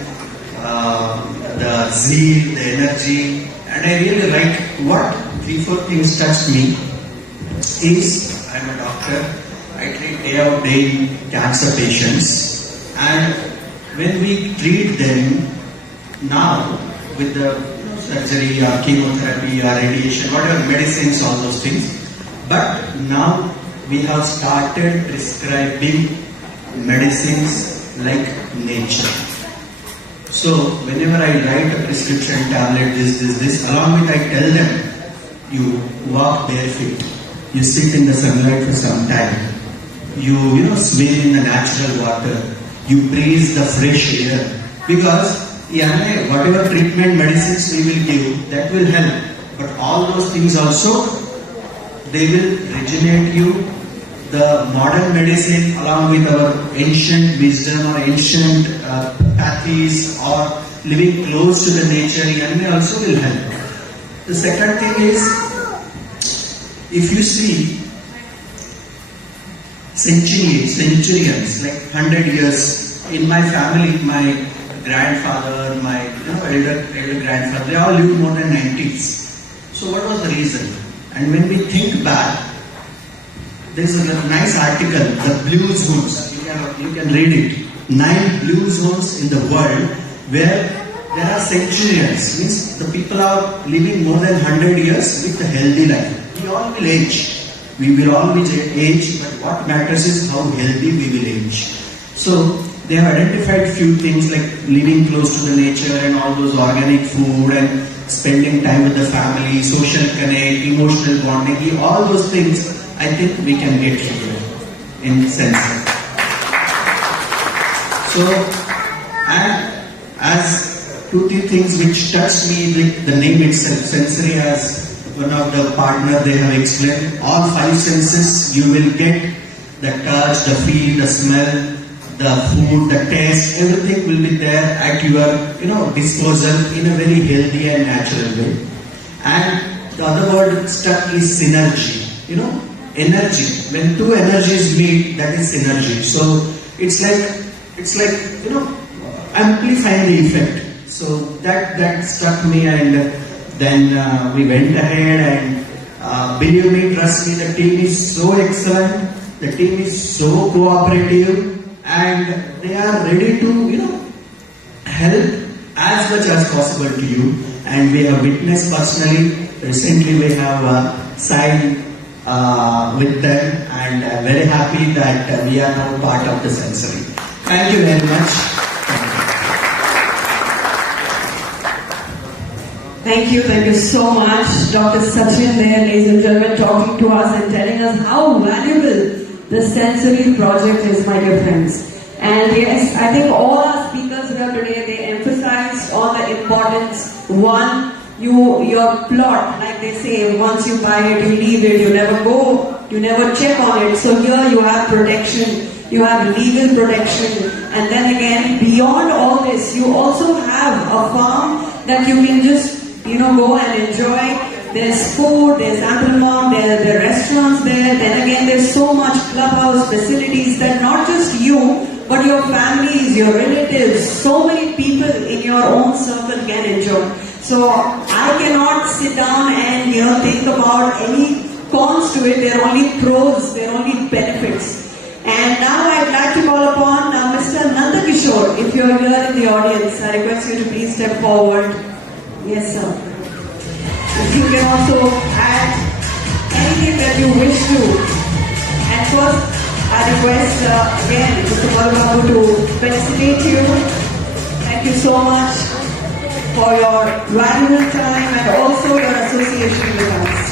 the zeal, the energy, and I really like what 3-4 things touched me. Is I'm a doctor, I treat day out day in cancer patients, and when we treat them now with the surgery or chemotherapy or radiation, whatever medicines, all those things, but now we have started prescribing medicines like nature. So whenever I write a prescription tablet, this, along with I tell them, you walk barefoot, you sit in the sunlight for some time, you swim in the natural water, you breathe the fresh air, because whatever treatment medicines we will give, that will help, but all those things also, they will regenerate you. The modern medicine, along with our ancient wisdom or ancient pathies or living close to the nature, also will help. The second thing is, if you see centurions, like 100 years, in my family, my grandfather, my elder grandfather, they all lived more than 90s. So what was the reason? And when we think back, there's a nice article, the blue zones. You can read it. 9 blue zones in the world where there are centurions. Means the people are living more than 100 years with a healthy life. We all will age. We will always age, but what matters is how healthy we will age. So they have identified few things like living close to the nature and all those organic food and spending time with the family, social connect, emotional bonding, all those things. I think we can get here in sense. So, and as 2-3 things which touched me, the name itself, sensory, as one of the partner they have explained, all 5 senses you will get, the touch, the feel, the smell, the food, the taste, everything will be there at your disposal in a very healthy and natural way. And the other word stuck is synergy. Energy. When 2 energies meet, that is synergy. So it's like amplifying the effect. So that struck me, and then we went ahead, and believe me, trust me, the team is so excellent, the team is so cooperative, and they are ready to help as much as possible to you. And we have witnessed personally, recently we have signed with them, and I'm very happy that we are now part of the sensory. Thank you very much. Thank you so much, Dr. Sachin there, ladies and gentlemen, talking to us and telling us how valuable the sensory project is, my dear friends. And yes, I think all our speakers here today, they emphasized on the importance. One, your plot, like they say, once you buy it, you leave it, you never go, you never check on it. So here you have protection, you have legal protection, and then again, beyond all this, you also have a farm that you can just, go and enjoy. There's food, there's ample amount, there are restaurants there, then again there's so much clubhouse facilities that not just you, but your families, your relatives, so many people in your own circle can enjoy. So I cannot sit down and think about any cons to it. There are only pros, there are only benefits. And now I'd like to call upon Mr. Nandakishore. If you're here in the audience, I request you to please step forward. Yes, sir. If you can also add anything that you wish to. And first, I request again Mr. Madhapur to felicitate you. Thank you so much for your valuable time and also your association with us.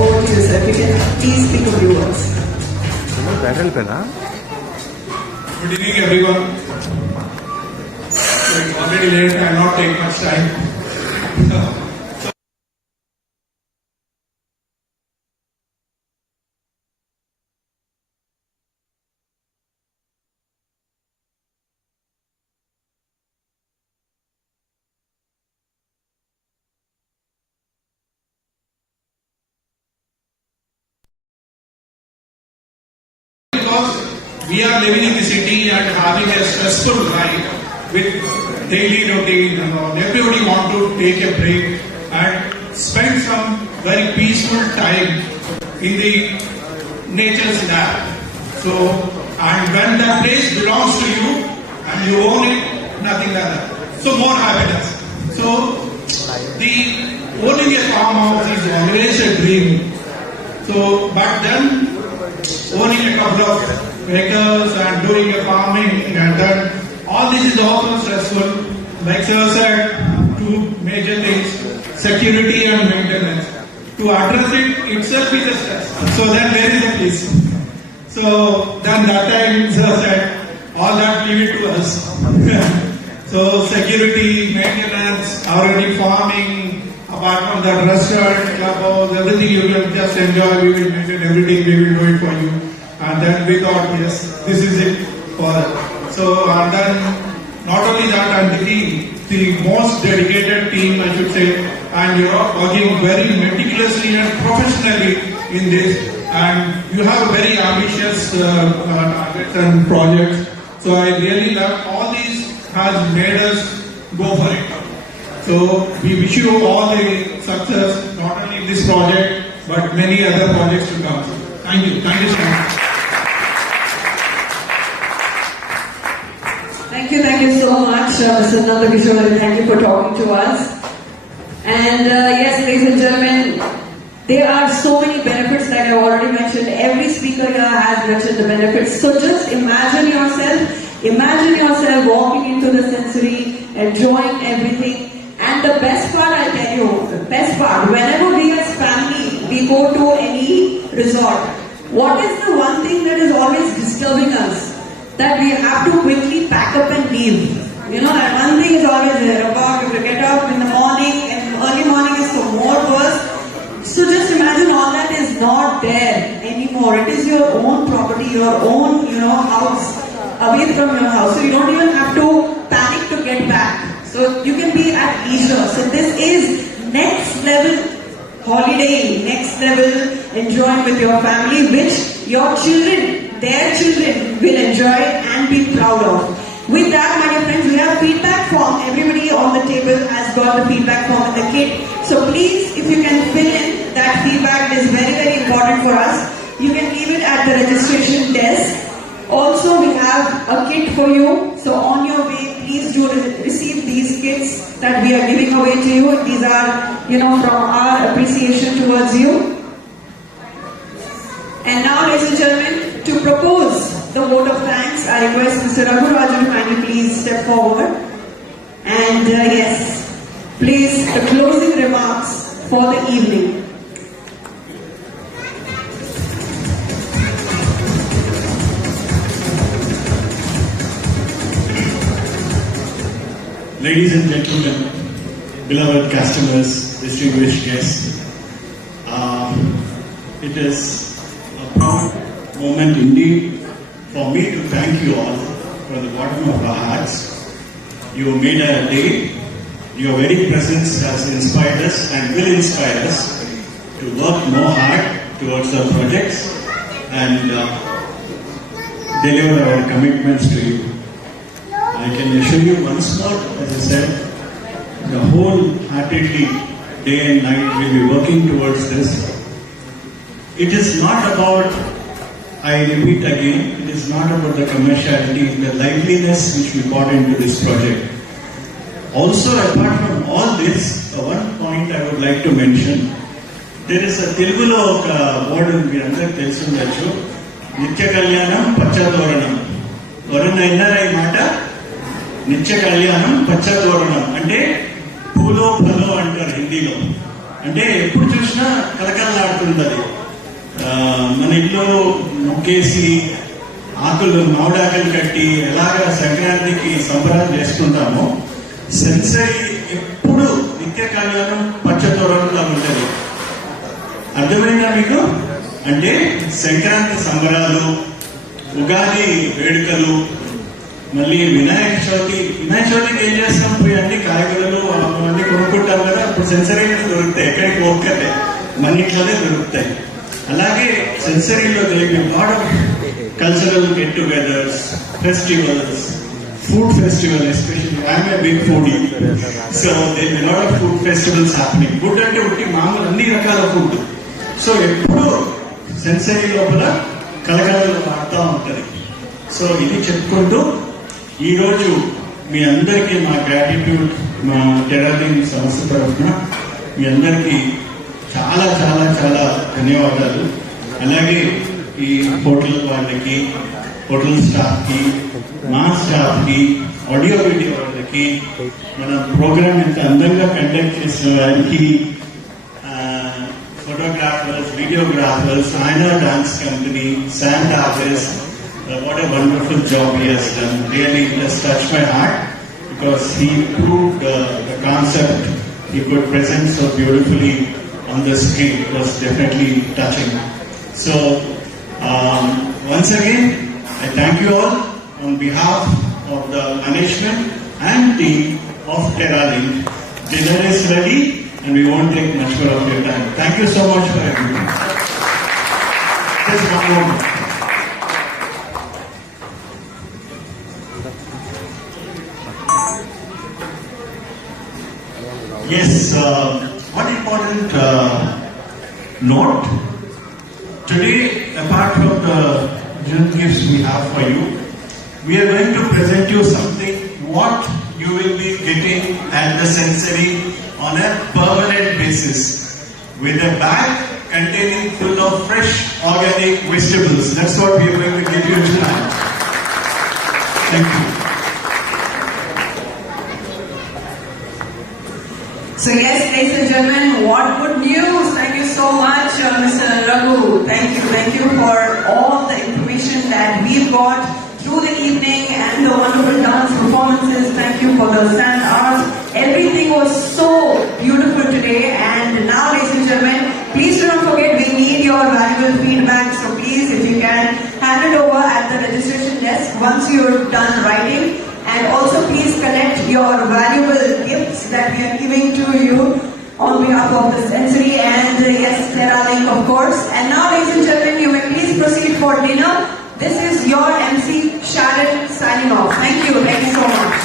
Over to you, sir. If you can please speak a few words. Good evening, everyone. It's already late, I will not take much time. We are living in the city and having a stressful life with daily routine and all. Everybody want to take a break and spend some very peaceful time in the nature's lap. So, and when that place belongs to you and you own it, nothing like that. So more happiness. So the owning a farmhouse is always a dream. So, but then owning a couple of acres and doing a farming and then all this is also stressful. Like sir said, two major things, security and maintenance. To address it itself is a stress. So then where is the peace? So then that time sir said, all that leave it to us. So security, maintenance, organic farming, apart from that restaurant, clubhouse, everything you will just enjoy, we will maintain everything, we will do it for you. And then we thought, yes, this is it for us. So, and then not only that, and the most dedicated team, I should say, and working very meticulously and professionally in this. And you have very ambitious targets and projects. So I really love all these has made us go for it. So we wish you all the success, not only in this project, but many other projects to come. Thank you. Thank you so much. Thank you so much, Mr. Nandakishore. Thank you for talking to us. And yes, ladies and gentlemen, there are so many benefits, like I already mentioned. Every speaker here has mentioned the benefits. So just imagine yourself walking into the sensory, enjoying everything. And the best part, I'll tell you, the best part, whenever we as family, we go to any resort, what is the one thing that is always disturbing us? That we have to quickly pack up and leave. That one thing is always there. About you have to get up in the morning, and early morning is the more worse. So just imagine all that is not there anymore. It is your own property, your own, house, away from your house. So you don't even have to panic to get back. So you can be at leisure. So this is next level holiday, next level enjoying with your family, which your children, their children will enjoy and be proud of. With that, my dear friends, we have feedback form. Everybody on the table has got the feedback form in the kit. So please, if you can fill in that feedback, it is very, very important for us. You can leave it at the registration desk. Also, we have a kit for you. So on your way, please do receive these kits that we are giving away to you. These are, from our appreciation towards you. And now, ladies and gentlemen, to propose the vote of thanks, I request Mr. Raghu Raju to kindly please step forward. And yes, please, the closing remarks for the evening. Ladies and gentlemen, beloved customers, distinguished guests, it is a proud moment indeed for me to thank you all from the bottom of our hearts. You made a day. Your very presence has inspired us and will inspire us to work more hard towards our projects and deliver our commitments to you. I can assure you once more, as I said, the wholeheartedly, day and night, we'll be working towards this. It is not about, I repeat again, it is not about the commerciality, the liveliness which we brought into this project. Also, apart from all this, one point I would like to mention, there is a Telugulo word in the under Telsundachu, Nitya Kalyanam Pachadhoranam. Varana innara mata Nitya Kalyanam Pachadhoranam. Ante Pulo Phalo antaru Hindilo. Ante eppudu chusina kalakaladutundadi. మన ఇంట్లో ముక్కేసి ఆకులు మామిడాకులు కట్టి ఎలాగా సంక్రాంతికి సంబరాలు చేసుకుంటామో సెన్సరీ ఎప్పుడు నిత్య కళ్యాణం పచ్చతోరణంలో ఉంటుంది. అర్థమైందా మీకు? అంటే సంక్రాంతి సంబరాలు, ఉగాది వేడుకలు, మళ్ళీ వినాయక చవితికి ఏం చేస్తాం? పోయి అన్ని కాయగూరలు అవన్నీ కొనుక్కుంటాం కదా, అప్పుడు సెన్సరీ దొరుకుతాయి. ఎక్కడికి ఒక్కటే మన ఇంట్లోనే దొరుకుతాయి. అలాగే సెన్సరీలో lot of cultural get togethers, festivals, food festival especially. I am a big foodie, so there is a lot of food festivals happening. Food అంటే ఉట్టి మామూలు అన్ని రకాల ఫుడ్. సో ఎప్పుడు సెన్సరీ లోపల కలకలలు వాడుతూ ఉంటుంది. సో ఇది చెప్పుకుంటూ ఈరోజు మీ అందరికీ మా గ్రాటిట్యూడ్, మా టెరాలింగ్ సంస్థ తరఫున మీ అందరికీ చాలా చాలా చాలా ధన్యవాదాలు. అలాగే ఈ హోటల్ వాళ్ళకి, హోటల్ స్టాఫ్కి, మా స్టాఫ్కి, ఆడియో వీడియో వాళ్ళకి, మన ప్రోగ్రామ్ ఇంత అందంగా కండక్ట్ చేసిన వారికి, ఫోటోగ్రాఫర్స్, వీడియోగ్రాఫర్స్, ఆయన డాన్స్ కంపెనీ, శాంట్ office, what a wonderful job he has done. Really it has touch my heart because he proved the concept he could present so beautifully on the screen. It was definitely touching. So once again, I thank you all on behalf of the management and team of TerraLink. Dinner is ready and we won't take much more of your time. Thank you so much for everything. Just one moment. Yes, one important note. Today, apart from the gifts we have for you, we are going to present you something what you will be getting at the sensory on a permanent basis, with a bag containing full of fresh organic vegetables. That's what we are going to give you tonight. Thank you. So yes, ladies and gentlemen, what good news. Thank you so much, Mr. Raghu. Thank you for all the information that we've got through the evening and the wonderful dance performances. Thank you for the sand art. Everything was so beautiful today. And now, ladies and gentlemen, please do not forget we need your valuable feedback. So please, if you can, hand it over at the registration desk once you're done writing. And also please collect your valuable gifts that we are giving to you on behalf of the sensory and yes, TerraLink of course. And now, ladies and gentlemen, you may please proceed for dinner. This is your MC Sharon signing off. Thank you so much.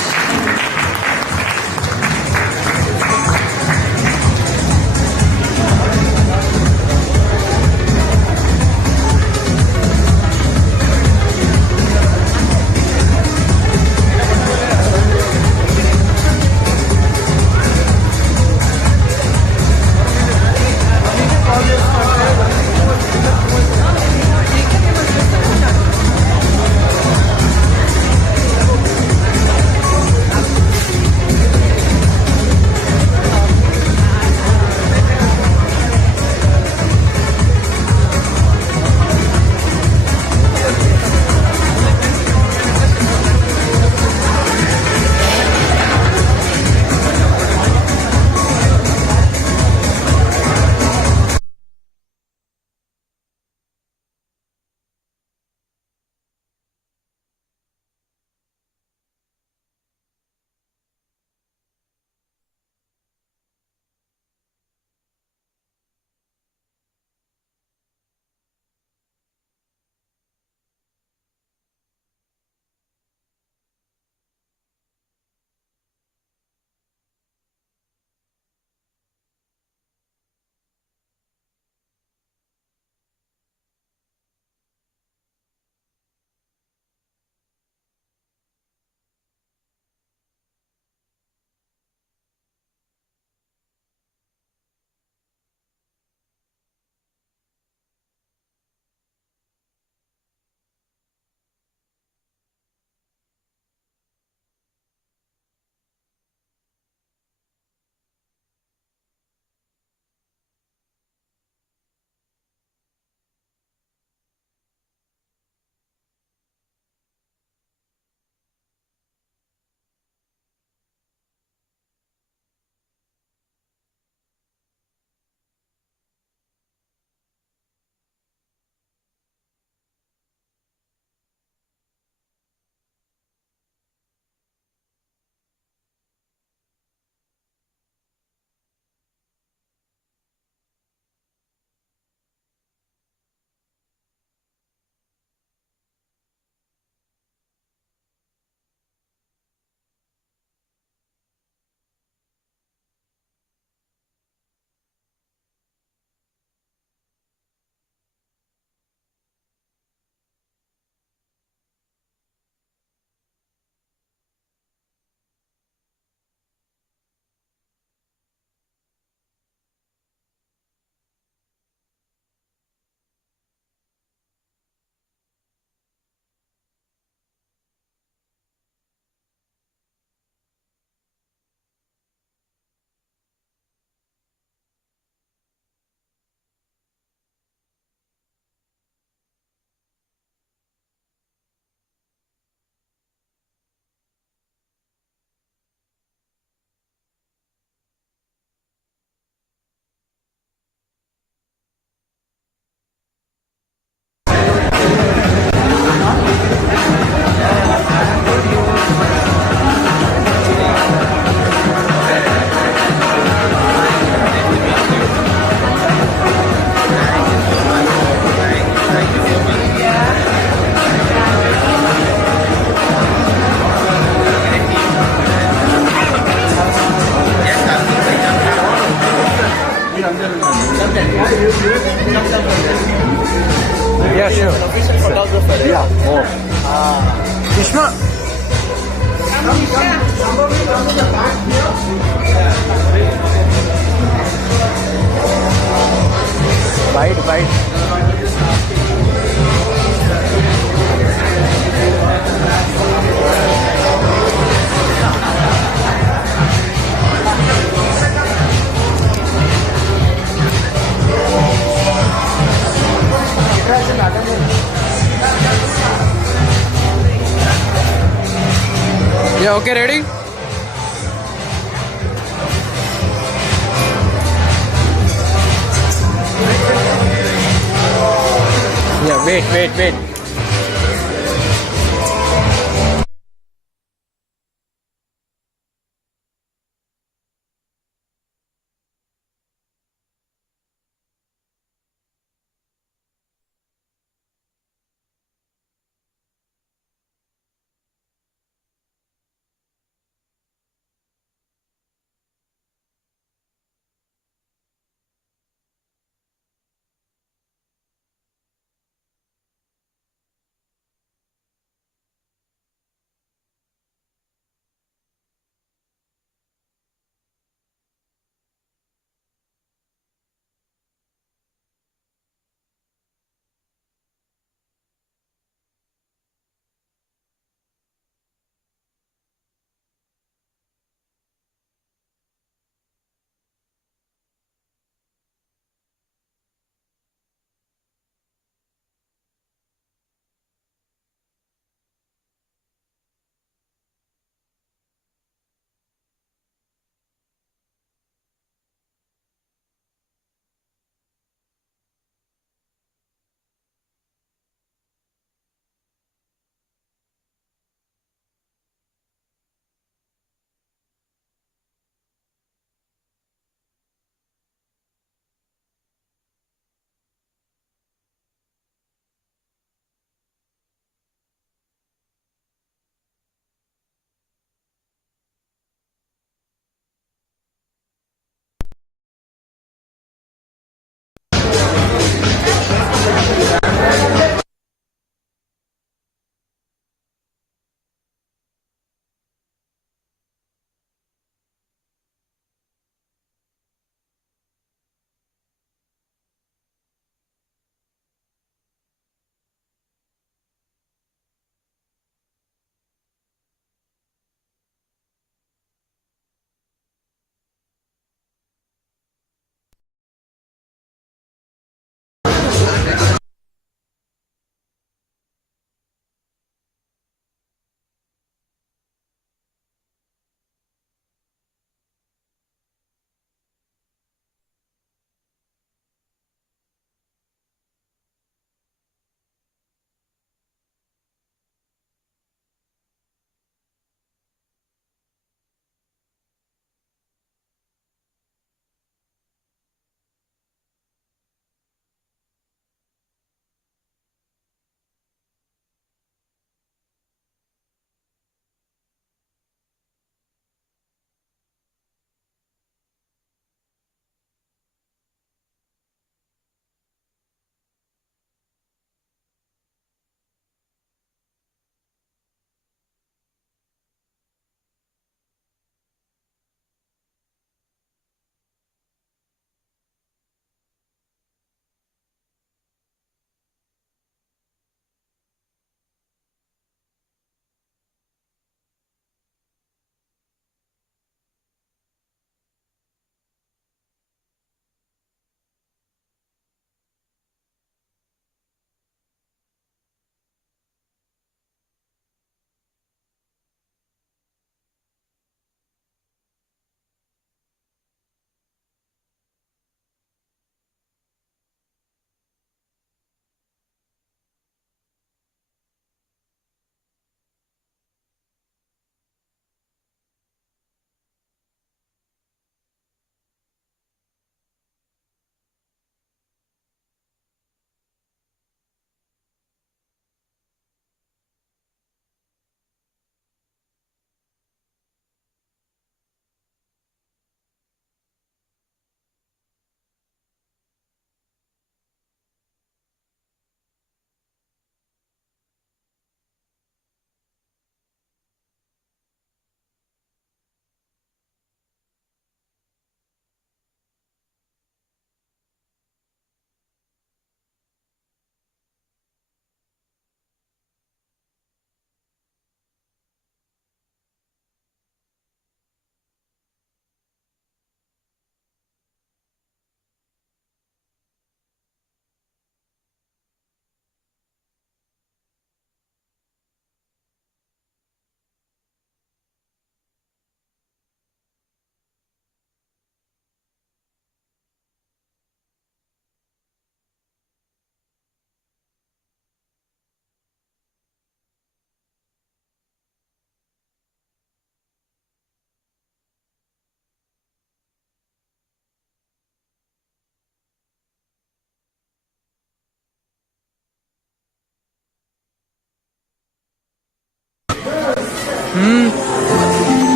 Yeah, sure. Official photographer. Yeah. Oh. Ishma. Bite. Yeah, okay, ready? Yeah, wait.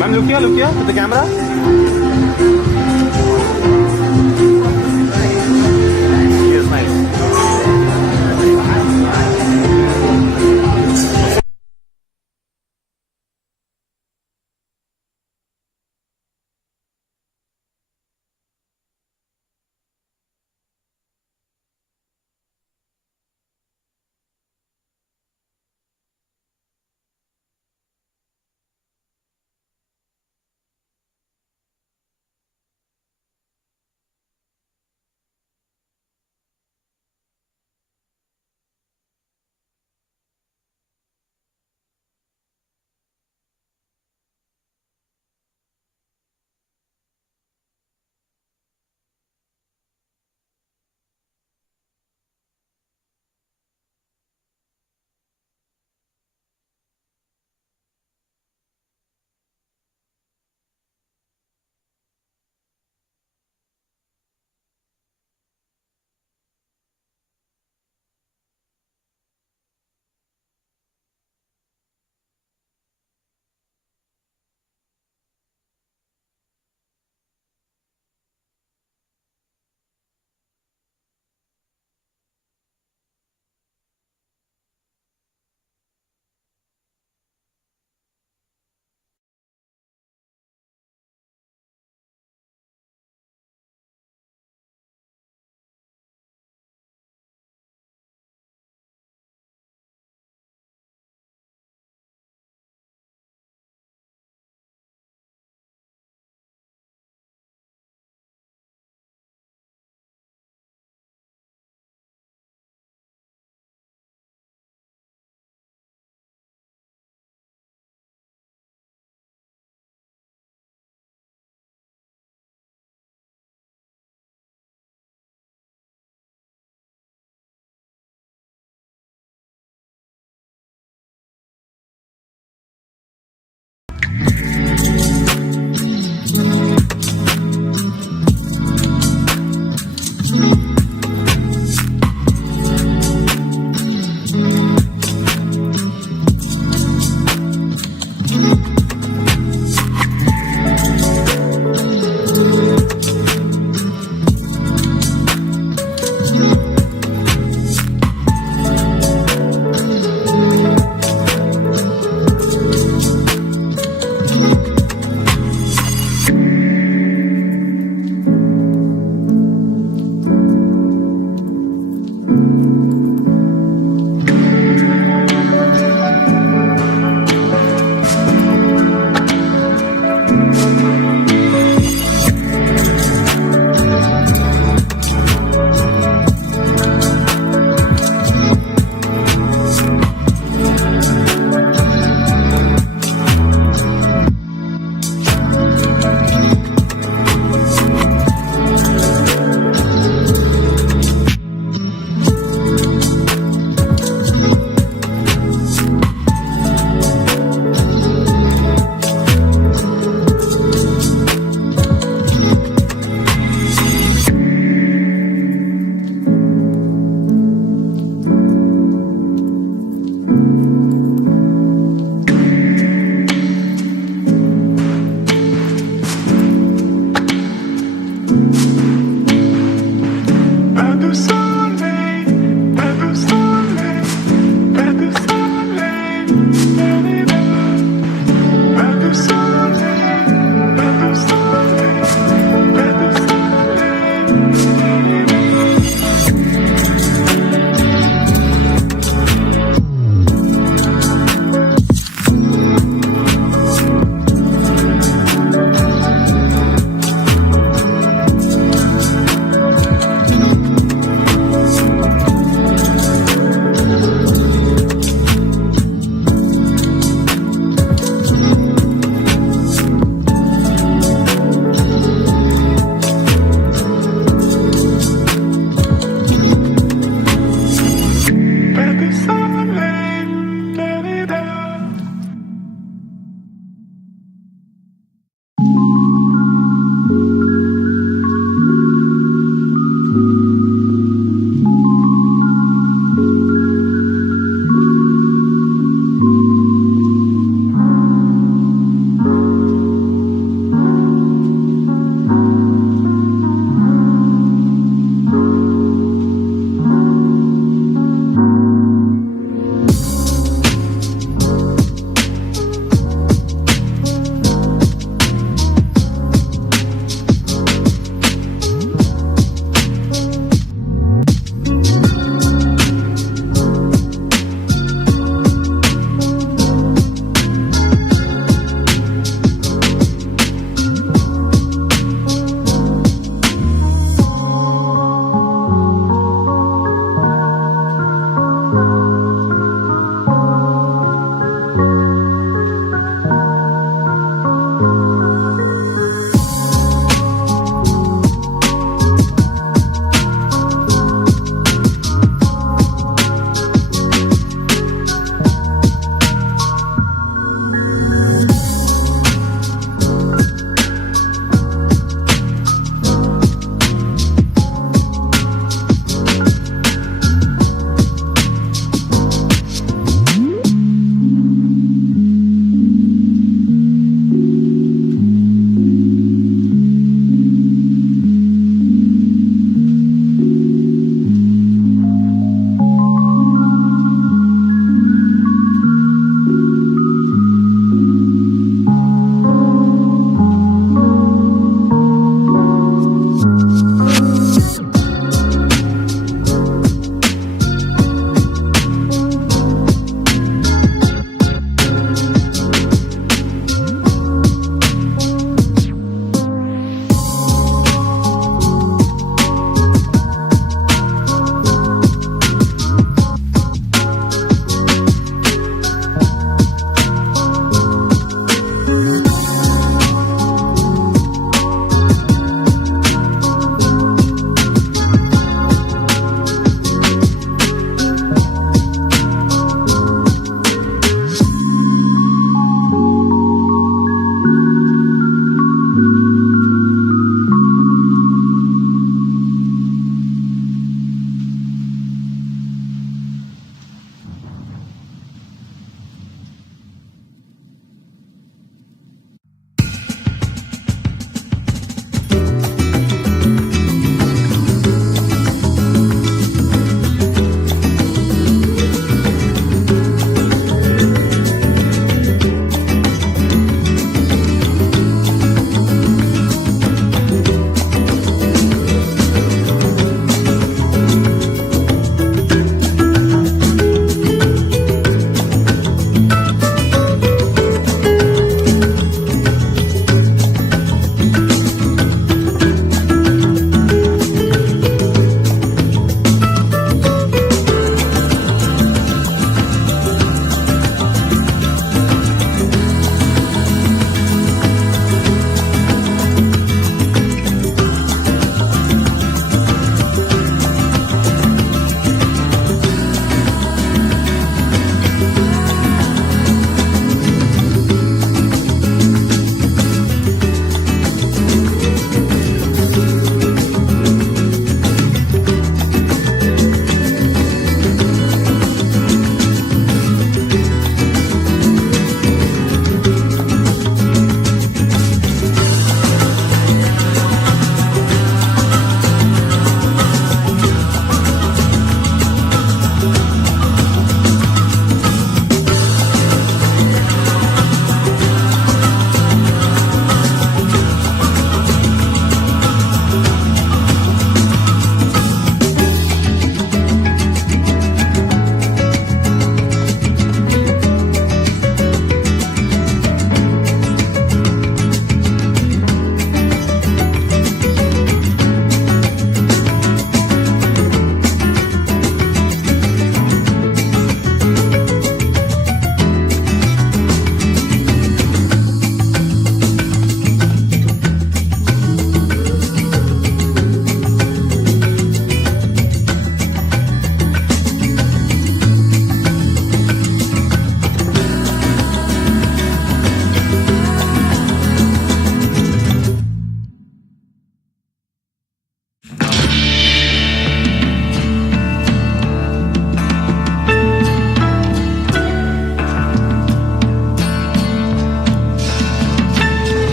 Ma'am, look here with the camera.